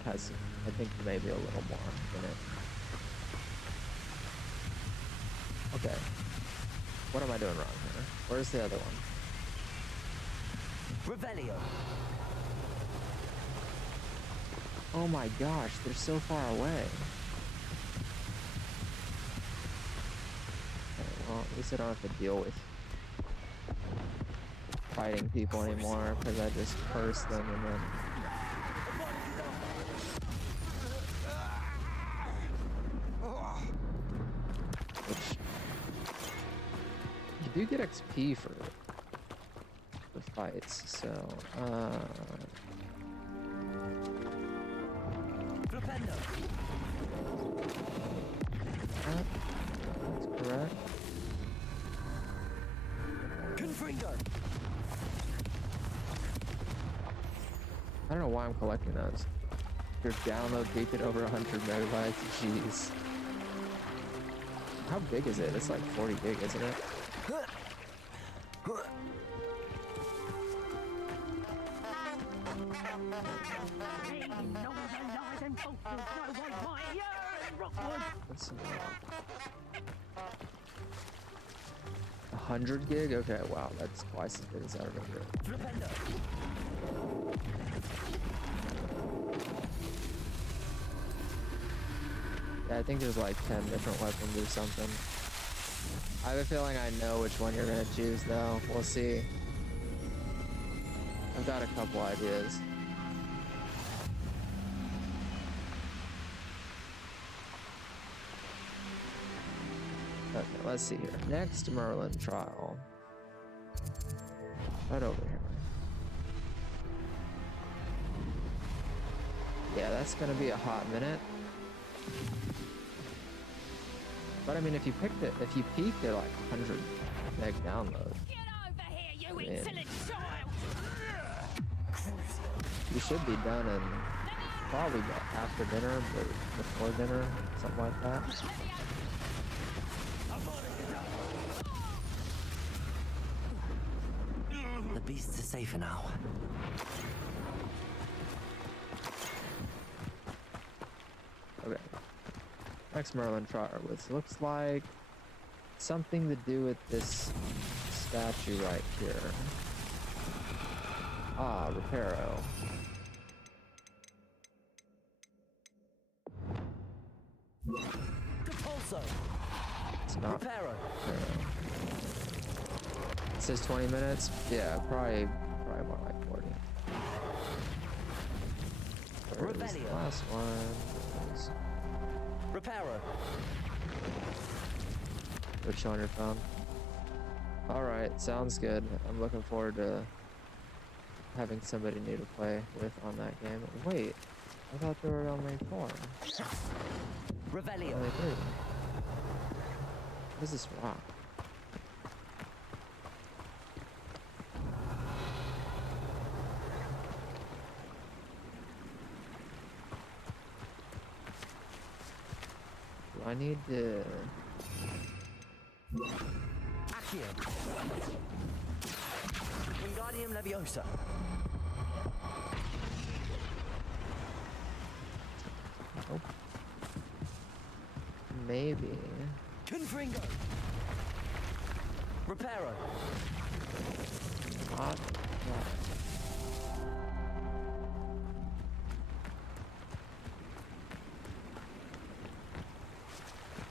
It has, I think, maybe a little more in it. Okay. What am I doing wrong here? Where's the other one? Revelio. Oh my gosh, they're so far away. Well, at least I don't have to deal with fighting people anymore, because I just curse them and then... Which... You do get XP for fights, so... That's correct. Confringo. I don't know why I'm collecting those. Your download peaked at over 100 megabytes. Jeez. How big is it? It's like 40 gig, isn't it? Let's see. 100 gig? Okay, wow, that's twice as big as I remember. Yeah, I think there's like 10 different weapons or something. I have a feeling I know which one you're gonna choose though. We'll see. I've got a couple ideas. Okay, let's see here. Next Merlin trial. Right over here. Yeah, that's gonna be a hot minute. But I mean, if you picked it, if you peaked at like 100 meg download, I mean, you should be done in probably after dinner, but before dinner, something like that. The beasts are safer now. Okay. Next Merlin Trotter, which looks like something to do with this statue right here. Ah, Reparo. It's not Reparo. It says 20 minutes. Yeah, probably more like 40. Where's the last one? Reparo. Which one your phone? Alright, sounds good. I'm looking forward to having somebody new to play with on that game. Wait, I thought there were only 4. Revelio. Only 3. What is this rock? Do I need to... Accio. Wingardium Leviosa. Nope. Maybe. Confringo. Reparo. Hot.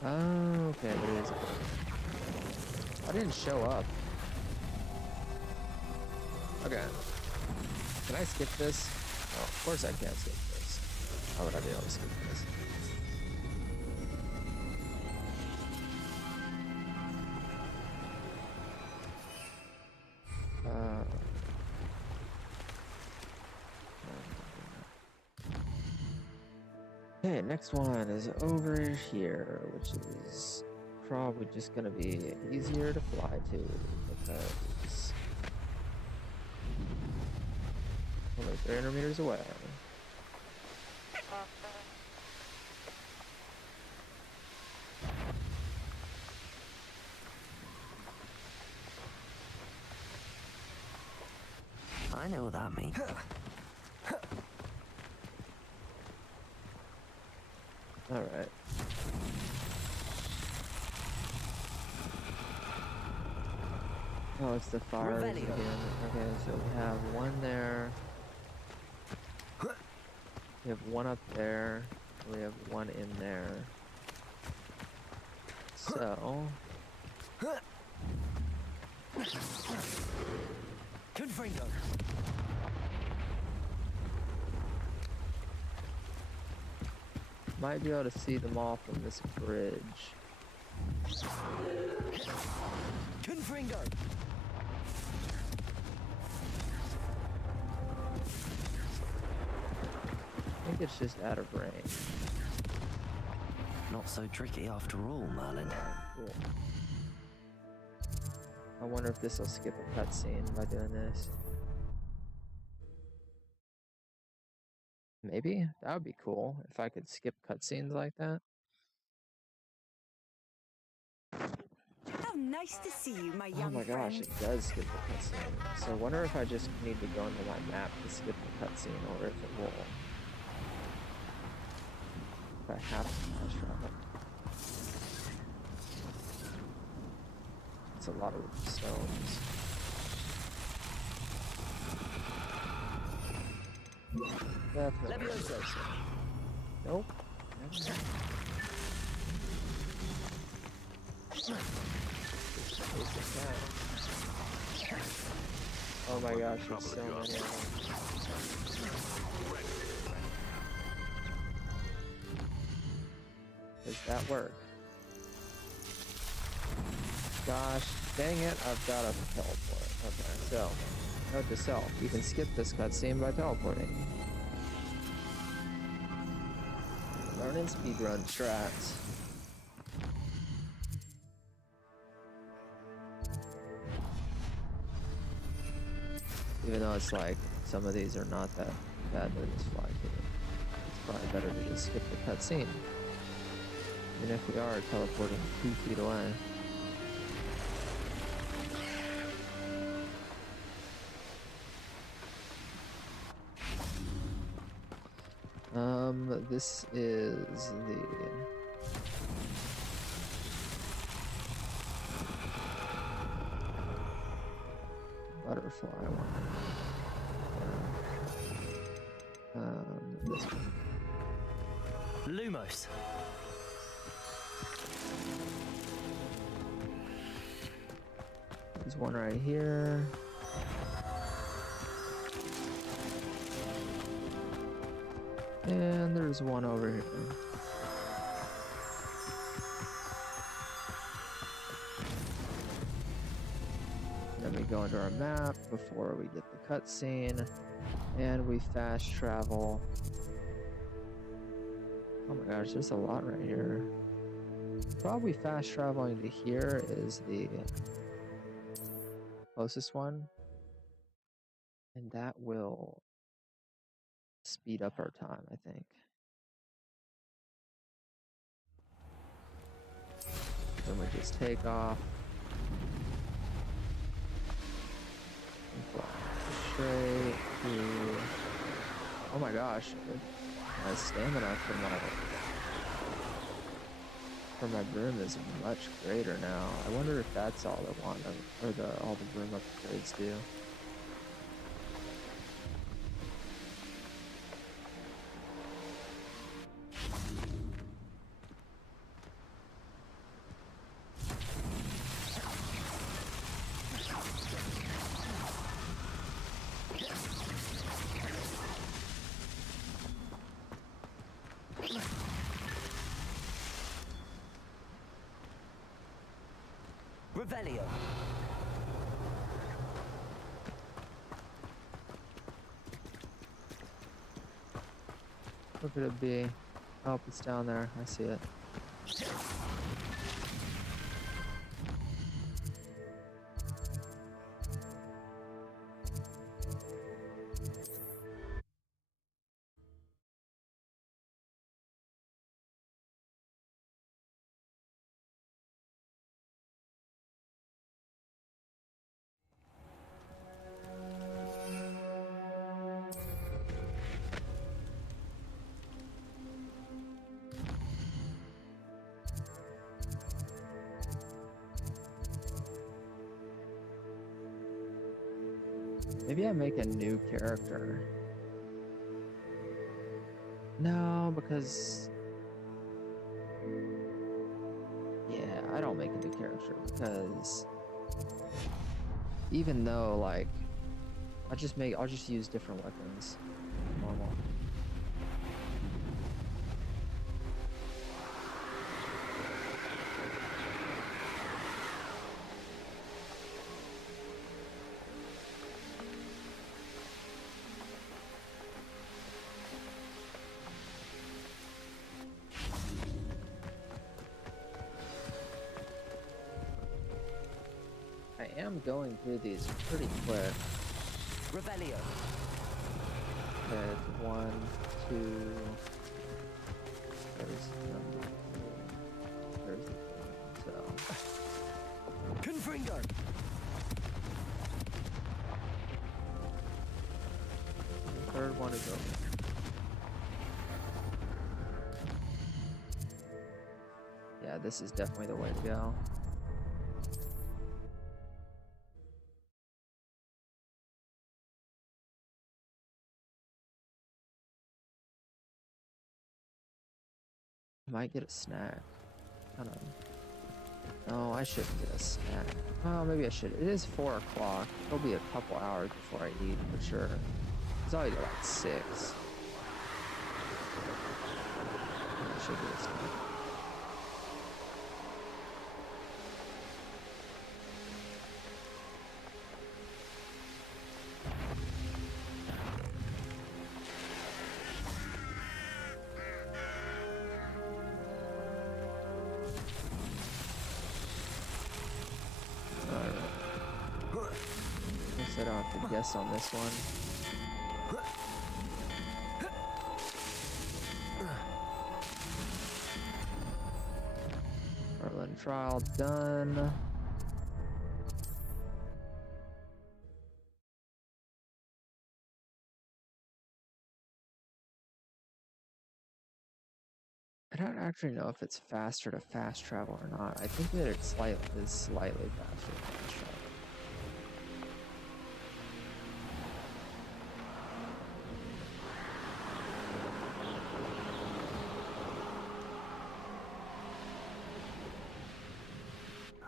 Oh, okay, but it is. I didn't show up. Okay. Can I skip this? Oh, of course I can't skip this. How would I be able to skip this? Okay, next one is over here, which is probably just gonna be easier to fly to because only 300 meters away. I know what that means. All right. Oh, it's the fires again. Okay, so we have one there. We have one up there. We have one in there. So... Confringo. Might be able to see them all from this bridge. Confringo. I think it's just out of range. Not so tricky after all, Merlin. Cool. I wonder if this will skip a cutscene by doing this. Maybe? That would be cool if I could skip cutscenes like that. How nice to see you, my young Oh my gosh, friend. it does skip the cutscene. So I wonder if I just need to go into my map to skip the cutscene or if it will. If I have to fast travel. It's a lot of stones. Definitely. Nope. Oh my gosh, there's so many of them. Does that work? Gosh, dang it, I've got to teleport. Okay, so, note to self, you can skip this cutscene by teleporting. Learning speedrun strats. Even though it's like, some of these are not that bad to just fly through. It's probably better to just skip the cutscene. Even if we are teleporting 2 feet away. This is the butterfly one. This one. Lumos. There's one right here. And there's one over here. Then we go into our map before we get the cutscene, and we fast travel. Oh my gosh, there's a lot right here. Probably fast traveling to here is the closest one, and that will speed up our time, I think. Then we just take off and fly straight to. Oh my gosh, my stamina for my broom is much greater now. I wonder if that's all the one, or all the broom upgrades do. Revelio. Where could it be? Oh, it's down there. I see it. Maybe I make a new character. No, because... yeah, I don't make a new character because... even though, like... I'll just use different weapons. Normal. I'm going through these pretty quick. Revelio. Okay, 1, 2. There's number 2. There's the thing, so. Confringo. The third one is over. Yeah, this is definitely the way to go. Might get a snack. I don't know. No, I shouldn't get a snack. Oh, maybe I should. It is 4 o'clock. It'll be a couple hours before I eat for sure. It's always like 6. I should get a snack. I don't have to guess on this one. trial done. I don't actually know if it's faster to fast travel or not. I think that it's slightly faster to fast travel.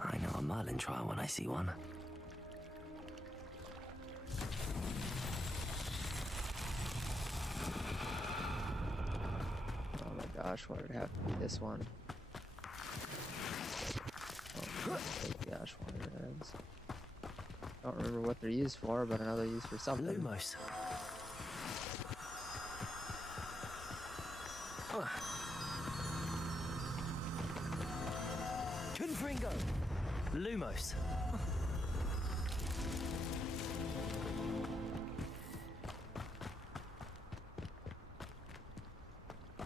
I know a Merlin trial when I see one. Oh my gosh, why did it have to be this one? Oh my gosh, one of your heads. I don't remember what they're used for, but I know they're used for something. Lumos. Confringo. Lumos.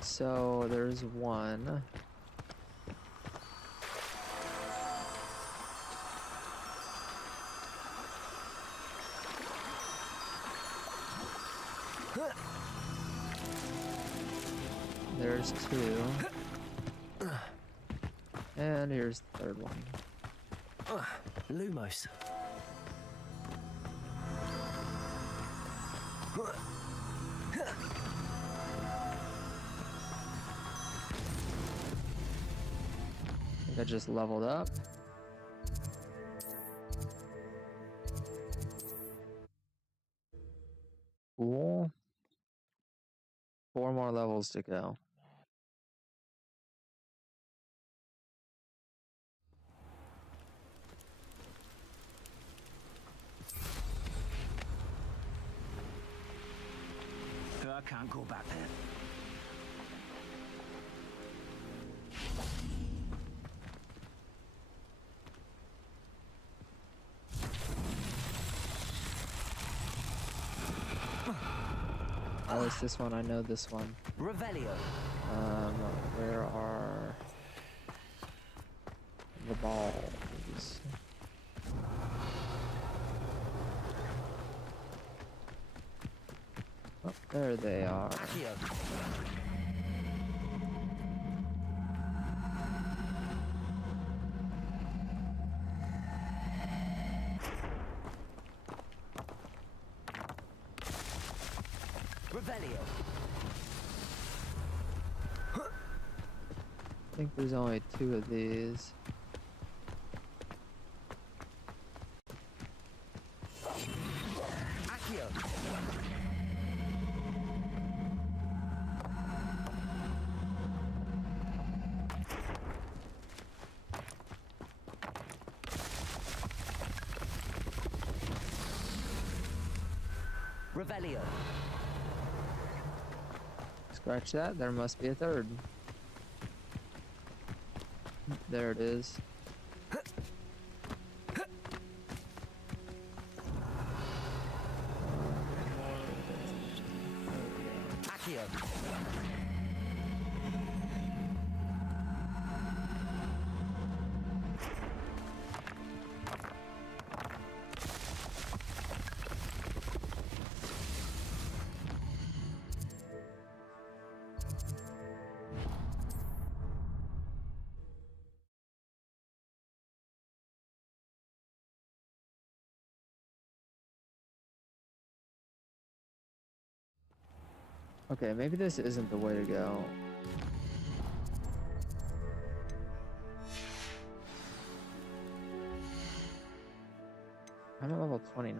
So there's one. There's two. And here's the third one. Lumos. I think I just leveled up. Cool. 4 more levels to go. I can't go back there. Oh, it's this one. I know this one. Revelio. Where are the balls? Oh, there they are. Revelio. I think there's only 2 of these. Accio. Revelio. Scratch that, there must be a third. There it is. Accio. Okay, maybe this isn't the way to go. I'm at level 29.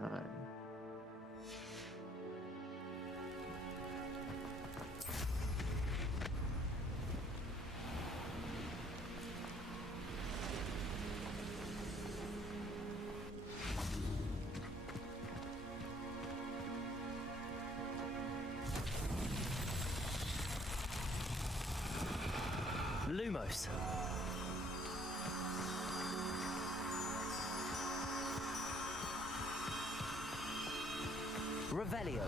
Lumos. Revelio.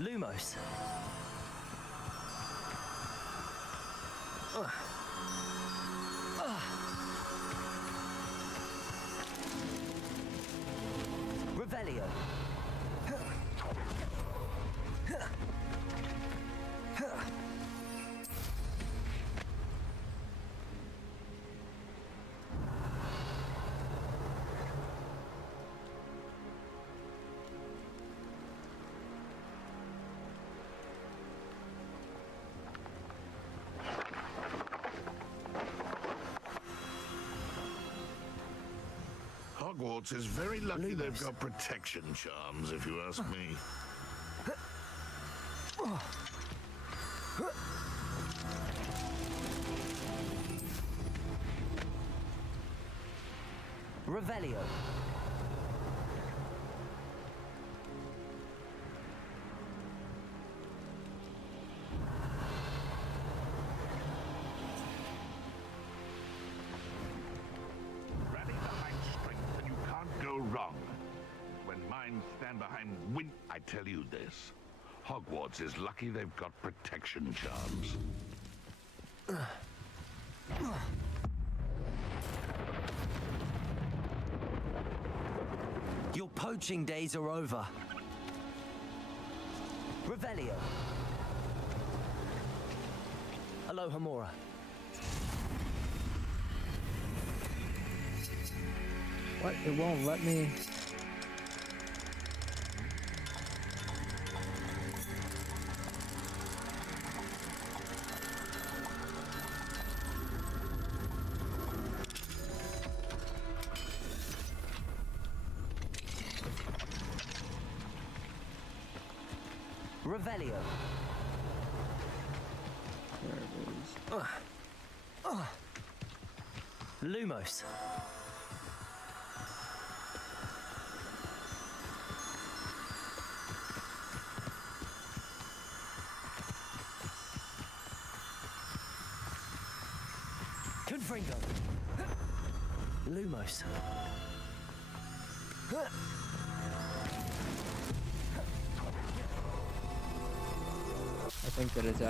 Lumos. Hogwarts is very lucky they've got protection charms, if you ask me. Revelio. Rally behind strength and you can't go wrong. When minds stand behind win, I tell you this. Hogwarts is lucky they've got protection charms. Your poaching days are over. Revelio. Aloha Mora. What? It won't let me. Revelio. There it is. Lumos. Confringo. Lumos. I think that it's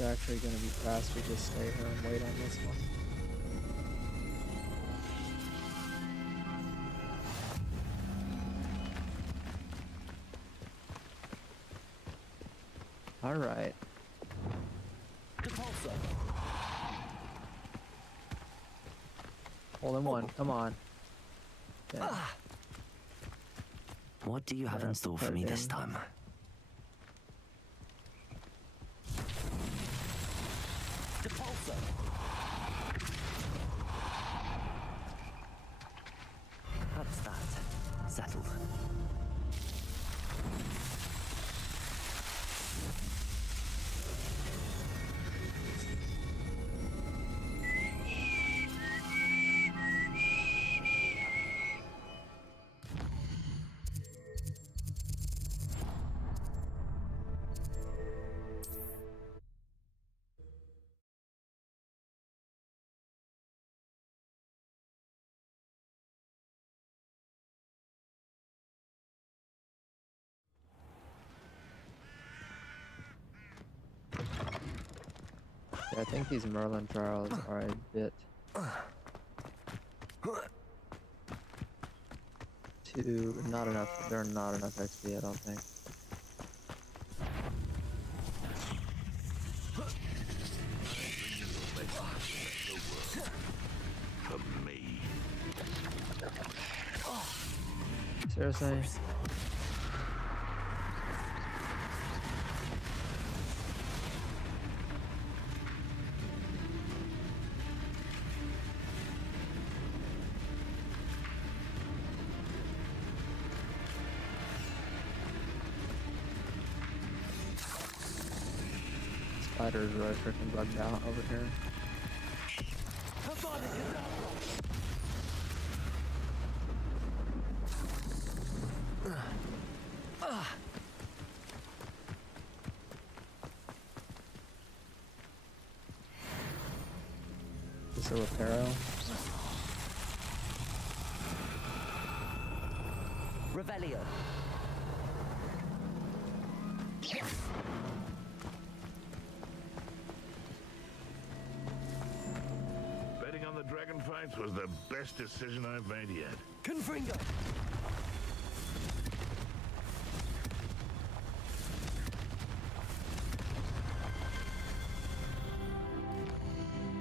actually going to be faster to stay here and wait on this one. All right. Hole in one. Come on. Yeah. What do you have in store for me this time? Depulso. That's that. Settled. I think these Merlin trials are a bit not enough. They're not enough XP, I don't think. For me. Seriously? Spider's really freaking bugged out over here. Is this a reparo? Revelio. Betting on the dragon fights was the best decision I've made yet. Confringo.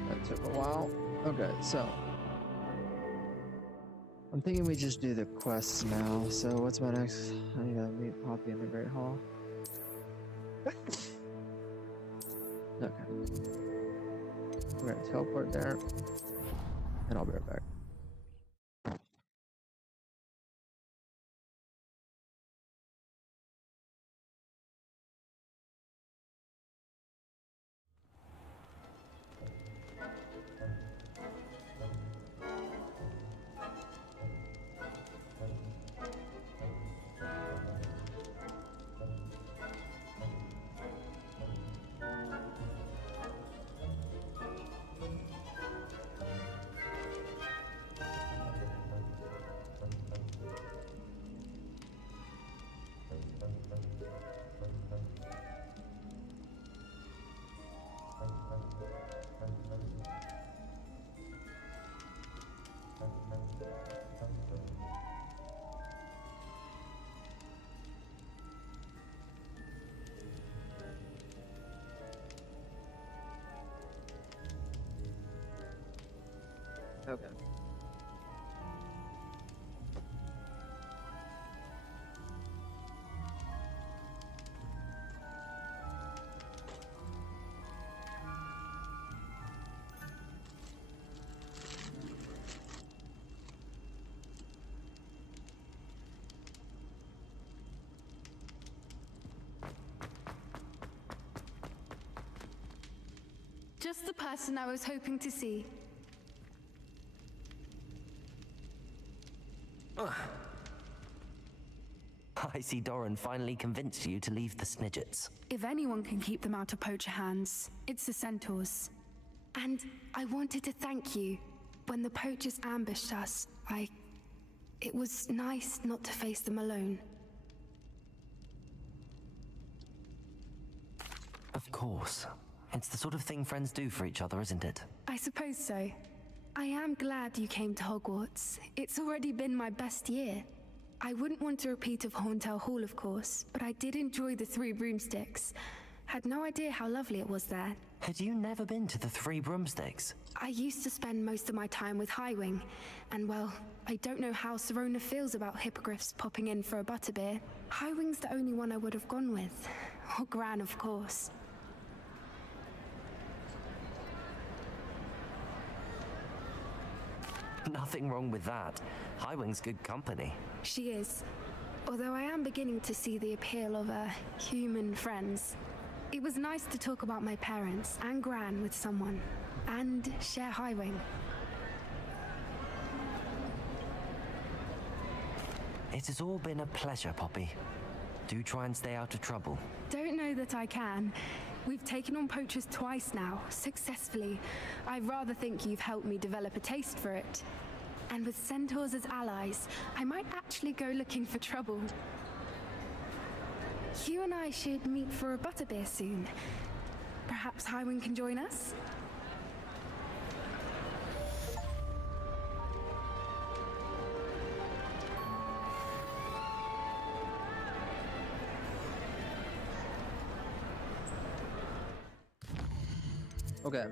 That took a while. Okay, so I'm thinking we just do the quests now. So what's my next? I gotta meet Poppy in the Great Hall. Okay. We're gonna teleport there, and I'll be right back. Okay. Just the person I was hoping to see. I see Doran finally convinced you to leave the Snidgets. If anyone can keep them out of poacher hands, it's the centaurs. And I wanted to thank you. When the poachers ambushed us, it was nice not to face them alone. Of course. It's the sort of thing friends do for each other, isn't it? I suppose so. I am glad you came to Hogwarts. It's already been my best year. I wouldn't want a repeat of Horntail Hall, of course, but I did enjoy the Three Broomsticks. Had no idea how lovely it was there. Had you never been to the Three Broomsticks? I used to spend most of my time with Highwing, and well, I don't know how Serona feels about hippogriffs popping in for a butterbeer. Highwing's the only one I would have gone with. Or Gran, of course. Nothing wrong with that. Highwing's good company. She is. Although I am beginning to see the appeal of human friends. It was nice to talk about my parents and Gran with someone. And share Highwing. It has all been a pleasure, Poppy. Do try and stay out of trouble. Don't know that I can. We've taken on poachers twice now, successfully. I rather think you've helped me develop a taste for it. And with centaurs as allies, I might actually go looking for trouble. You and I should meet for a butterbeer soon. Perhaps Highwing can join us? Okay,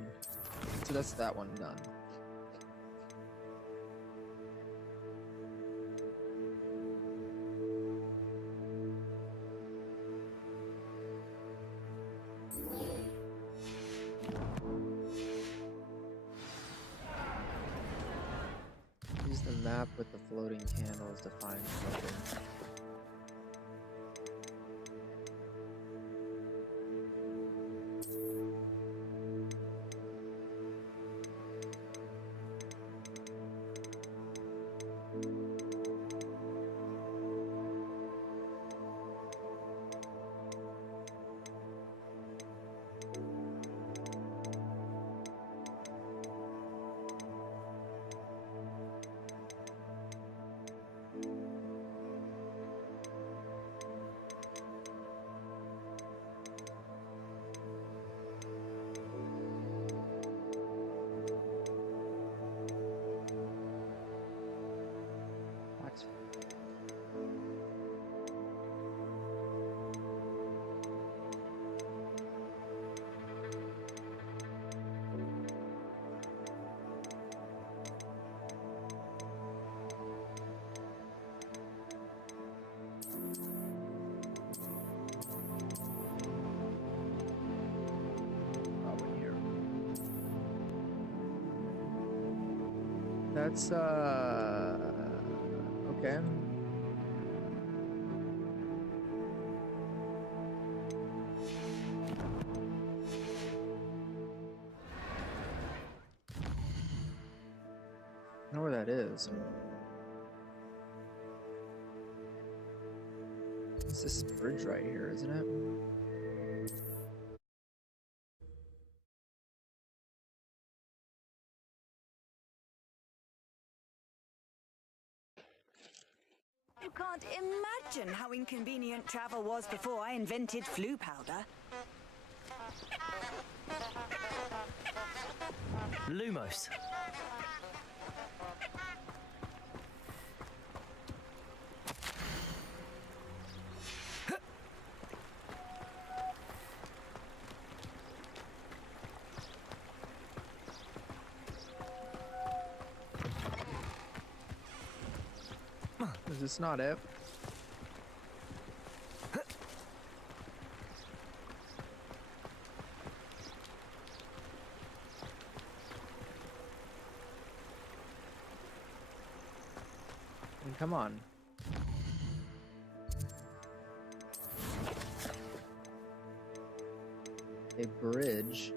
so that's that one done. Use the map with the floating candles to find something. That's okay. I know where that is. It's this bridge right here, isn't it? You can't imagine how inconvenient travel was before I invented flu powder. Lumos. this not it? Come on. A bridge.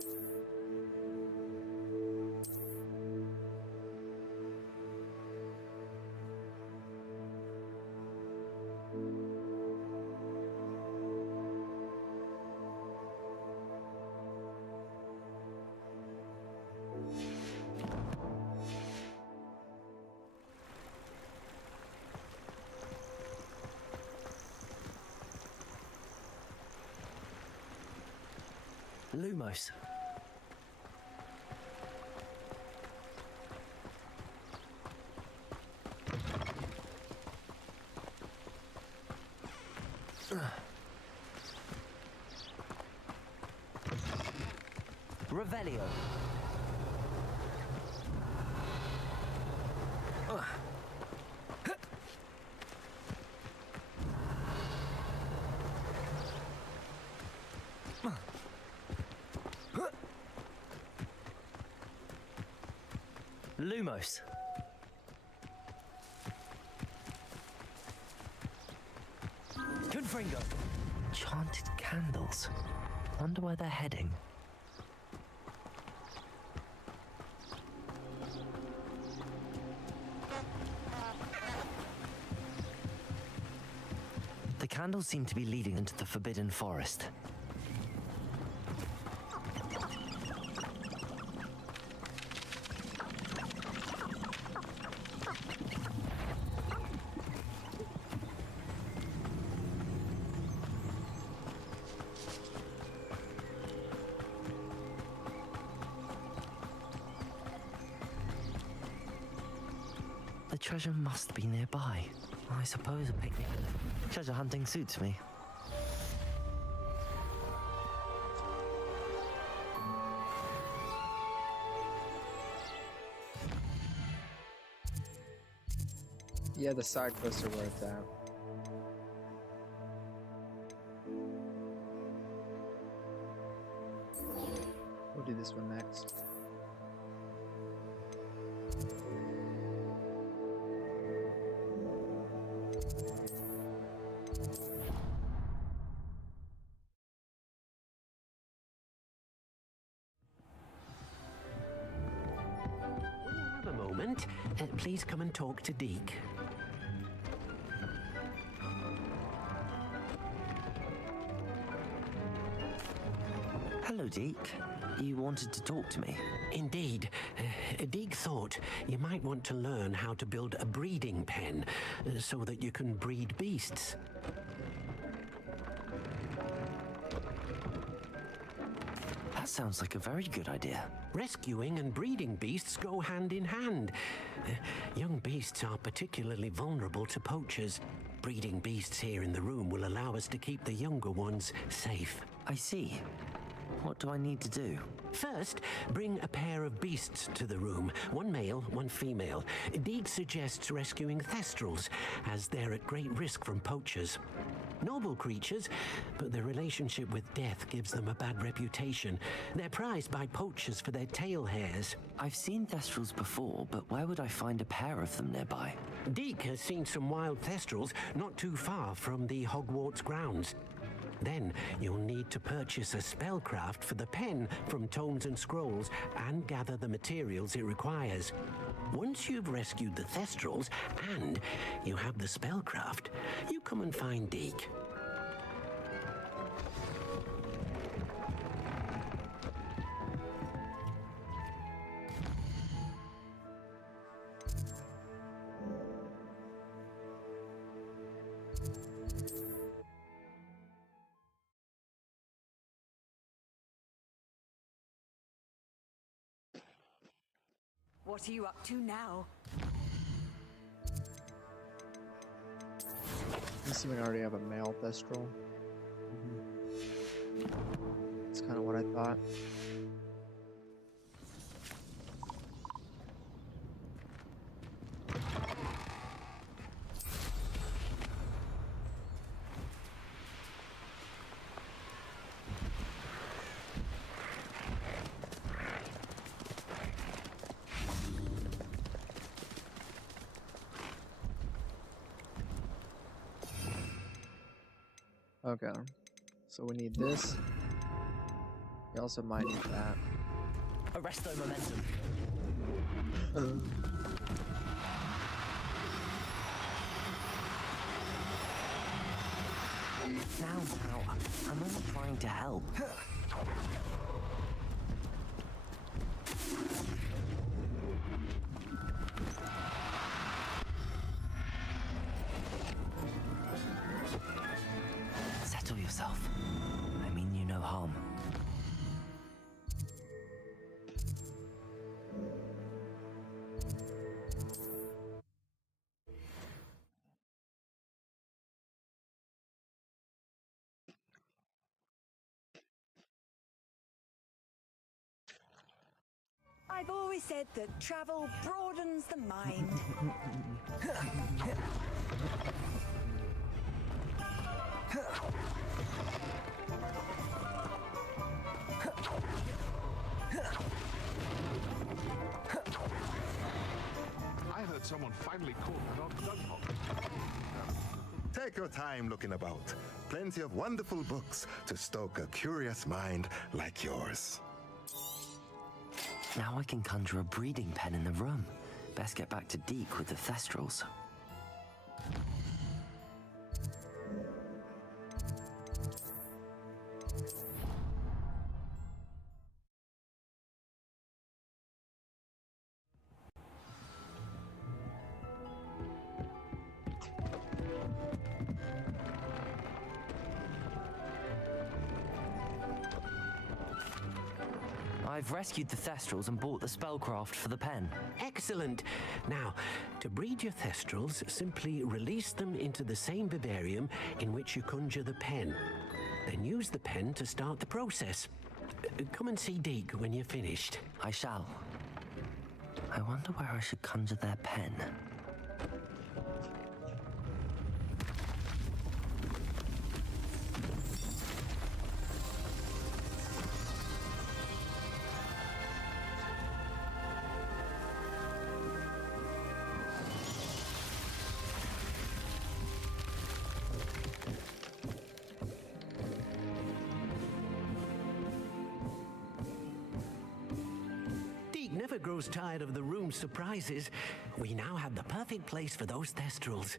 Lumos. Revelio. Lumos. Confringo. Enchanted candles. Wonder where they're heading. The candles seem to be leading into the Forbidden Forest. The treasure must be nearby. I suppose a picnic. Treasure hunting suits me. Yeah, the side quests are where it's at. We'll do this one next. Please come and talk to Deke. Hello, Deke. You wanted to talk to me? Indeed. Deke thought you might want to learn how to build a breeding pen so that you can breed beasts. That sounds like a very good idea. Rescuing and breeding beasts go hand in hand. Young beasts are particularly vulnerable to poachers. Breeding beasts here in the room will allow us to keep the younger ones safe. I see. What do I need to do? First, bring a pair of beasts to the room. One male, one female. Deke suggests rescuing thestrals, as they're at great risk from poachers. Noble creatures, but their relationship with death gives them a bad reputation. They're prized by poachers for their tail hairs. I've seen thestrals before, but where would I find a pair of them nearby? Deke has seen some wild thestrals not too far from the Hogwarts grounds. Then you'll need to purchase a spellcraft for the pen from Tomes and Scrolls and gather the materials it requires. Once you've rescued the thestrals and you have the spellcraft, you come and find Deke. What are you up to now? I'm assuming I already have a male thestral. That's kind of what I thought. Okay. So we need this. We also might need that. Arresto momentum. Now, I'm only trying to help. Settle yourself. I mean you no harm. I've always said that travel broadens the mind. I heard someone finally caught an odd dog. Take your time looking about. Plenty of wonderful books to stoke a curious mind like yours. Now I can conjure a breeding pen in the room. Best get back to Deke with the Thestrals. I've rescued the Thestrals and bought the spellcraft for the pen. Excellent. Now, to breed your Thestrals, simply release them into the same vivarium in which you conjure the pen. Then use the pen to start the process. Come and see Deke when you're finished. I shall. I wonder where I should conjure their pen. Never grows tired of the room's surprises. We now have the perfect place for those Thestrals.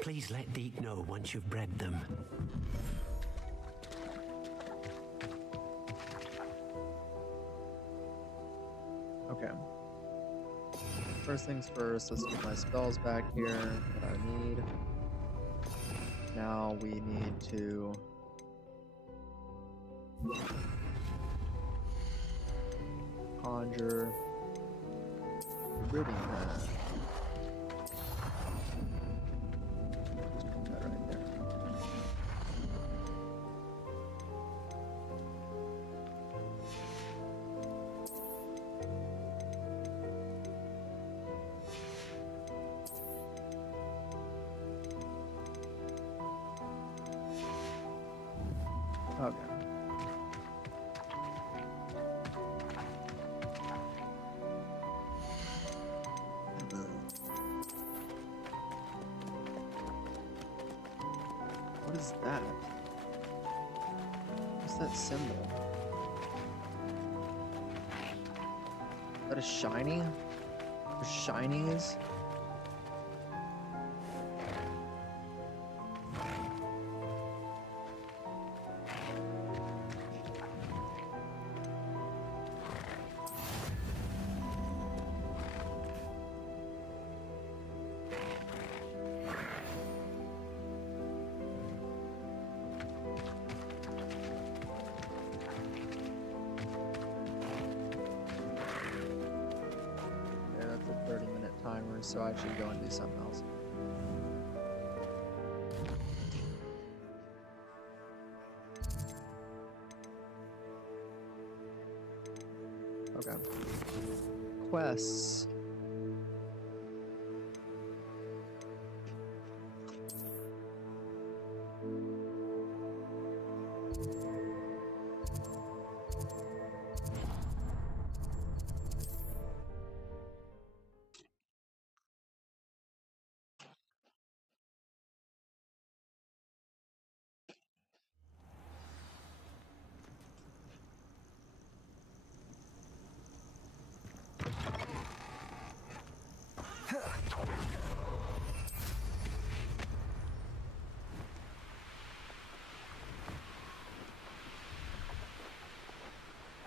Please let Deke know once you've bred them. Okay. First things first, let's get my spells back here that I need. Now we need to conjure breeding pen. Just put that right there. Okay. What is that? What's that symbol? Is that a shiny? Where shiny is? So I should go and do something else. Okay. Quests.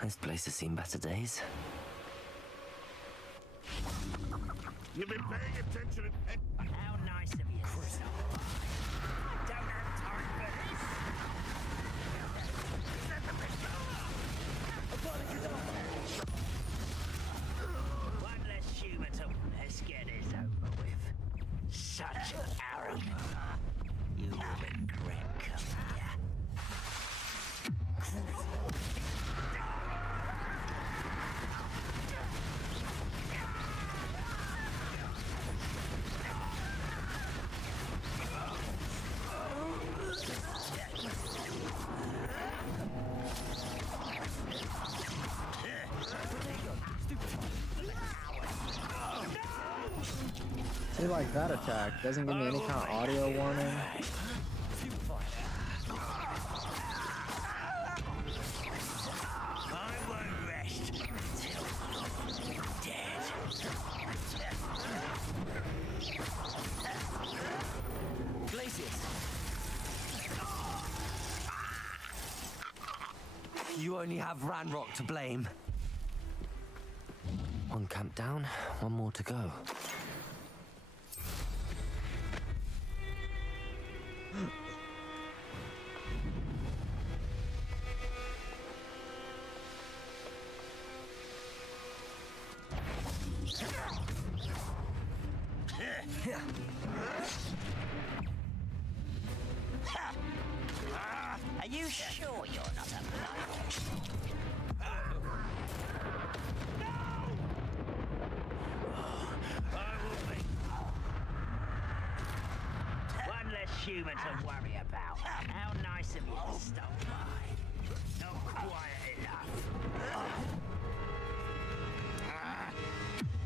This place has seen better days. You've been paying attention and... How nice of you, Crystal. I don't have time for this. One less human to... Let's get this over with. Such arrogance. You will regret coming here. See, like that attack doesn't give me any kind of audio warning. You only have Ranrock to blame. One camp down, one more to go. Are you sure you're not a blind? One less human to worry about. How nice of you to stop by. Not quiet enough.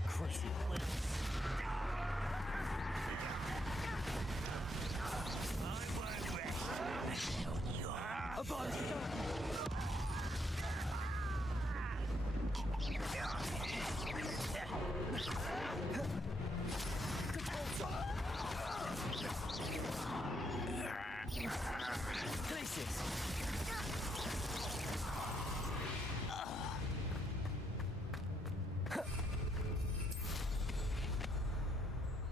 Chrissy will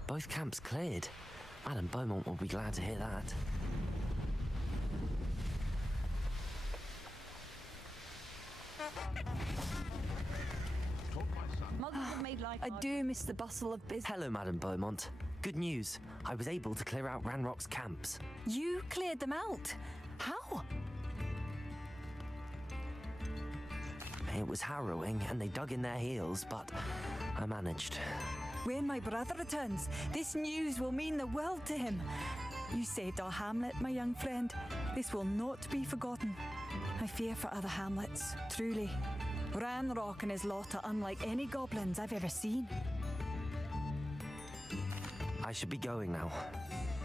Both camps cleared. Madame Beaumont will be glad to hear that. I do miss the bustle of business. Hello, Madame Beaumont. Good news. I was able to clear out Ranrock's camps. You cleared them out? How? It was harrowing, and they dug in their heels, but I managed. When my brother returns, this news will mean the world to him. You saved our hamlet, my young friend. This will not be forgotten. I fear for other hamlets, truly. Ranrock and his lot are unlike any goblins I've ever seen. I should be going now.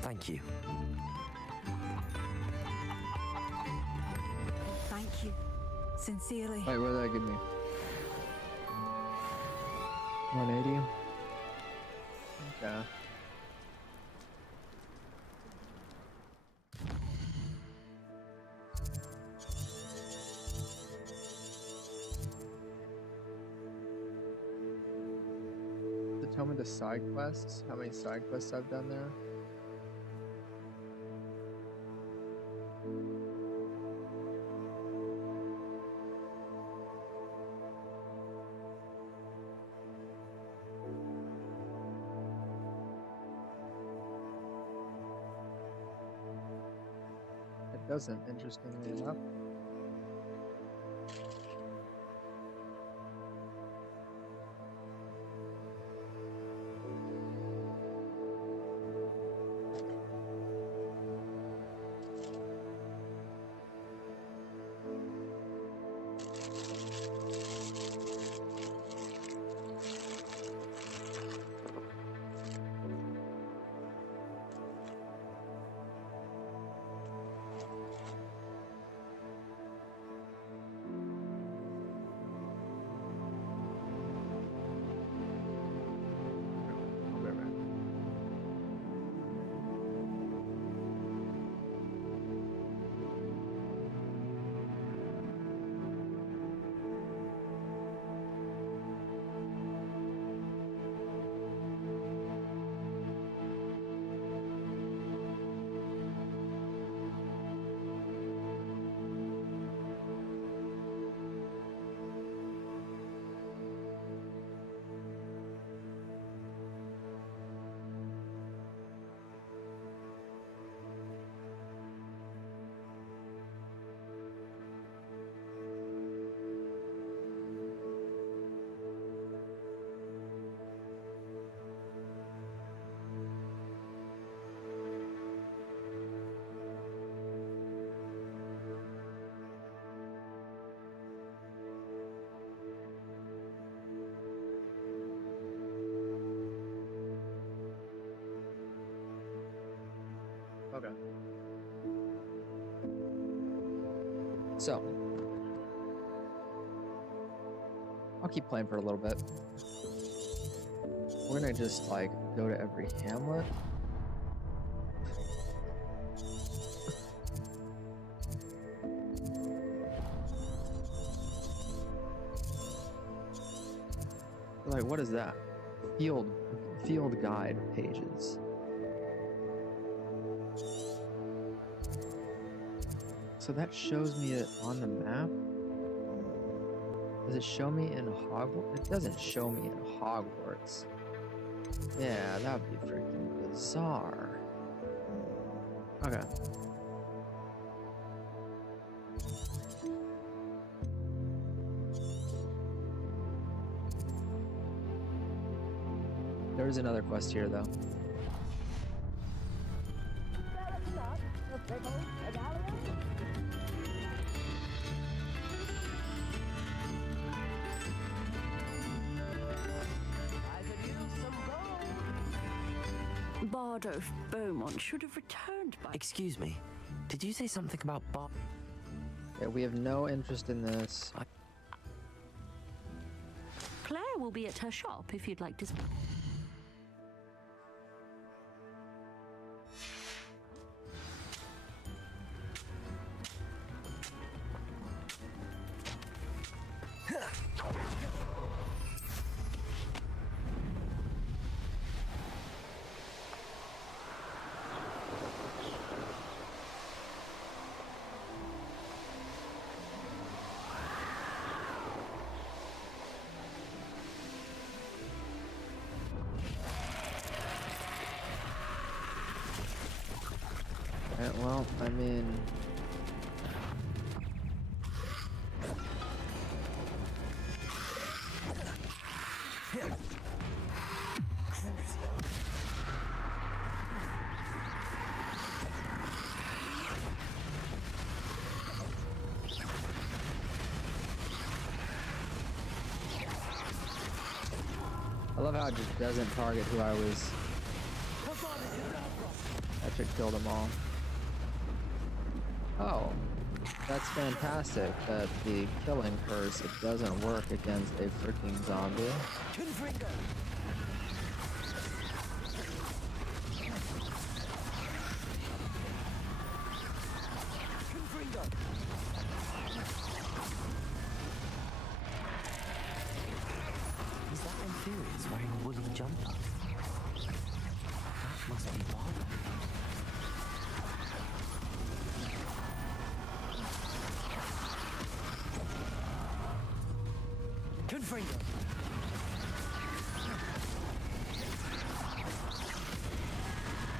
Thank you. Thank you. Sincerely. Wait, what did that give me? 180? Okay. Tell me the side quests, how many side quests I've done there. It doesn't, interestingly enough. Okay. So, I'll keep playing for a little bit. We're gonna just like go to every hamlet. Like, what is that? Field guide pages. So that shows me it on the map. Does it show me in Hogwarts? It doesn't show me in Hogwarts. Yeah, that would be freaking bizarre. Okay. There's another quest here, though. Bard of Beaumont should have returned by... Excuse me, did you say something about Bob? Yeah, we have no interest in this. Claire will be at her shop if you'd like to... Alright, well, I mean... I love how it just doesn't target who I was... That should kill them all. Oh, that's fantastic that the killing curse, it doesn't work against a freaking zombie. Is that Infurious wearing a woolly jumper? That must be Bob.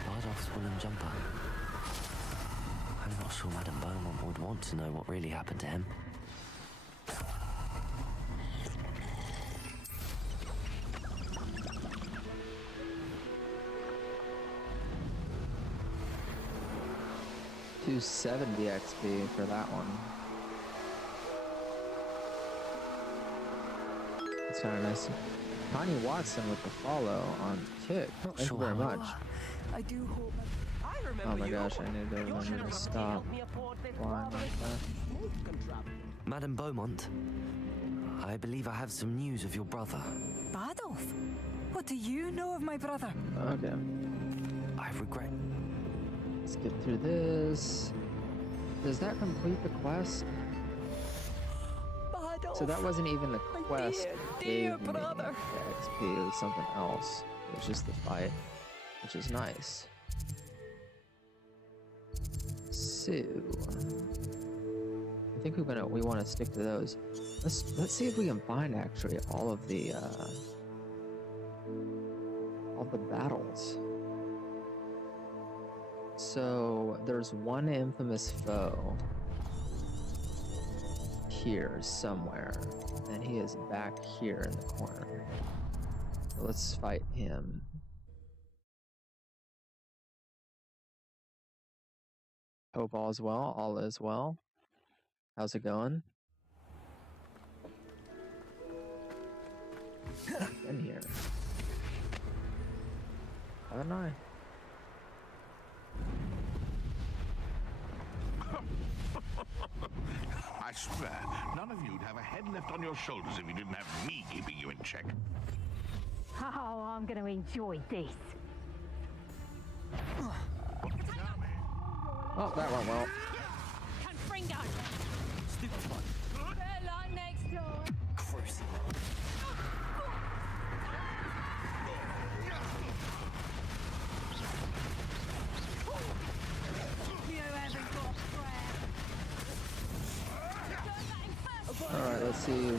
Bardolph's woolen jumper. I'm not sure Madame Beaumont would want to know what really happened to him. $270 XP for that one. That's kind of nice. Connie Watson with the follow on Kick. Thank you very much. I do hope. Oh my gosh, I need to remember to stop flying like that. Madame Beaumont, I believe I have some news of your brother. Bardolph? What do you know of my brother? Okay. I regret. Let's get through this. Does that complete the quest? So that wasn't even the quest. Dear brother. The XP, it was something else. It was just the fight, which is nice. So, I think we want to stick to those. Let's see if we can find actually all of the battles. So there's one infamous foe here somewhere, and he is back here in the corner. So let's fight him. Hope all is well. All is well. How's it going? In here. Haven't I? left on your shoulders if you didn't have me keeping you in check. Oh, I'm going to enjoy this. Oh, that went well. Confringo! Stupid one. They're like next door. Cruising. You haven't got crap. Alright, let's see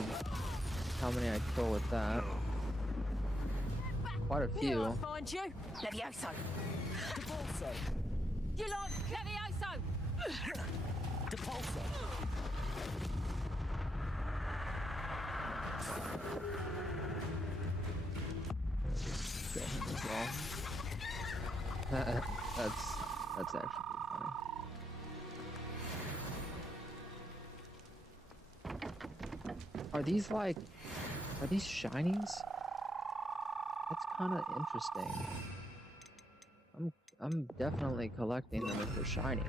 how many I kill with that. Quite a few. I'll find you. Levioso. Depulso. You like Levioso? Depulso. Kill him as well. That's actually funny. Are these shinies? That's kind of interesting. I'm definitely collecting them if they're shiny.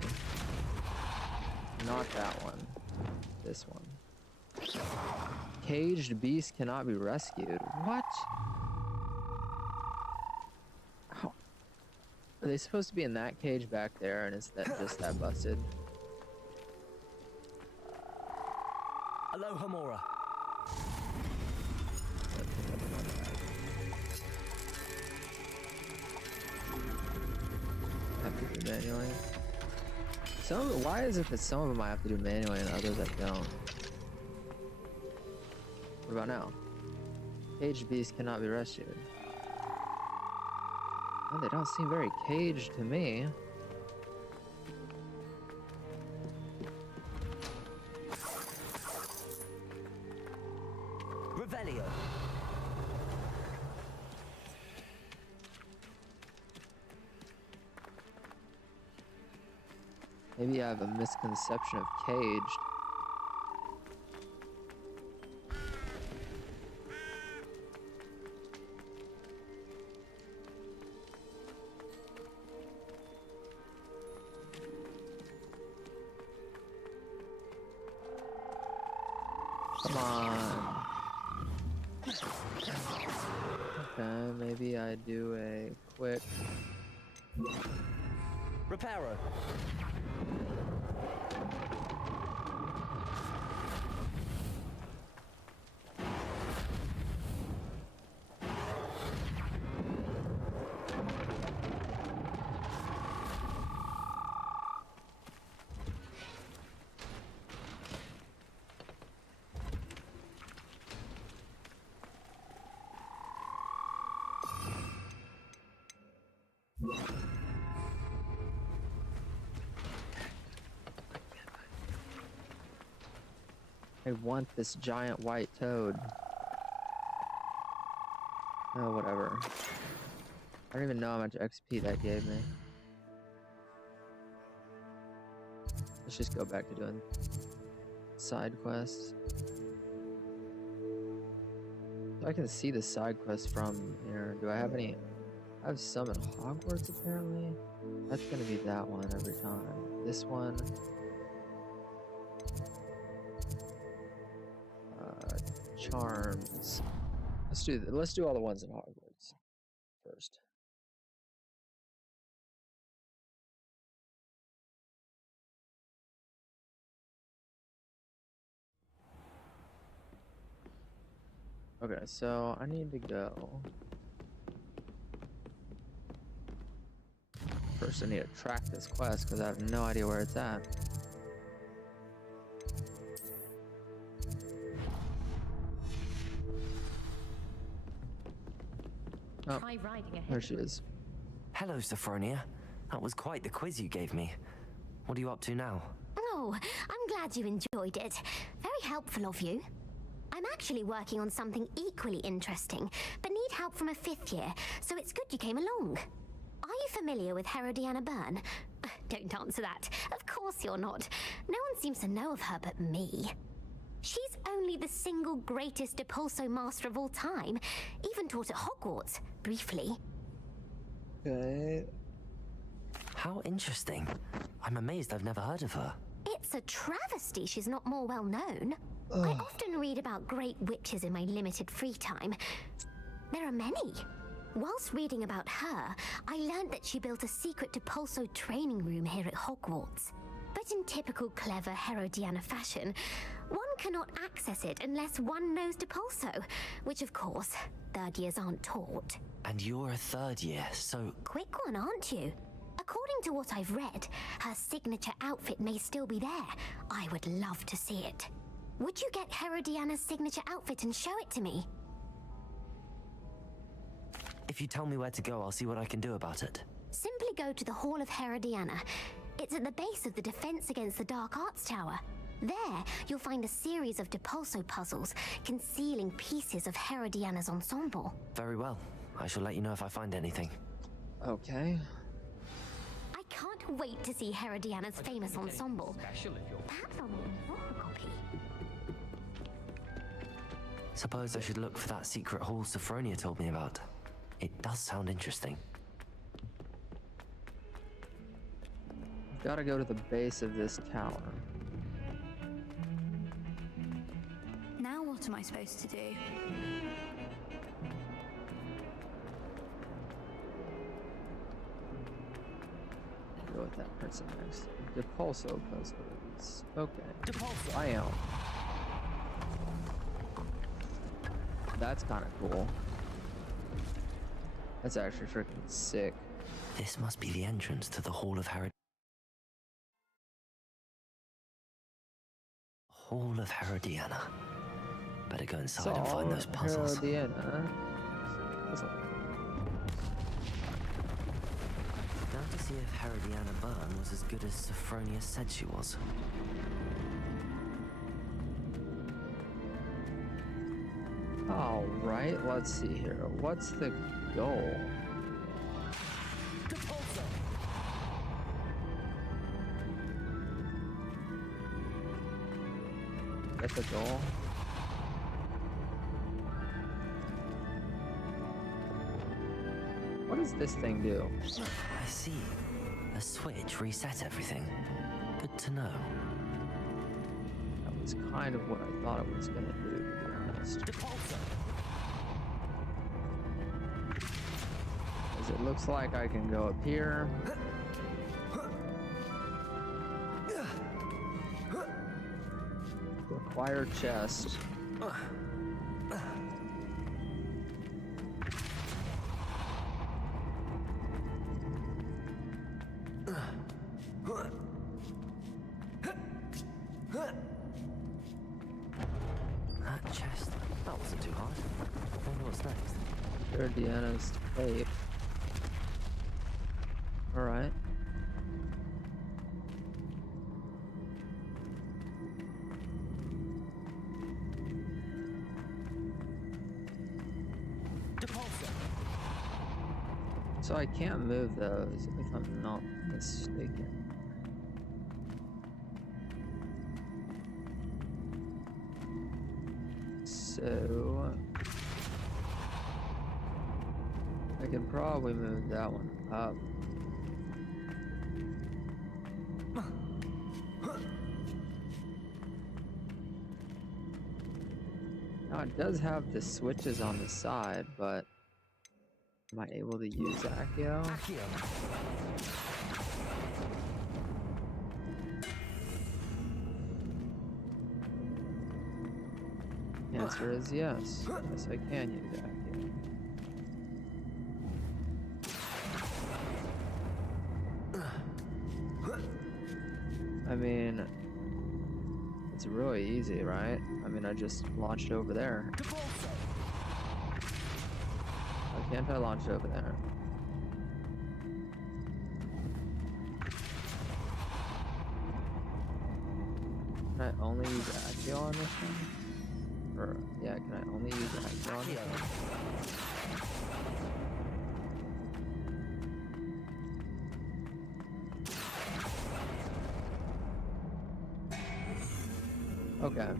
Not that one. This one. Caged beast cannot be rescued. What? How? Are they supposed to be in that cage back there, and is that just that busted? Aloha Mora. Have to do manually. Why is it that some of them I have to do manually and others I don't? What about now? Caged beast cannot be rescued. Well, they don't seem very caged to me. Revelio. Maybe I have a misconception of caged. Come on. Okay, maybe I do a quick Reparo. I want this giant white toad. Oh, whatever. I don't even know how much XP that gave me. Let's just go back to doing side quests. So I can see the side quests from here. Do I have any? I have some in Hogwarts apparently. That's gonna be that one every time. This one. Charms. Let's do all the ones in Hogwarts first. Okay, so I need to go. First I need to track this quest because I have no idea where it's at. Oh, there she is. Hello, Sophronia. That was quite the quiz you gave me. What are you up to now? Oh, I'm glad you enjoyed it. Very helpful of you. I'm actually working on something equally interesting, but need help from a 5th year, so it's good you came along. Are you familiar with Herodiana Byrne? Don't answer that. Of course you're not. No one seems to know of her but me. She's only the single greatest Depulso master of all time, even taught at Hogwarts, briefly. Okay. How interesting. I'm amazed I've never heard of her. It's a travesty she's not more well known. I often read about great witches in my limited free time. There are many. Whilst reading about her, I learned that she built a secret Depulso training room here at Hogwarts. But in typical clever Herodiana fashion, one cannot access it unless one knows Depulso, which of course, third years aren't taught. And you're a third year, so... Quick one, aren't you? According to what I've read, her signature outfit may still be there. I would love to see it. Would you get Herodiana's signature outfit and show it to me? If you tell me where to go, I'll see what I can do about it. Simply go to the Hall of Herodiana. It's at the base of the Defense Against the Dark Arts Tower. There, you'll find a series of Depulso puzzles concealing pieces of Herodiana's ensemble. Very well. I shall let you know if I find anything. Okay. I can't wait to see Herodiana's famous ensemble. Perhaps I'll make a photocopy. Suppose I should look for that secret hall Sophronia told me about. It does sound interesting. I've got to go to the base of this tower. Now what am I supposed to do? Go with that person next. Depulso puzzles. Okay. Depulso. I am. That's kind of cool. That's actually freaking sick. This must be the entrance to the Hall of Herodiana. Hall of Herodiana. Better go inside and find those puzzles. Herodiana. Now to see if Herodiana Byrne was as good as Sophronia said she was. Alright, let's see here. What's the goal? That's the goal? What does this thing do? I see. A switch reset everything. Good to know. That was kind of what I thought it was gonna do, to be honest. Because it looks like I can go up here. Acquire chest. That chest, that wasn't too hard. I wonder what's next. Herodiana's tape. Alright. So I can't move those if I'm not mistaken. So I can probably move that one up. Now it does have the switches on the side, but am I able to use Accio? The answer is yes. Yes, I can use Accio. I mean, it's really easy, right? I mean, I just launched over there. Why can't I launch over there? Can I only use Accio on this one? Or, yeah, can I only use Accio on this one? Okay.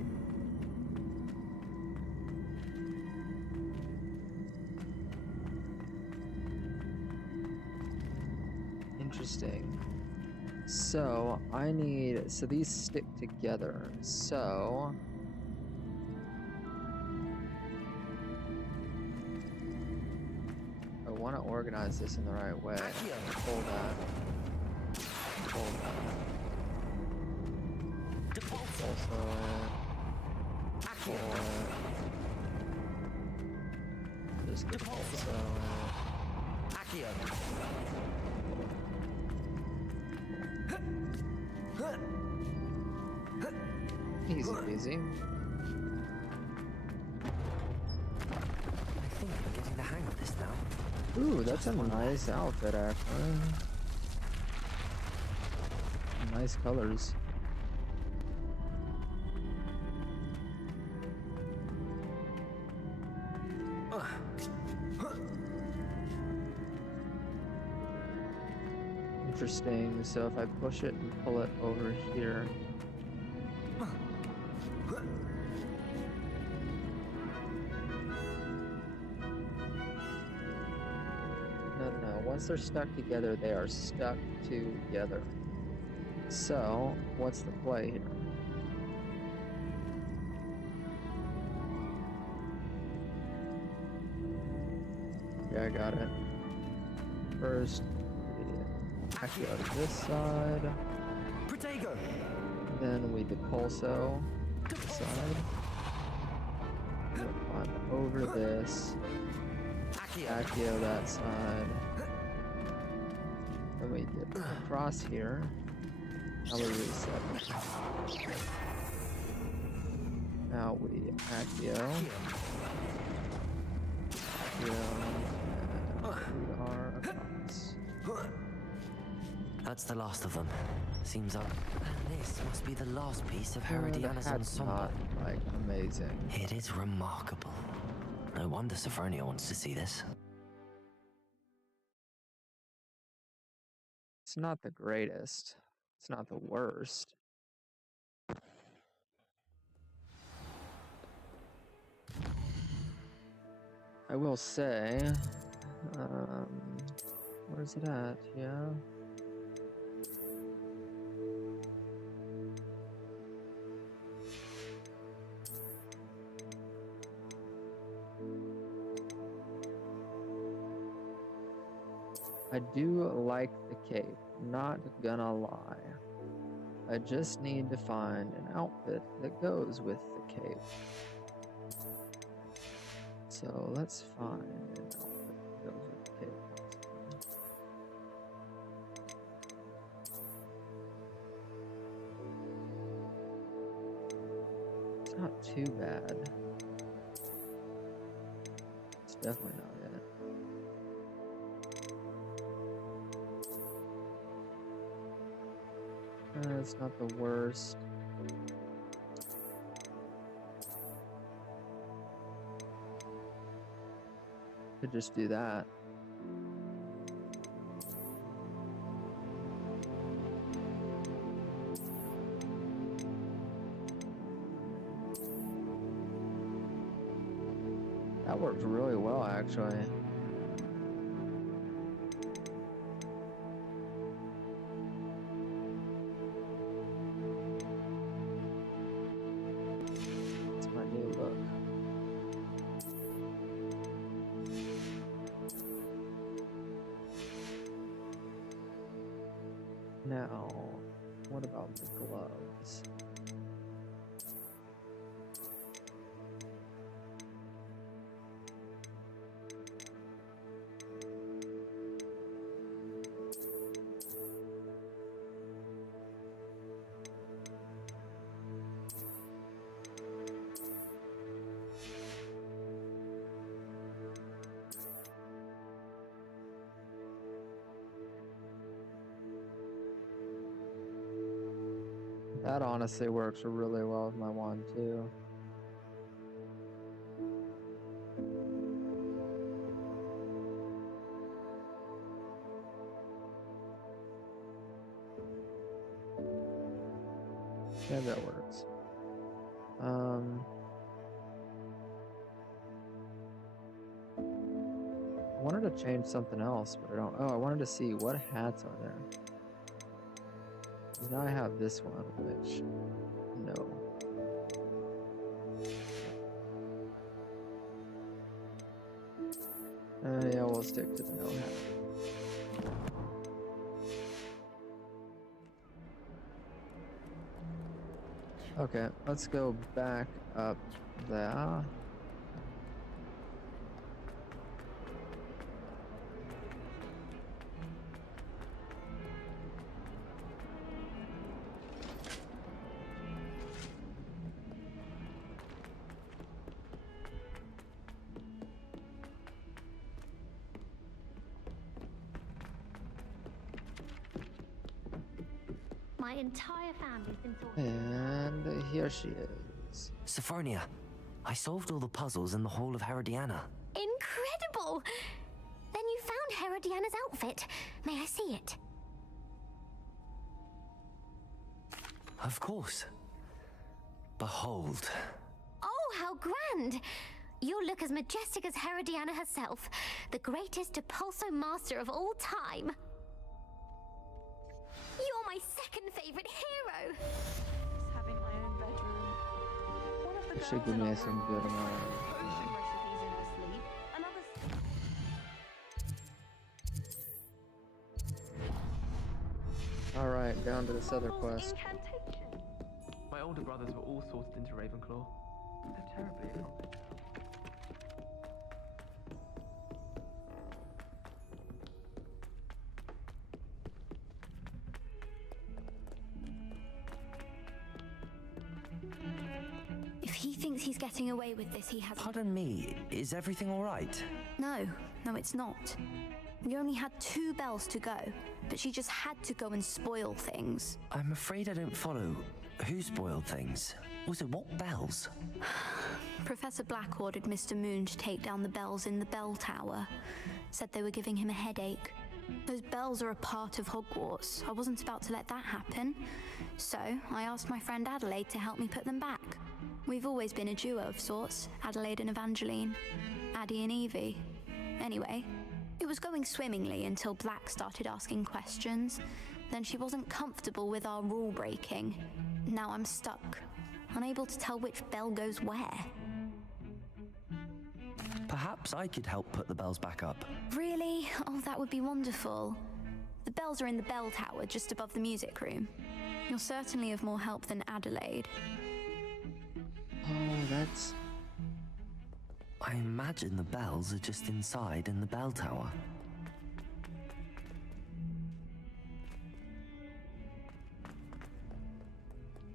Interesting. So, so these stick together. So, want to organize this in the right way. Pull that. Pull that. Also, pull it. Just also easy peasy. I think I'm getting the hang of this now. Ooh, that's a nice outfit, actually. Nice colors. Interesting. So if I push it and pull it over here. No. Once they're stuck together, they are stuck together. So, what's the play here? Yeah, I got it. First, actually out of this side. Protego. Then we depulso this side. We'll climb over this. Accio that side. Then we get across here. Now we reset. Now we Accio. Accio. And we are across. That's the last of them. Seems up. And this must be the last piece of Herodiana's That's ensemble. not, like, amazing. It is remarkable. No wonder Sophronia wants to see this. It's not the greatest. It's not the worst. I will say, where's it at? Yeah. I do like the cape, not gonna lie. I just need to find an outfit that goes with the cape. So let's find an outfit that goes with the cape. It's not too bad. It's definitely not it. It's not the worst. Could just do that. That worked really well, actually. Now, what about the gloves? That honestly works really well with my wand too. Yeah, that works. I wanted to change something else, but I don't. Oh, I wanted to see what hats are there. Now I have this one, which, no. Yeah, we'll stick to the no hat. Okay, let's go back up there. My entire family's been sorted. And here she is. Sophronia, I solved all the puzzles in the Hall of Herodiana. Incredible! Then you found Herodiana's outfit. May I see it? Of course. Behold. Oh, how grand! You'll look as majestic as Herodiana herself, the greatest Depulso master of all time. You're my second favorite hero. Just having my own bedroom. One of the girls Should give in me our some room good found amount. potion recipes in her sleep. Another. Alright, down to this other quest. My older brothers were all sorted into Ravenclaw. They're terribly accomplished. If he thinks he's getting away with this, he has. Pardon me, is everything all right? No, it's not. We only had 2 bells to go, but she just had to go and spoil things. I'm afraid I don't follow. Who spoiled things? Also, what bells? Professor Black ordered Mr. Moon to take down the bells in the bell tower. Said they were giving him a headache. Those bells are a part of Hogwarts. I wasn't about to let that happen. So I asked my friend Adelaide to help me put them back. We've always been a duo of sorts, Adelaide and Evangeline. Addie and Evie. Anyway, it was going swimmingly until Black started asking questions. Then she wasn't comfortable with our rule breaking. Now I'm stuck, unable to tell which bell goes where. Perhaps I could help put the bells back up. Really? Oh, that would be wonderful. The bells are in the bell tower just above the music room. You're certainly of more help than Adelaide. Oh, that's... I imagine the bells are just inside in the bell tower.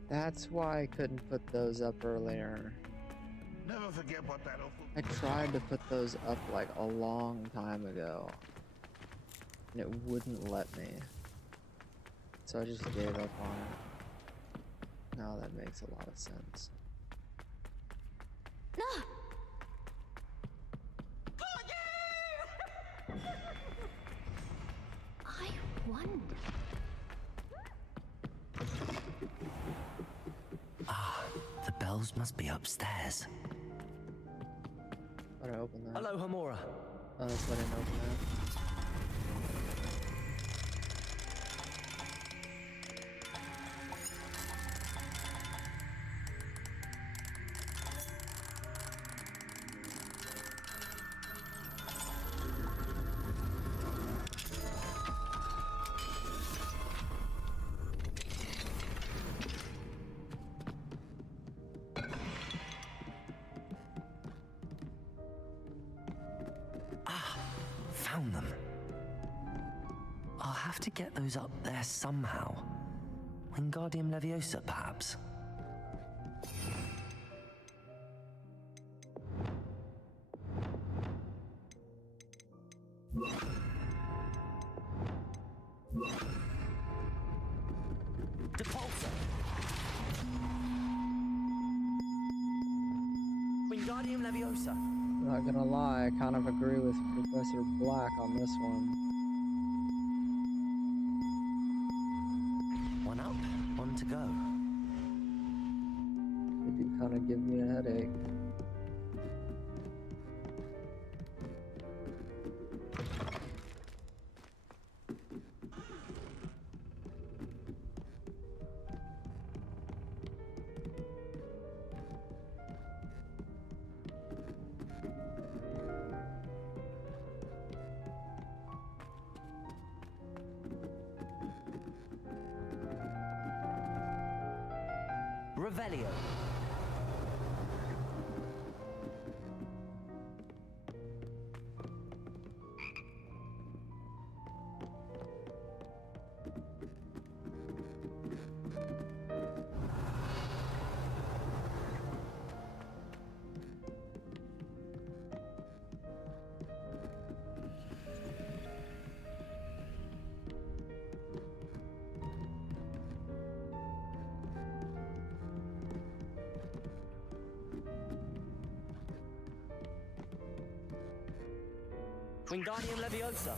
That's why I couldn't put those up earlier. Never forget what that awful... I tried to put those up like a long time ago, and it wouldn't let me. So I just gave up on it. Now that makes a lot of sense. No! I wonder. Ah, the bells must be upstairs. How do I open that? Hello, Hamora. Oh, that's why I didn't open that. Found them. I'll have to get those up there somehow. Wingardium Leviosa, perhaps. Depulso! Wingardium Leviosa! Not gonna lie, I kind of agree with Professor Black on this one. One up, one to go. They do kind of give me a headache. Revelio. Wingardium Leviosa.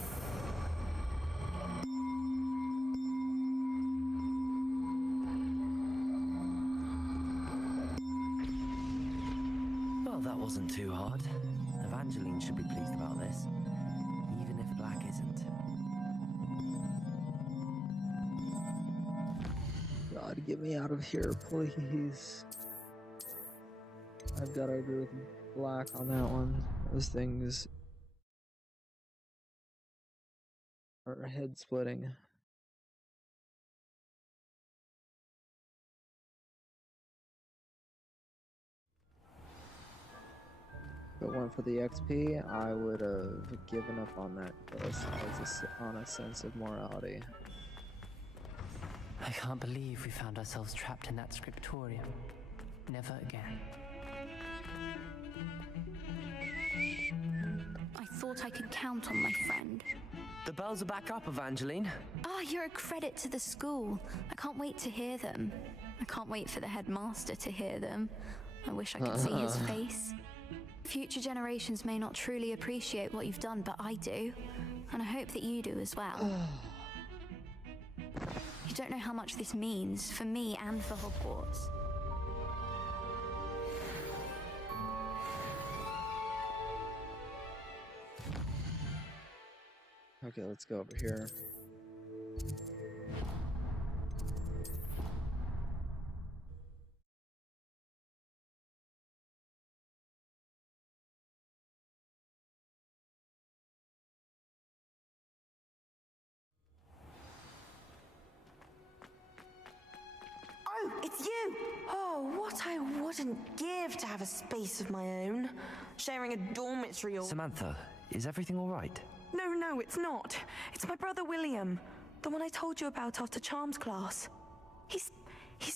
Well, that wasn't too hard. Evangeline should be pleased about this, even if Black isn't. God, get me out of here, please. I've got to agree with Black on that one. Those things are head splitting. If it weren't for the XP, I would have given up on that quest on a sense of morality. I can't believe we found ourselves trapped in that scriptorium. Never again. I thought I could count on my friend. The bells are back up, Evangeline. Oh, you're a credit to the school. I can't wait to hear them. I can't wait for the headmaster to hear them. I wish I could see his face. Future generations may not truly appreciate what you've done, but I do. And I hope that you do as well. You don't know how much this means for me and for Hogwarts. Okay, let's go over here. Oh, it's you! Oh, what I wouldn't give to have a space of my own. Sharing a dormitory or... Samantha, is everything all right? No, it's not. It's my brother William. The one I told you about after Charms class. He's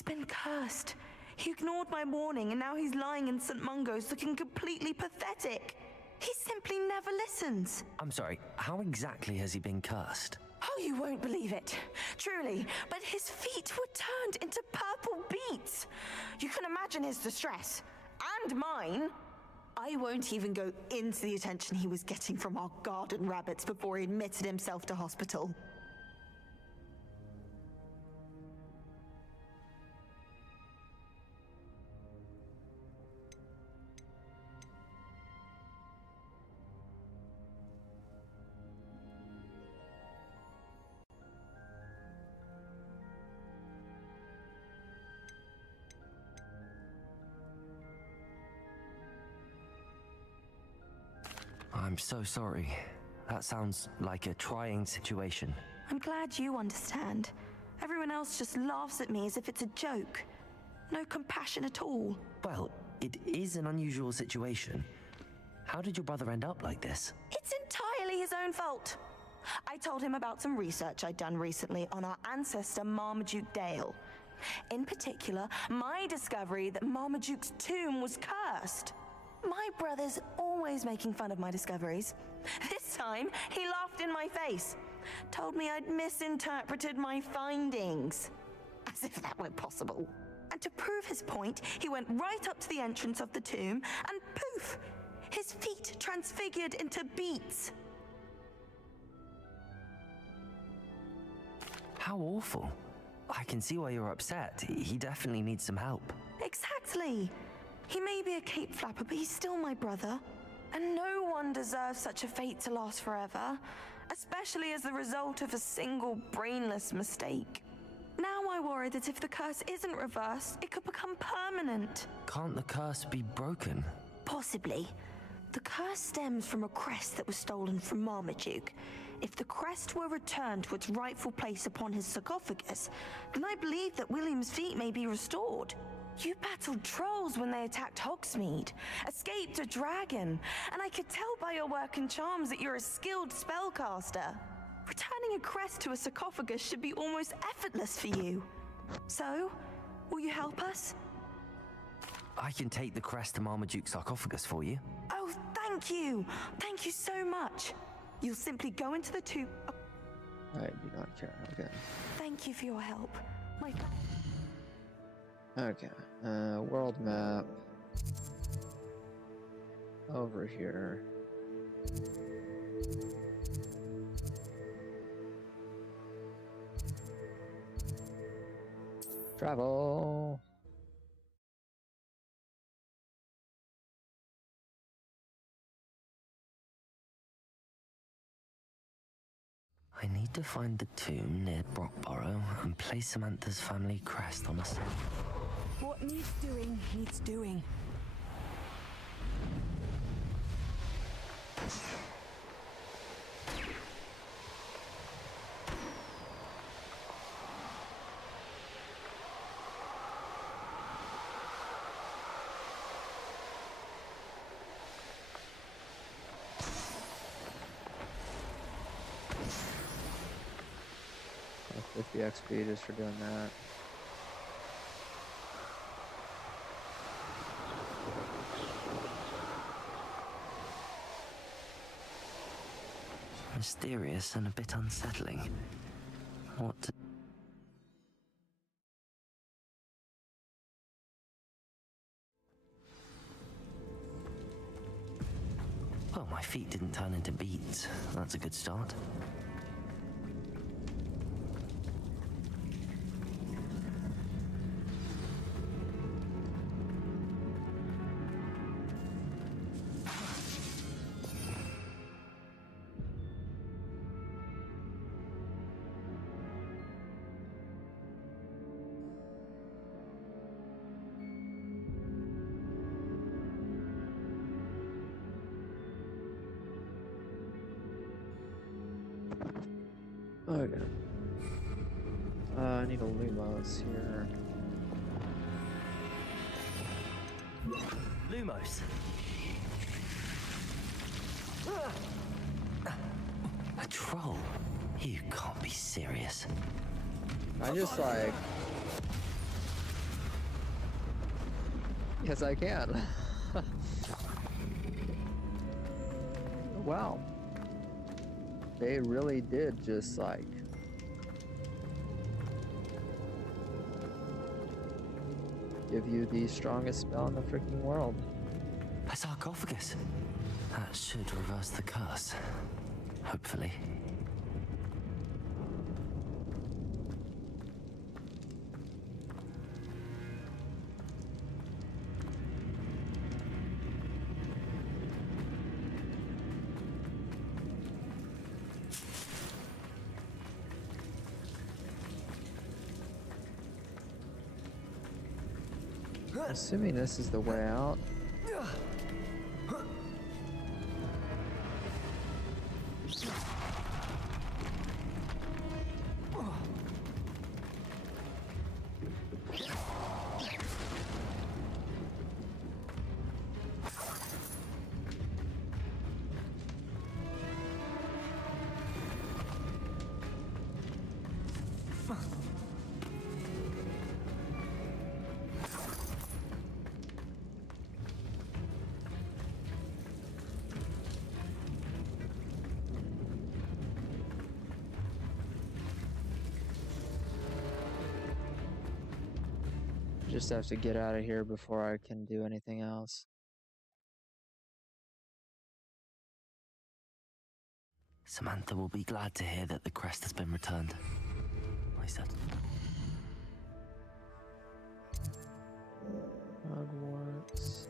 been cursed. He ignored my warning and now he's lying in St. Mungo's looking completely pathetic. He simply never listens. I'm sorry, how exactly has he been cursed? Oh, you won't believe it. Truly. But his feet were turned into purple beets. You can imagine his distress. And mine. I won't even go into the attention he was getting from our garden rabbits before he admitted himself to hospital. I'm so sorry. That sounds like a trying situation. I'm glad you understand. Everyone else just laughs at me as if it's a joke. No compassion at all. Well, it is an unusual situation. How did your brother end up like this? It's entirely his own fault. I told him about some research I'd done recently on our ancestor Marmaduke Dale. In particular, my discovery that Marmaduke's tomb was cursed. My brother's always making fun of my discoveries. This time, he laughed in my face. Told me I'd misinterpreted my findings. As if that were possible. And to prove his point, he went right up to the entrance of the tomb and poof! His feet transfigured into beets. How awful. I can see why you're upset. He definitely needs some help. Exactly. He may be a cape flapper, but he's still my brother. And no one deserves such a fate to last forever, especially as the result of a single brainless mistake. Now I worry that if the curse isn't reversed, it could become permanent. Can't the curse be broken? Possibly. The curse stems from a crest that was stolen from Marmaduke. If the crest were returned to its rightful place upon his sarcophagus, then I believe that William's feet may be restored. You battled trolls when they attacked Hogsmeade, escaped a dragon, and I could tell by your work and charms that you're a skilled spellcaster. Returning a crest to a sarcophagus should be almost effortless for you. So, will you help us? I can take the crest to Marmaduke's sarcophagus for you. Oh, thank you! Thank you so much. You'll simply go into the tomb. I do not care. Okay. Thank you for your help. Okay. World map. Over here. Travel. I need to find the tomb near Brockborough and place Samantha's family crest on a stone. What needs doing, needs doing. I'll 50 XP just for doing that. Mysterious and a bit unsettling. What to... Well, my feet didn't turn into beads. That's a good start. Okay. I need a Lumos here. Lumos. A troll? You can't be serious. I just like... Yes, I can. Wow. They really did just like... give you the strongest spell in the freaking world. A sarcophagus. That should reverse the curse. Hopefully. Assuming this is the way out. Just have to get out of here before I can do anything else. Samantha will be glad to hear that the crest has been returned, I said. Hogwarts.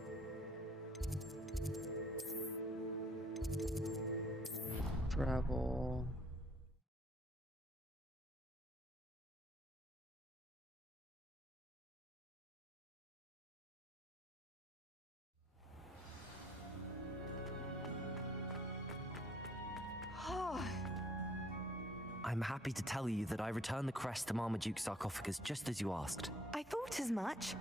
Travel. I'm happy to tell you that I returned the crest to Marmaduke's sarcophagus just as you asked. I thought thought as much.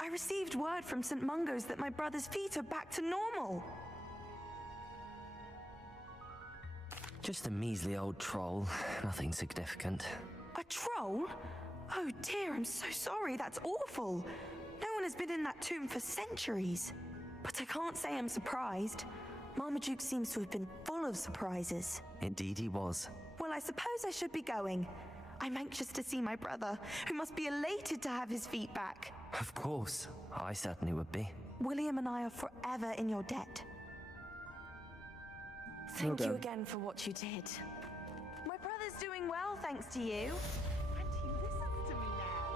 I received word from St. Mungo's that my brother's feet are back to normal. Just a measly old troll. Nothing significant. A troll? Oh dear, I'm so sorry. That's awful. No one has been in that tomb for centuries. But I can't say I'm surprised. Marmaduke seems to have been full of surprises. Indeed he was. Well, I suppose I should be going. I'm anxious to see my brother, who must be elated to have his feet back. Of course. I certainly would be. William and I are forever in your debt. Thank you again for what you did. My brother's doing well, thanks to you. And he listens to me now.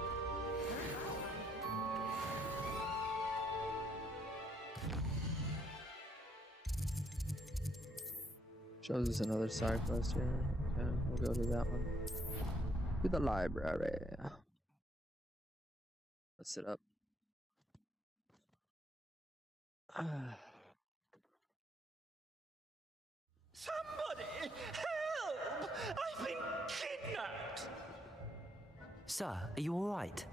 Shows us another side quest here. Okay, we'll go to that one. To the library. Let's sit up. Somebody! Help! I've been kidnapped! Sir, are you alright?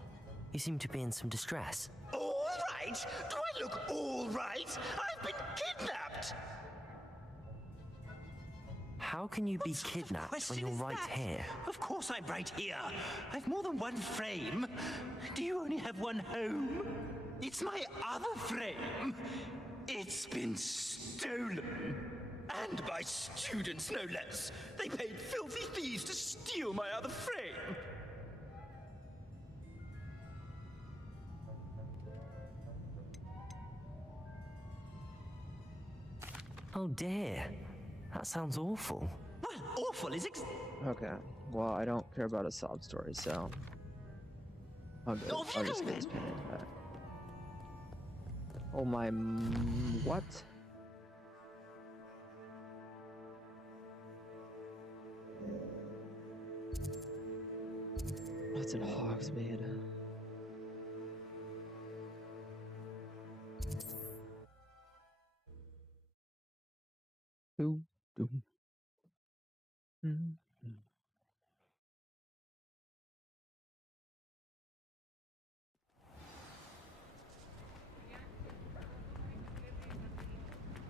You seem to be in some distress. All right? Do I look all right? I've been kidnapped! How can you be kidnapped when you're right here? Of course I'm right here. I've more than one frame. Do you only have one home? It's my other frame. It's been stolen. And by students, no less. They paid filthy thieves to steal my other frame. Oh dear. That sounds awful. Well, awful is Okay. Well, I don't care about a sob story, so I'll just get this painting back. Oh my, what? What's in Hogsmeade? Doom, doom.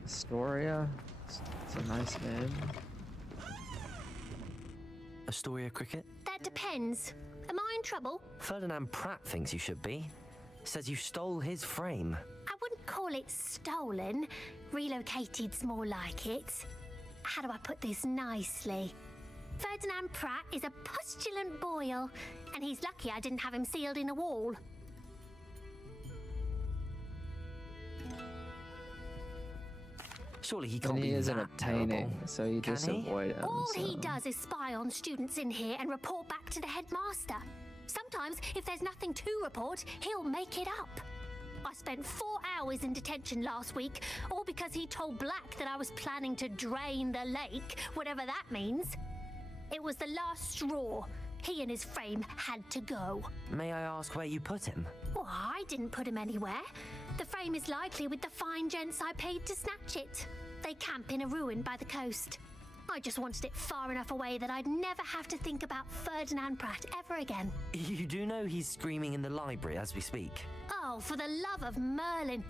Astoria? It's a nice name. Astoria Cricket? That depends. Am I in trouble? Ferdinand Pratt thinks you should be. Says you stole his frame. I wouldn't call it stolen. Relocated's more like it. How do I put this nicely? Ferdinand Pratt is a postulant boil, and he's lucky I didn't have him sealed in a wall. Surely he can't he be isn't that obtaining, terrible. so you just avoid him. All so. he does is spy on students in here and report back to the headmaster. Sometimes, if there's nothing to report, he'll make it up. I spent 4 hours in detention last week, all because he told Black that I was planning to drain the lake, whatever that means. It was the last straw. He and his frame had to go. May I ask where you put him? Well, I didn't put him anywhere. The frame is likely with the fine gents I paid to snatch it. They camp in a ruin by the coast. I just wanted it far enough away that I'd never have to think about Ferdinand Pratt ever again. You do know he's screaming in the library as we speak. Oh, for the love of Merlin.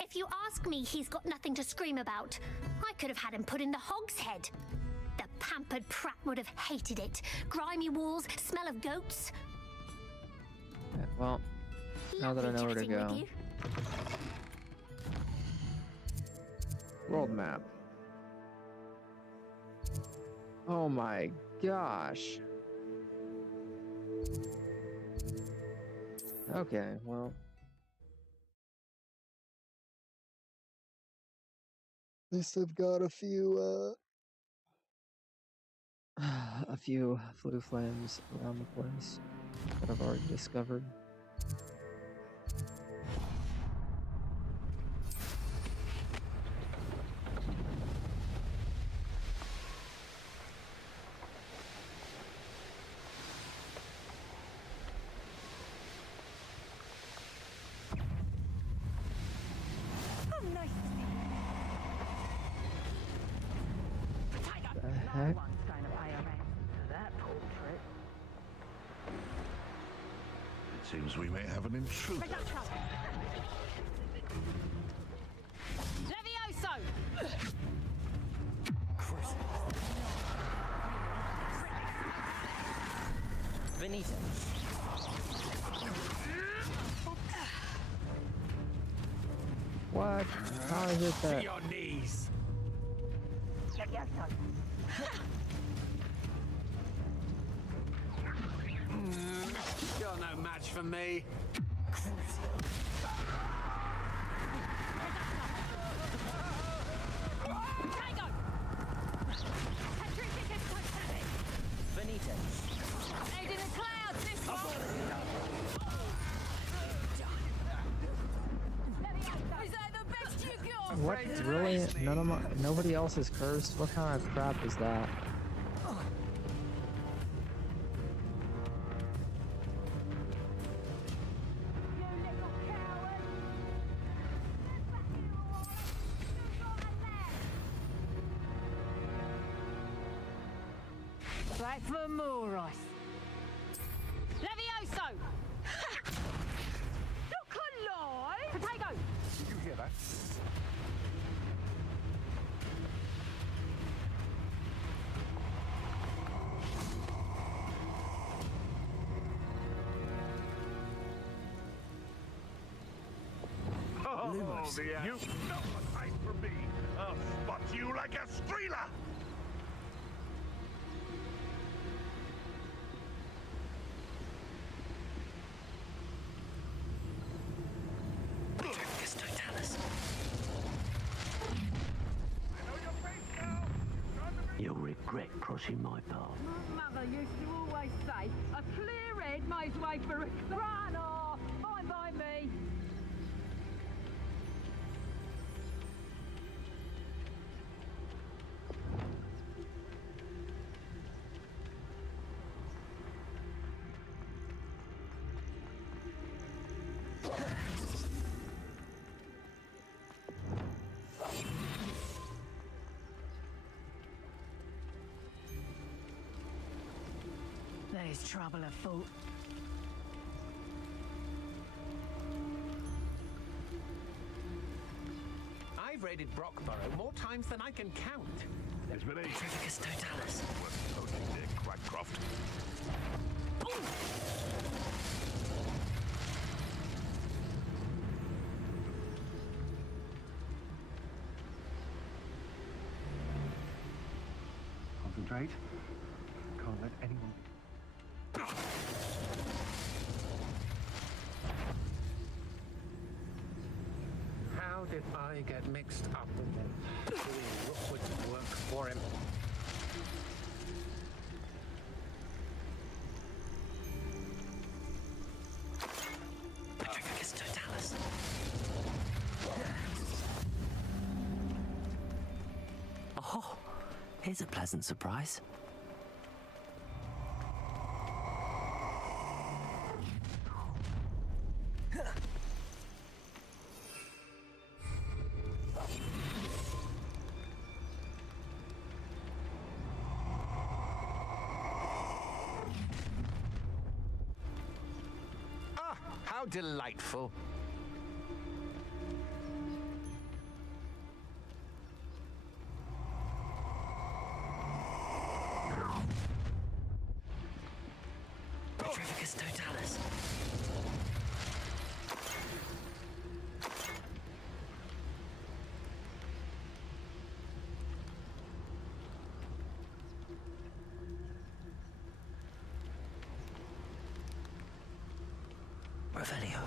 If you ask me, he's got nothing to scream about. I could have had him put in the Hogshead. The pampered Pratt would have hated it. Grimy walls, smell of goats. Yeah, well, now that I know where to go. World map. Oh my gosh. Okay, well. At least I've got a few flue flames around the place that I've already discovered. Heck? It's Seems we may have an intruder. Levioso! Benito. What? How is it that? To your knees. You're no match for me. Benito. Head in the clouds, this one! Is that the best you got? What? Really? Nobody else is cursed? What kind of crap is that? Back for more ice. Levioso! Look alive! Potato! Did you hear that? Oh, you know what ice for me. I'll spot you like a streeler. You'll regret crossing my path. Mother used to always say, a clear head makes way for a run off. Fine by me. There's trouble afoot. I've raided Brockborough more times than I can count. There's been ages. Petrificus totalis. Worth poaching there, Quackcroft. Concentrate. Can't let anyone... How did I get mixed up with him? Doing Rookwood's work for him. Petrificus totalis. Oh, here's a pleasant surprise. Ah, how delightful. Petrificus totalis. Revelio.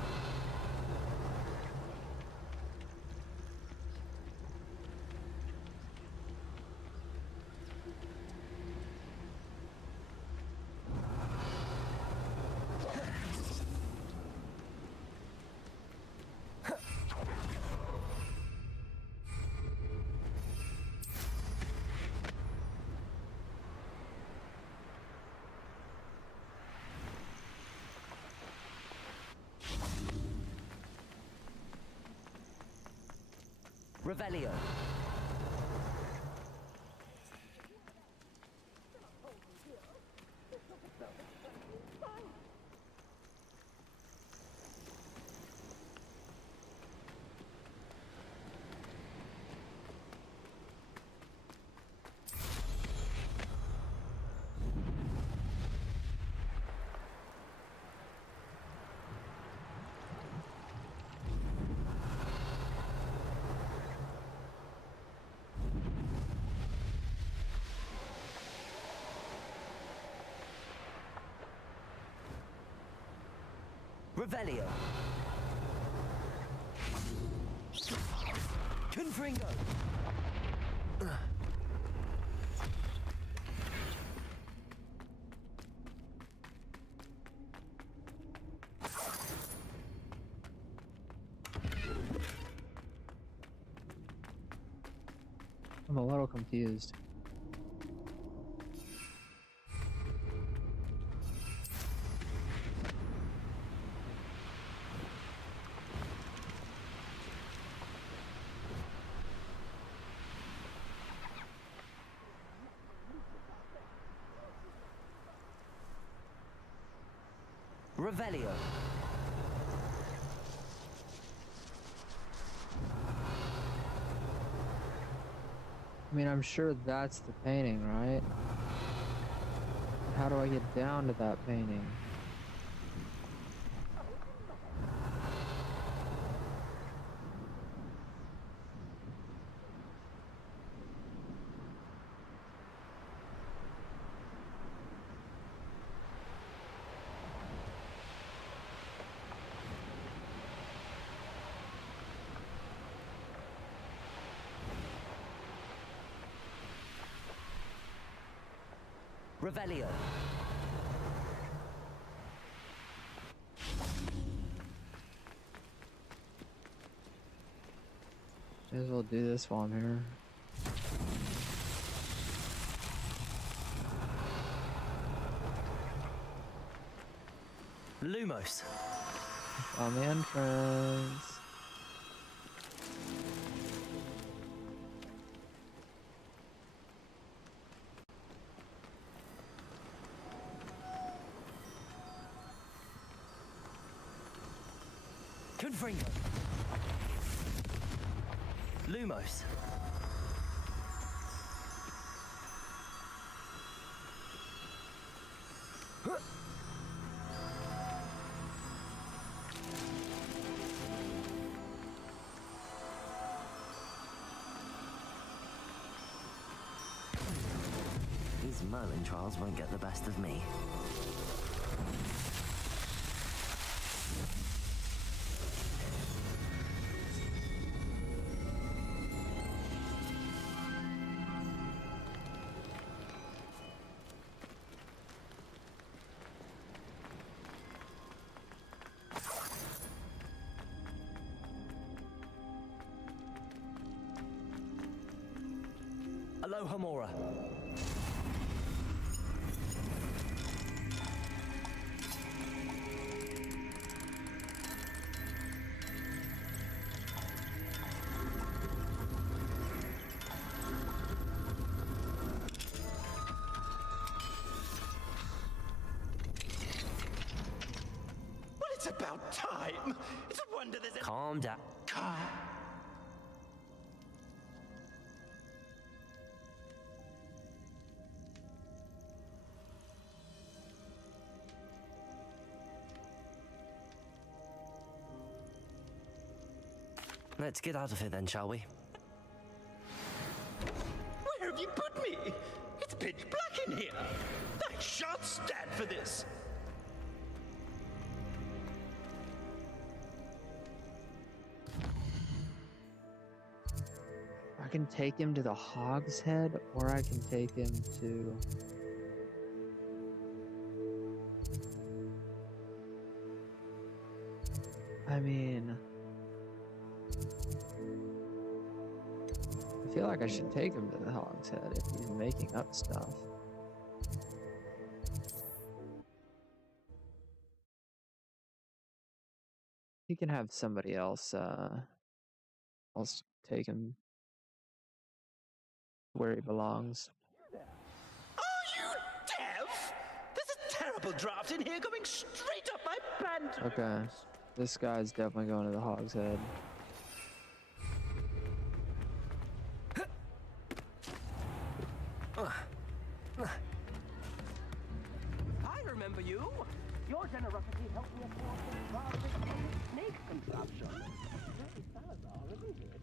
Revelio. Revelio. Confringo. I'm a little confused. Revelio. I mean, I'm sure that's the painting, right? How do I get down to that painting? Revelio. May as well do this while I'm here. Lumos. Found the entrance. Confringo. Lumos. These Merlin trials won't get the best of me. Aloha Mora. Well, it's about time. It's a wonder there's Calm down. Calm. Let's get out of here then, shall we? Where have you put me? It's pitch black in here. I shan't stand for this. I can take him to the Hog's Head, or I can take him to... I mean... I feel like I should take him to the Hog's Head if he's making up stuff. He can have somebody else take him where he belongs. Are you deaf? There's a terrible draft in here coming straight up my pant. Okay, this guy's definitely going to the Hog's Head. I remember you. Your generosity helped me afford this rather snake contraption. Very Salazar, isn't it?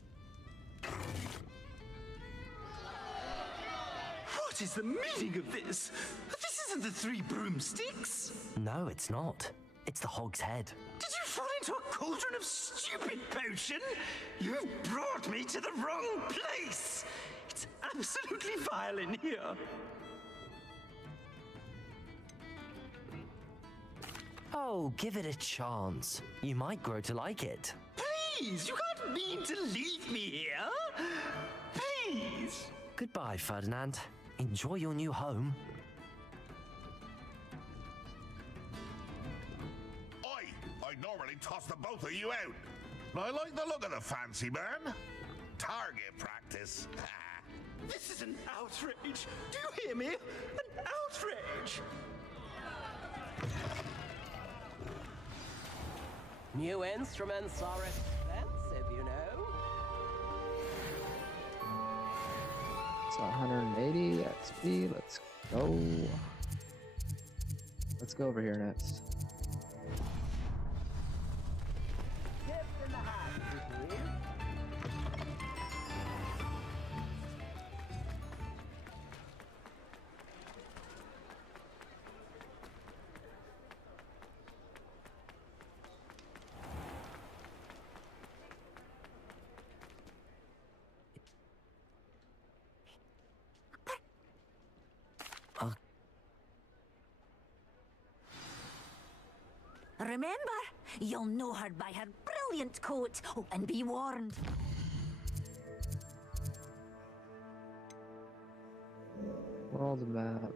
What is the meaning of this? This isn't the Three Broomsticks. No, it's not. It's the hog's head. Did you fall into a cauldron of stupid potion? You've brought me to the wrong place! It's absolutely vile in here. Oh, give it a chance. You might grow to like it. Please, you can't mean to leave me here. Please. Goodbye, Ferdinand. Enjoy your new home. I normally toss the both of you out. I like the look of the fancy man. Target practice. This is an outrage. Do you hear me? An outrage. New instruments are expensive, you know. It's 180 XP. Let's go. Let's go over here next. Remember, you'll know her by her brilliant coat. Oh, and be warned. World map.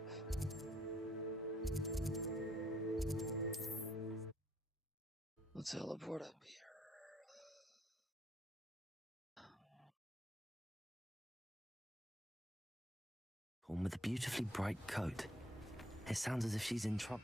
Let's teleport up here. One with a beautifully bright coat. It sounds as if she's in trouble.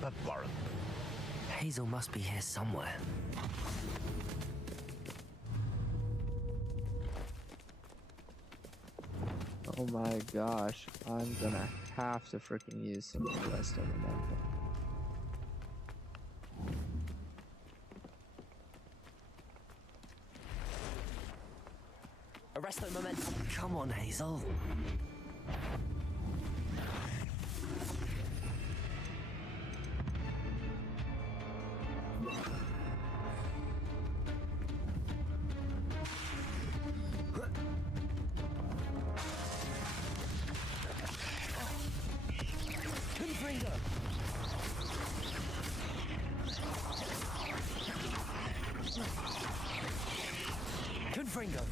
That Warren. Hazel must be here somewhere. Oh my gosh, I'm gonna have to freaking use some of the rest of them. Arresto momentum. Come on, Hazel. Confringo.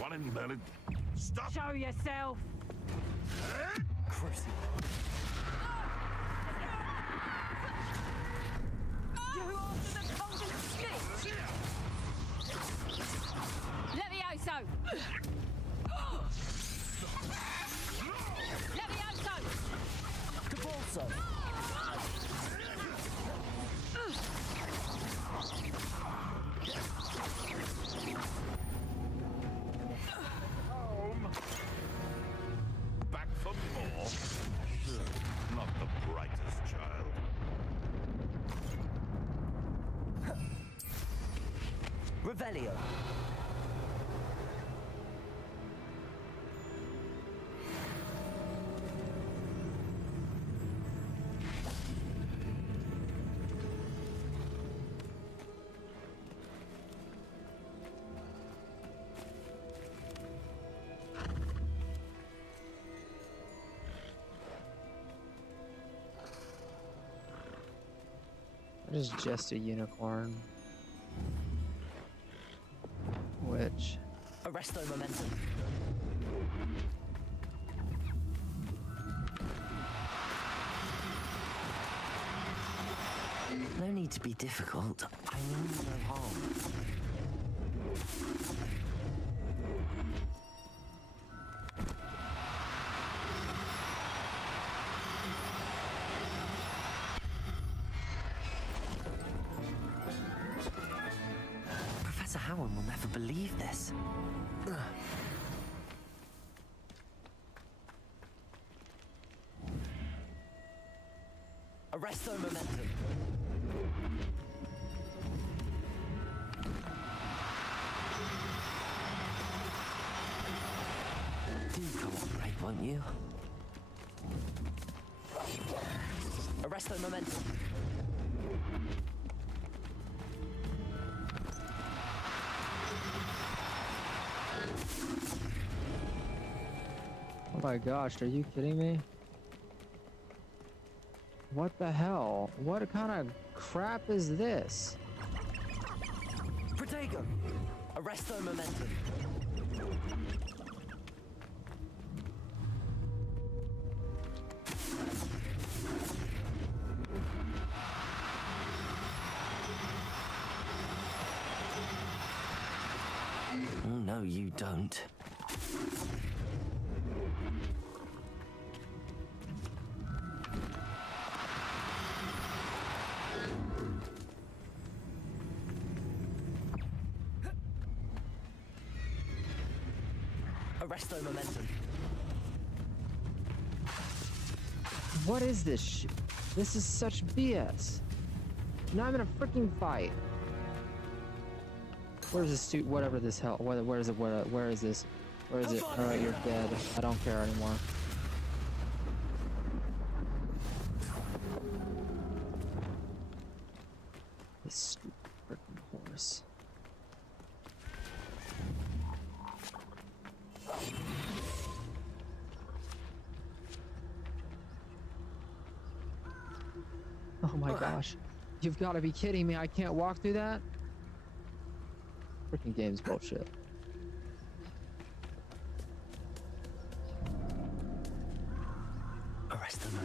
One in Berlin. Stop! Show yourself! Crucifix. You after the golden snitch! Let me out so! Let me out so! Cabalso. Home. Back for more. Not the brightest child. Revelio. That is just a unicorn. Which? Arresto momentum. no need to be difficult. I mean no harm. Professor Howard will never believe this. Arresto momentum. Do cooperate, won't you? Arresto momentum. Oh my gosh, are you kidding me? What the hell? What kind of crap is this? Protego! Arresto momentum. Oh, no, you don't. Arresto momentum. What is this shit? This is such BS. Now I'm in a freaking fight. Where's this suit? Whatever this hell. Where is it? Where is this? Where is it? Alright, you're dead. I don't care anymore. This stupid freaking horse. Oh my gosh. You've got to be kidding me. I can't walk through that? Freaking game's bullshit. Arrest them.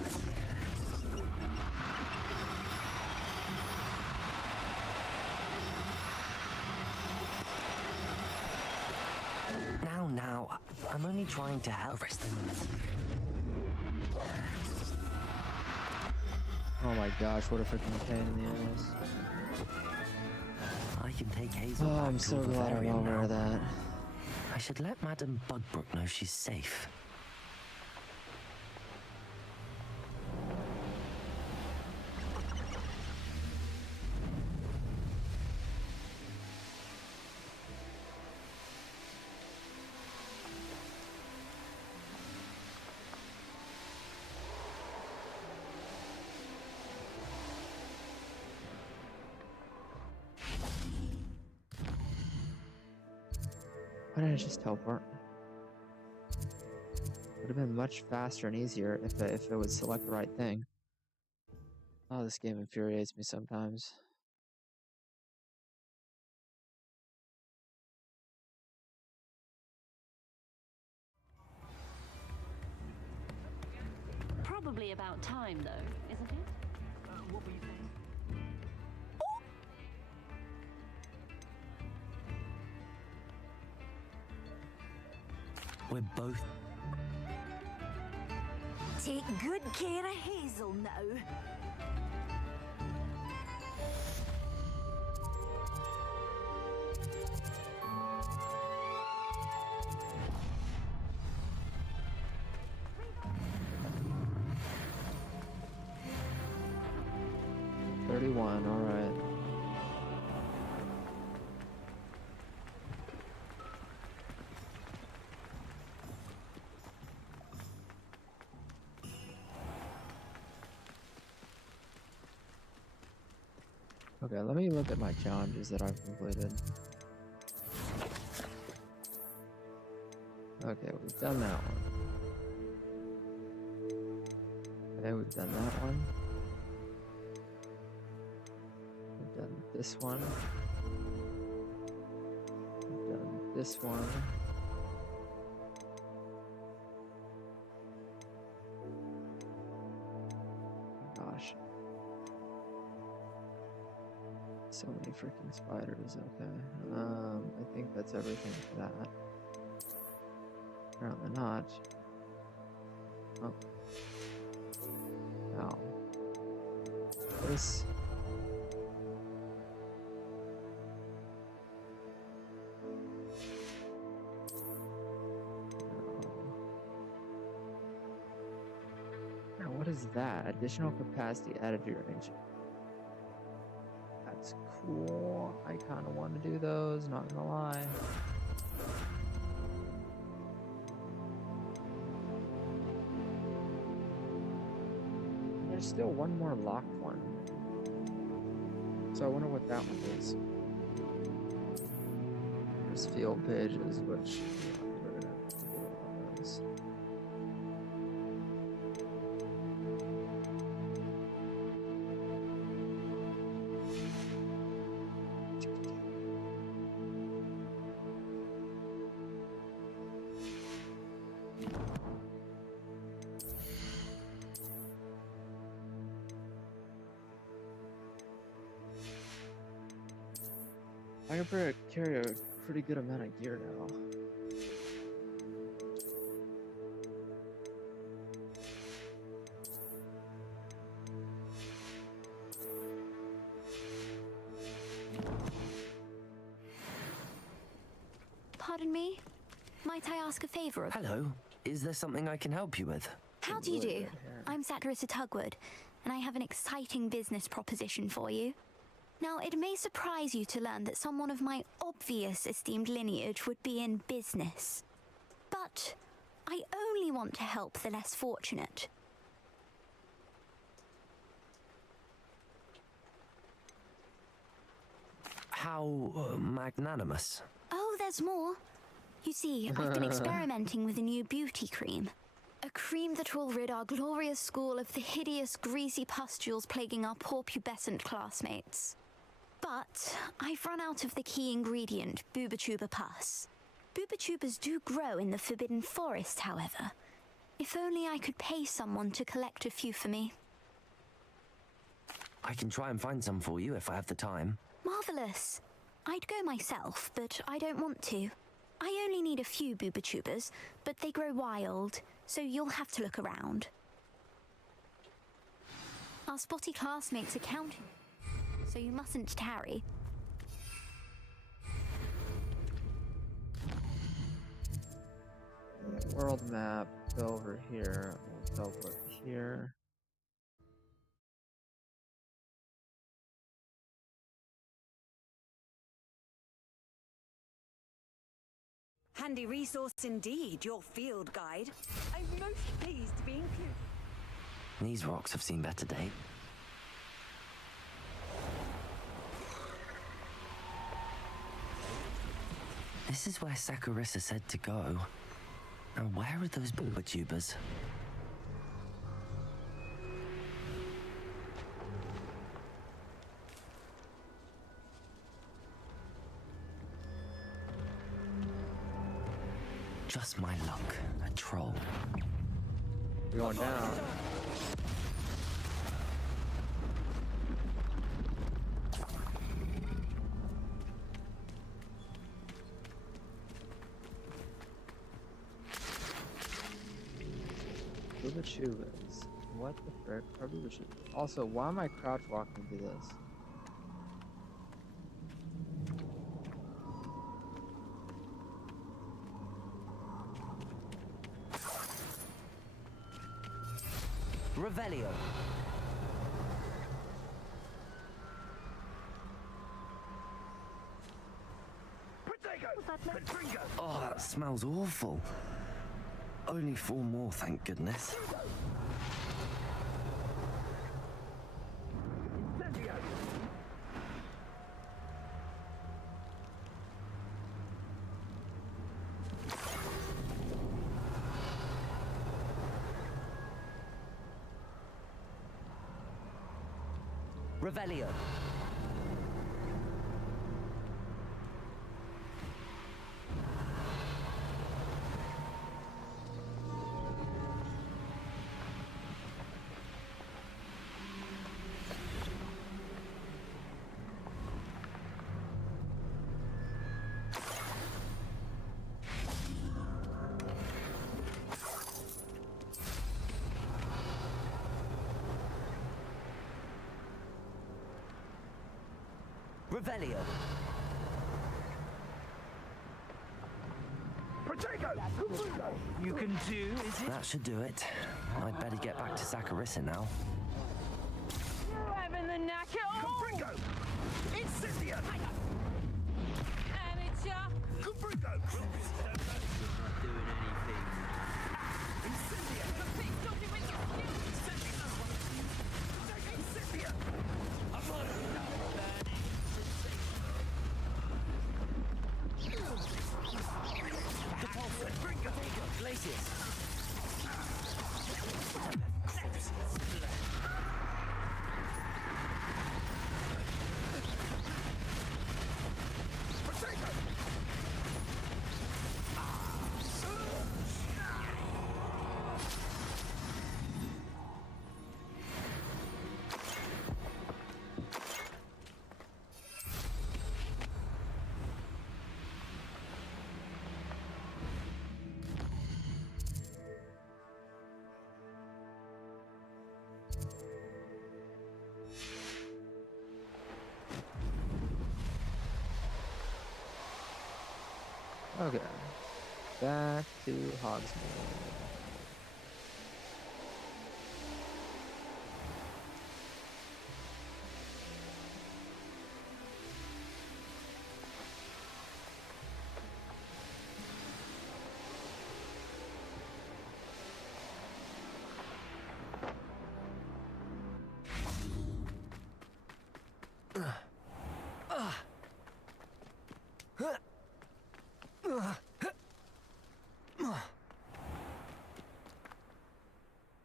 Now, I'm only trying to help. Arrest them. Oh my gosh, what a freaking pain in the ass. I can take Hazel Oh, back I'm to so glad I'm Bavarian over now. that. I should let Madame Budbrook know she's safe. Why didn't I just teleport? Would have been much faster and easier if it would select the right thing. Oh, this game infuriates me sometimes. Probably about time, though, isn't it? What were you saying? We're both... Take good care of Hazel now. $31, alright. Okay, let me look at my challenges that I've completed. Okay, we've done that one. Okay, we've done that one. We've done this one. We've done this one. Gosh. So many freaking spiders, okay. I think that's everything for that. Apparently not. Oh. Ow. This. Now, what is that? Additional capacity added to your engine. That's cool. I kind of want to do those, not gonna lie. There's still one more locked one. So I wonder what that one is. There's field pages, which we're gonna do all those. I can carry a pretty good amount of gear now. Pardon me? Might I ask a favor of you? Hello. Is there something I can help you with? How do you do? I'm Saccharissa Tugwood, and I have an exciting business proposition for you. Now, it may surprise you to learn that someone of my obvious esteemed lineage would be in business. But I only want to help the less fortunate. How magnanimous. Oh, there's more. You see, I've been experimenting with a new beauty cream. A cream that will rid our glorious school of the hideous, greasy pustules plaguing our poor pubescent classmates. But I've run out of the key ingredient, Booba-Tuba pus. Booba-Tubas do grow in the Forbidden Forest, however. If only I could pay someone to collect a few for me. I can try and find some for you if I have the time. Marvelous. I'd go myself, but I don't want to. I only need a few Booba-Tubas, but they grow wild, so you'll have to look around. Our spotty classmates are counting, so you mustn't tarry. World map, go over here, we'll teleport here. Handy resource indeed, your field guide. I'm most pleased to be included. These rocks have seen better days. This is where Saccharissa said to go. Now, where are those Booba-Tubas? Just my luck, a troll. We're going down. Booba-Tubas. What the frick are Booba-Tubas? Also, why am I crouch walking through this? Revelio. Oh, that smells awful. Only 4 more, thank goodness. Revelio. Revelio. You can do, is it? That should do it. I'd better get back to Zacharissa now. You having the knack at all? Caprico! Incendia! Amateur! Caprico! Not doing anything. Incendia! Incendia! I'm on it now, Glacius. Okay, back to Hogsmeade.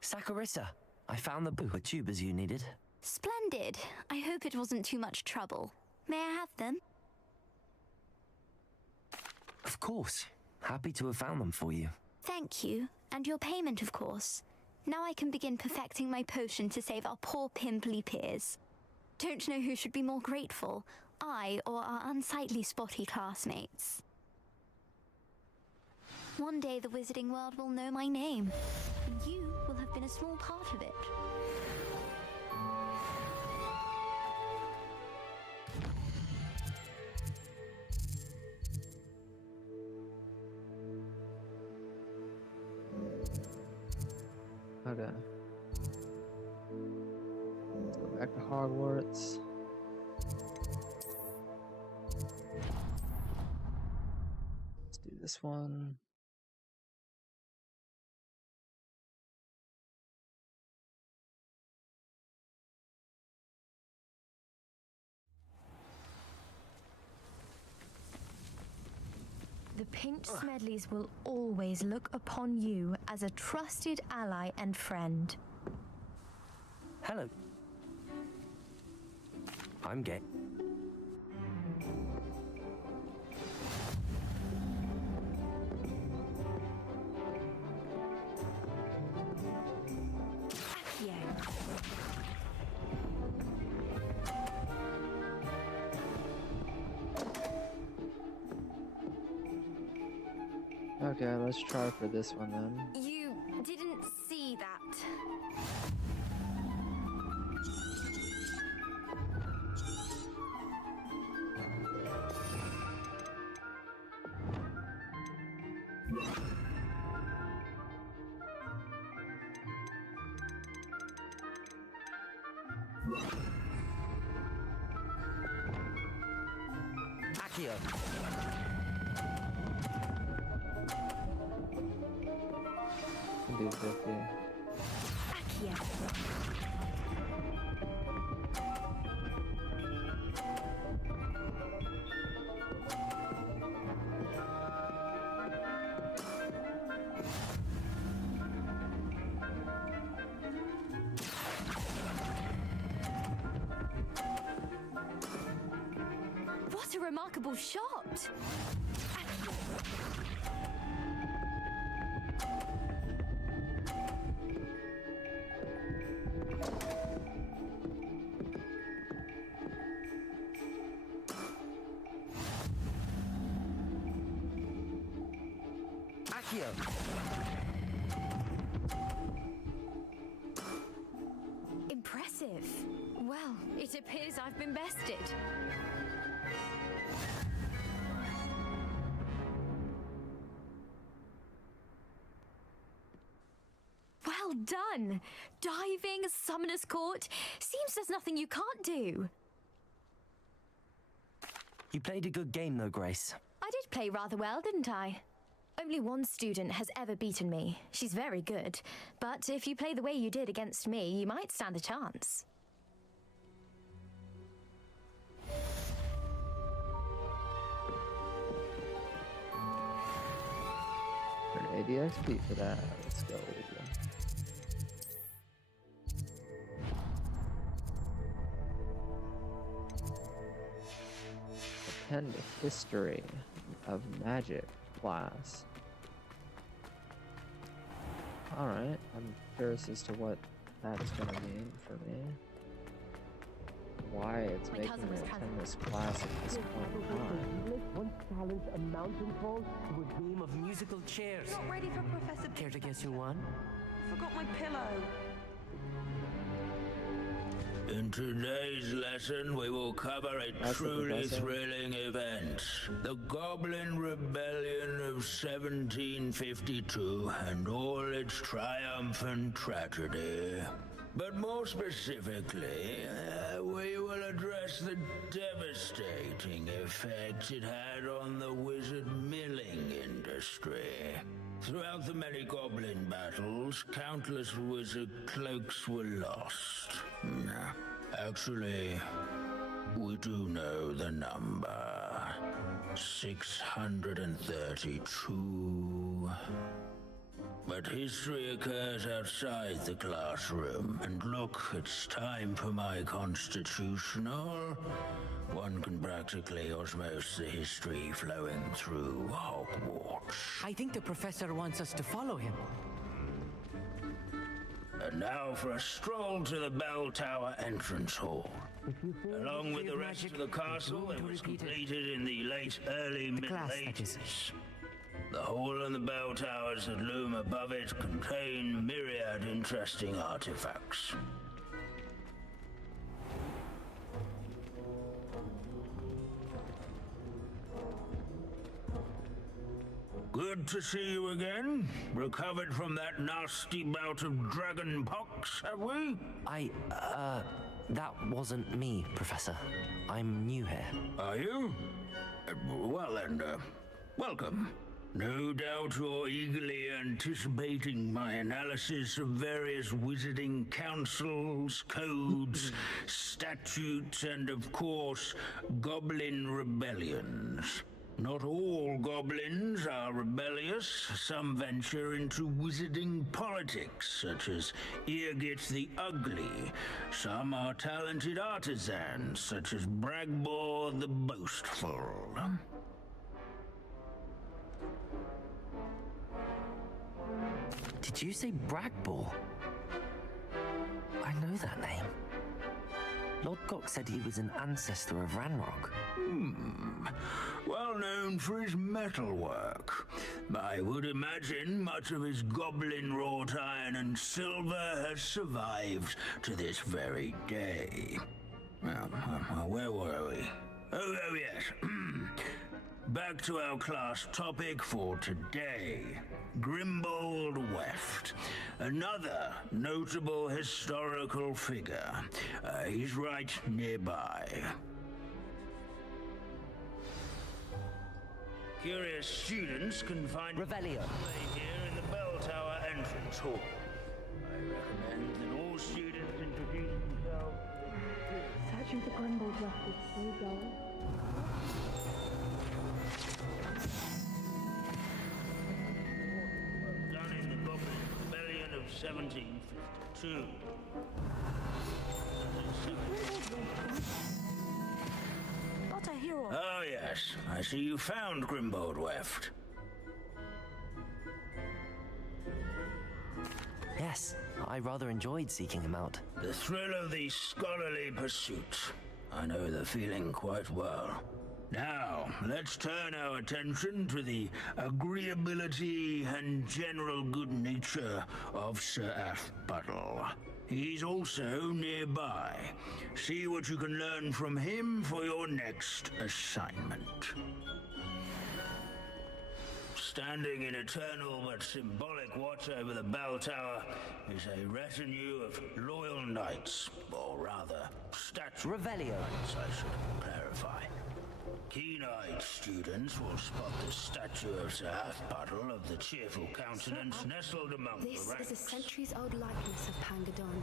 Zacharissa, I found the booher tubers you needed. Splendid. I hope it wasn't too much trouble. May I have them? Of course. Happy to have found them for you. Thank you. And your payment, of course. Now I can begin perfecting my potion to save our poor pimply peers. Don't know who should be more grateful, I or our unsightly spotty classmates. One day the wizarding world will know my name, and you will have been a small part of it. Okay. Let's go back to Hogwarts. Let's do this one. The Pinch Smedleys will always look upon you as a trusted ally and friend. Hello. I'm gay. Okay, let's try for this one then. You didn't see that. Accio. Do 50. Accio. What a remarkable shot! Accio. Impressive. Well, it appears I've been bested. Well done! Diving, summoner's court. Seems there's nothing you can't do. You played a good game though, Grace. I did play rather well, didn't I? Only one student has ever beaten me. She's very good. But if you play the way you did against me, you might stand a chance. An 80 XP for that. Let's go. Attend the history of magic class. Alright, I'm curious as to what that's gonna mean for me. Why it's making me attend this class at this point in time. Once challenged a mountain fall to a game of musical chairs. Not ready for Professor. Care to guess who won? I forgot my pillow. In today's lesson, we will cover a truly thrilling event. The Goblin Rebellion of 1752 and all its triumphant tragedy. But more specifically, we will address the devastating effects it had on the wizard milling industry. Throughout the many goblin battles, countless wizard cloaks were lost. Actually, we do know the number. 632. But history occurs outside the classroom. And look, it's time for my constitutional. One can practically osmose the history flowing through Hogwarts. I think the professor wants us to follow him. And now for a stroll to the bell tower entrance hall. Along with the rest of the castle, it was completed in the late early Middle Ages. The hall and the bell towers that loom above it contain myriad interesting artifacts. Good to see you again. Recovered from that nasty bout of dragon pox, have we? That wasn't me, Professor. I'm new here. Are you? Well then, welcome. No doubt you're eagerly anticipating my analysis of various wizarding councils, codes, statutes, and of course, goblin rebellions. Not all goblins are rebellious. Some venture into wizarding politics, such as Eargit the Ugly. Some are talented artisans, such as Bragbor the Boastful. Did you say Bragbor? I know that name. Lodgok said he was an ancestor of Ranrock. Well known for his metalwork. I would imagine much of his goblin wrought iron and silver has survived to this very day. Where were we? Oh yes. Back to our class topic for today. Grimbold Weft. Another notable historical figure. He's right nearby. Curious students can find Revelio here in the bell tower entrance hall. I recommend that all students introduce themselves. Searching for Grimbold Weft is so dull. Done in the Goblin Rebellion of 1752. What a hero. Oh yes, I see you found Grimbold Weft. Yes, I rather enjoyed seeking him out. The thrill of the scholarly pursuit. I know the feeling quite well. Now, let's turn our attention to the agreeability and general good nature of Sir Athbuttle. He's also nearby. See what you can learn from him for your next assignment. Standing in eternal but symbolic watch over the bell tower is a retinue of loyal knights, or rather, statue Revelio. knights, I should clarify. Keen-eyed students will spot the statue of Sir Half-Puddle of the cheerful countenance nestled among This the ranks. is a centuries-old likeness of Pangadon.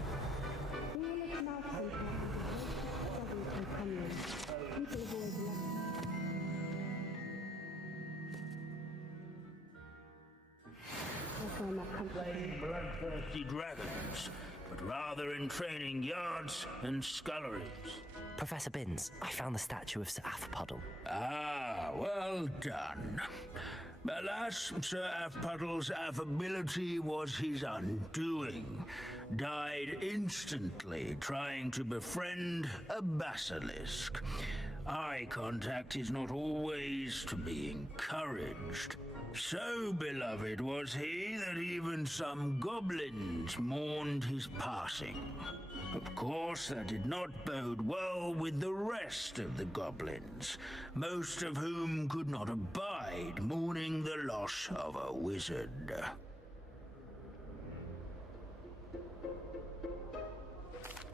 Realist mountain southern companion. People have always loved. Playing bloodthirsty dragons, but rather in training yards and sculleries. Professor Binns, I found the statue of Sir Half-Puddle. Ah, well done. Alas, Sir Half-Puddle's affability was his undoing. Died instantly trying to befriend a basilisk. Eye contact is not always to be encouraged. So beloved was he that even some goblins mourned his passing. Of course, that did not bode well with the rest of the goblins, most of whom could not abide mourning the loss of a wizard.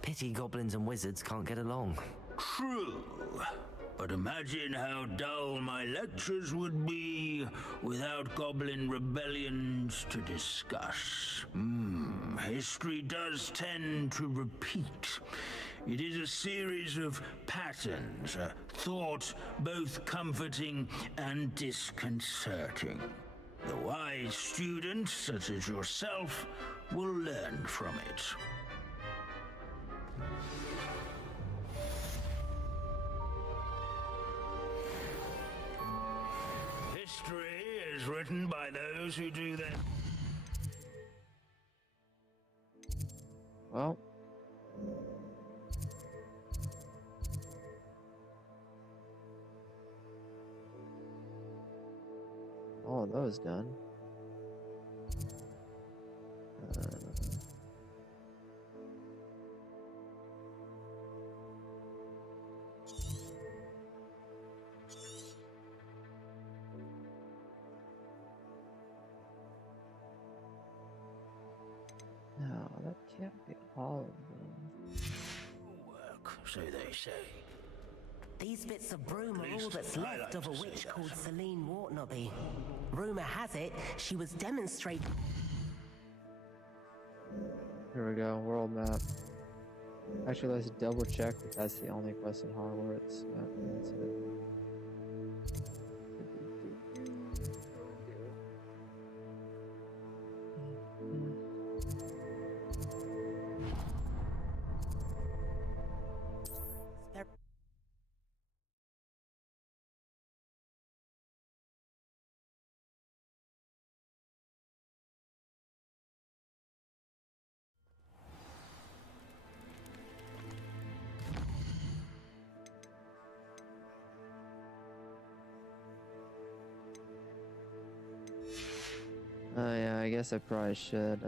Pity goblins and wizards can't get along. True. But imagine how dull my lectures would be without goblin rebellions to discuss. History does tend to repeat. It is a series of patterns, a thought both comforting and disconcerting. The wise student, such as yourself, will learn from it. History is written by those who do their... Well. All of those done. No, that can't be all of them. Work, so they say. These bits of broom are all Least that's I left like of a to see witch that. called Celine Wartnaby. Rumour has it she was demonstrating. Here we go, world map. Actually, let's double check that that's the only quest in Hogwarts. Yep, that's it. Oh yeah, I guess I probably should,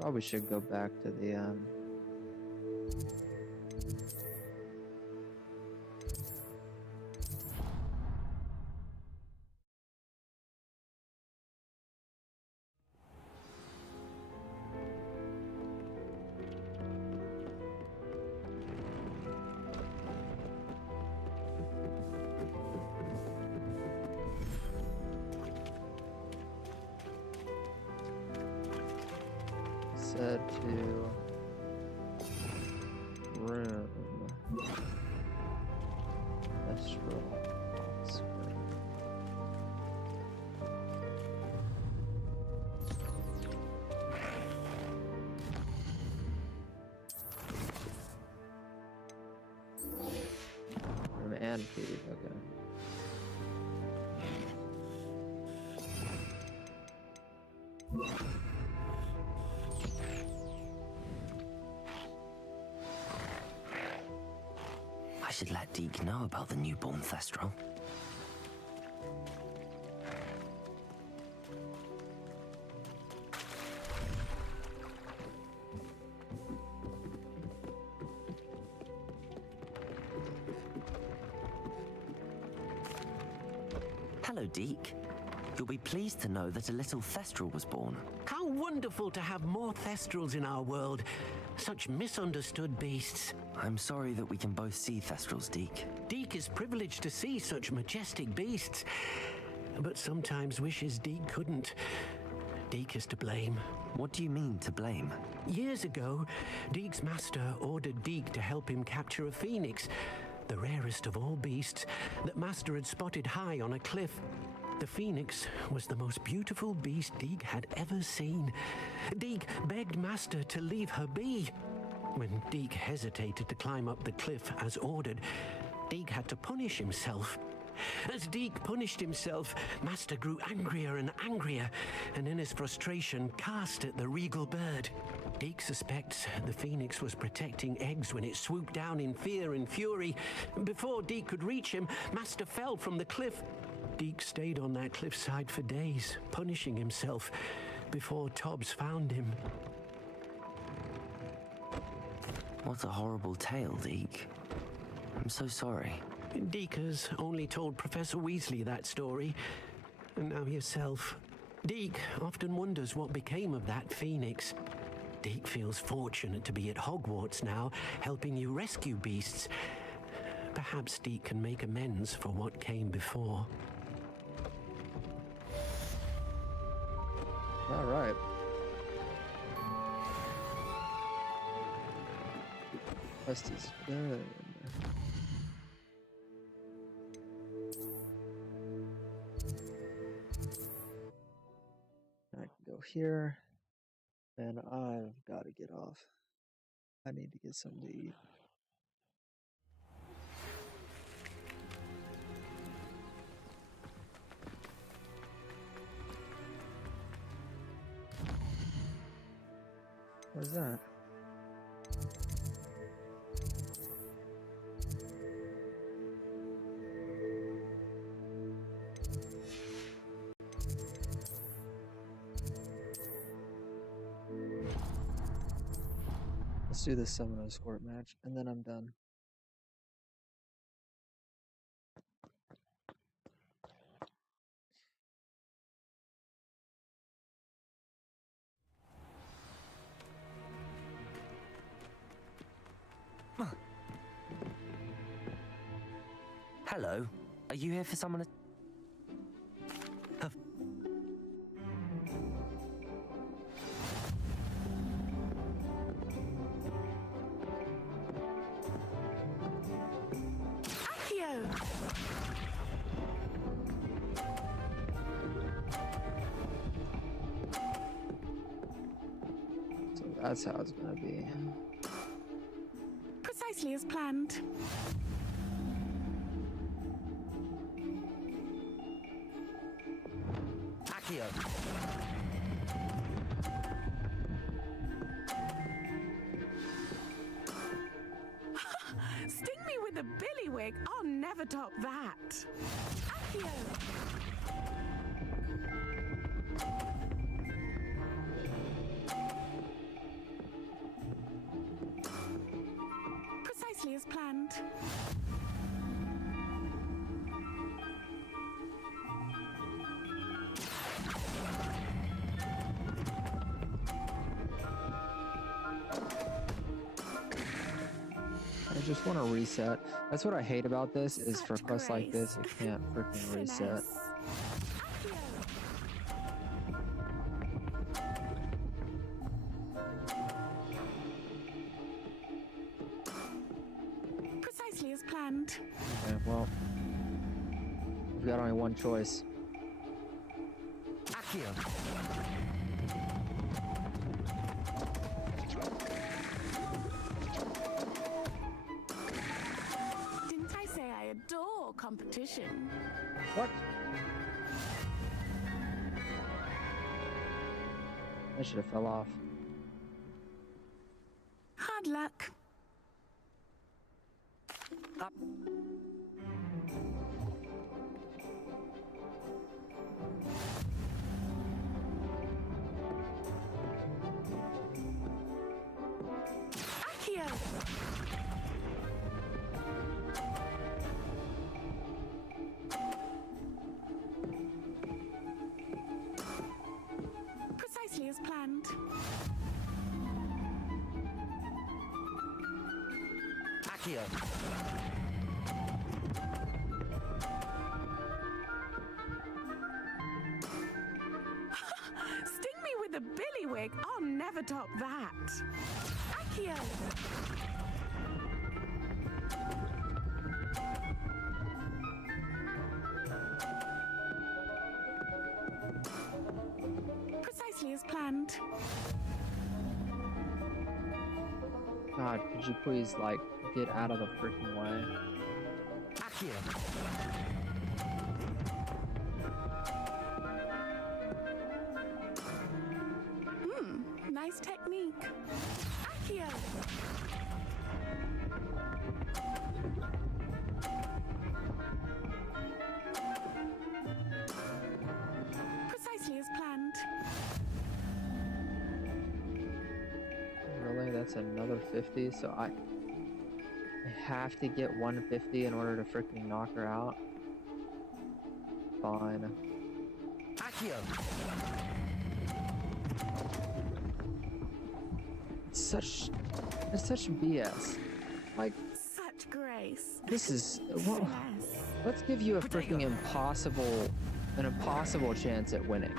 probably should go back to the, said to room. Astral Spring. Room and cave, okay. I should let Deke know about the newborn Thestral. Hello, Deke. You'll be pleased to know that a little Thestral was born. How wonderful to have more Thestrals in our world. Such misunderstood beasts. I'm sorry that we can both see Thestrals, Deke. Deke is privileged to see such majestic beasts, but sometimes wishes Deke couldn't. Deke is to blame. What do you mean, to blame? Years ago, Deke's master ordered Deke to help him capture a phoenix, the rarest of all beasts that master had spotted high on a cliff. The phoenix was the most beautiful beast Deke had ever seen. Deke begged master to leave her be. When Deke hesitated to climb up the cliff as ordered, Deke had to punish himself. As Deke punished himself, master grew angrier and angrier, and in his frustration cast at the regal bird. Deke suspects the phoenix was protecting eggs when it swooped down in fear and fury. Before Deke could reach him, master fell from the cliff. Deke stayed on that cliffside for days, punishing himself, before Tobbs found him. What a horrible tale, Deke. I'm so sorry. Deke has only told Professor Weasley that story, and now yourself. Deke often wonders what became of that phoenix. Deke feels fortunate to be at Hogwarts now, helping you rescue beasts. Perhaps Deke can make amends for what came before. All right. Quest is done. I can go here, and I've got to get off. I need to get something to eat. What's that? Let's do this summon escort match, and then I'm done. Hello. Are you here for someone? So that's how it's gonna be. Precisely as planned. Accio. Sting me with a billywig. I'll never top that. Accio. Precisely as planned. I just want to reset. That's what I hate about this, is for quests like this, it can't freaking reset. Precisely as planned. Okay, well, we've got only one choice. Accio. Didn't I say I adore competition? What? I should have fell off. Hard luck. Up. Accio. Accio. Sting me with a billywig. I'll never top that. Accio. Precisely as planned. God, could you please, like, get out of the freaking way? Accio. Nice technique. Accio. Precisely as planned. Really? That's another 50? So I have to get 150 in order to freaking knock her out? Fine. Accio. It's such BS. Like, such grace. This is well, let's give you a freaking an impossible chance at winning.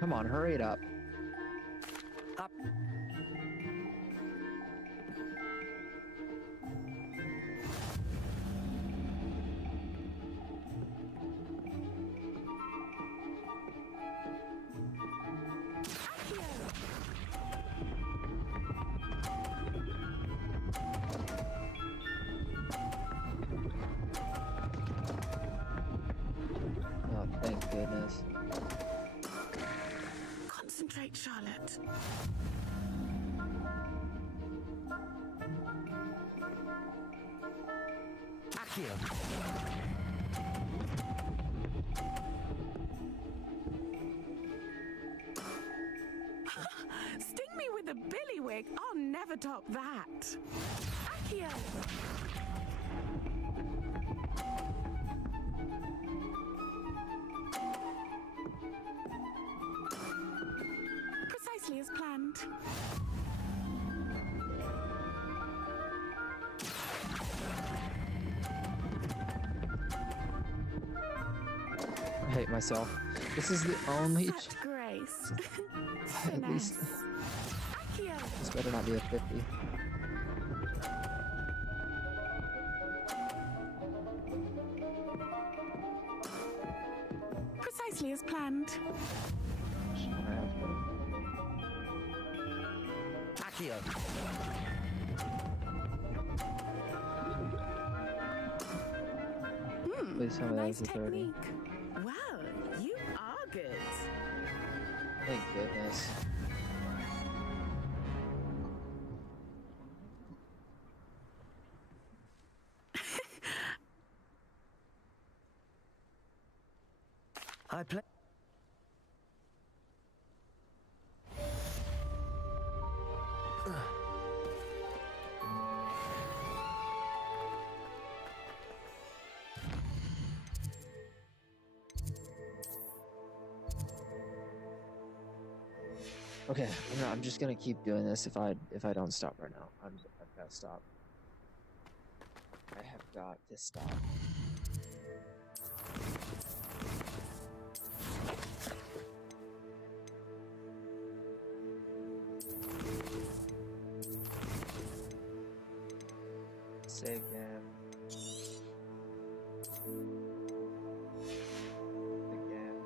Come on, hurry it up. Oh, thank goodness. Concentrate, Charlotte. Accio. Sting me with a billywig. I'll never top that. Accio. Precisely as planned. I hate myself. This is the only Such grace. at least this better not be a 50. Precisely as planned. Accio. Please tell me that was a 30. Technique. Well, you are good. Thank goodness. I play. Okay, I'm just gonna keep doing this if I don't stop right now. I've got to stop. I have got to stop. Save game. Again.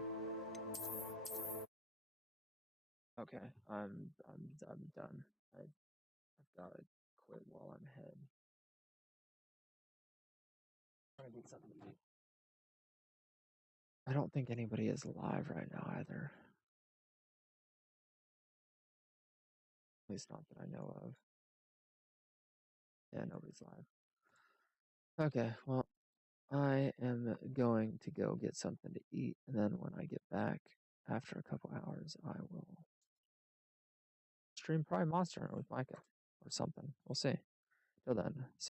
Okay, I'm done. I've got to quit while I'm ahead. I need something to eat. I don't think anybody is alive right now either. At least not that I know of. Yeah, nobody's live. Okay, well, I am going to go get something to eat, and then when I get back after a couple hours, I will stream probably Monster Hunter with Micah or something. We'll see. Till then.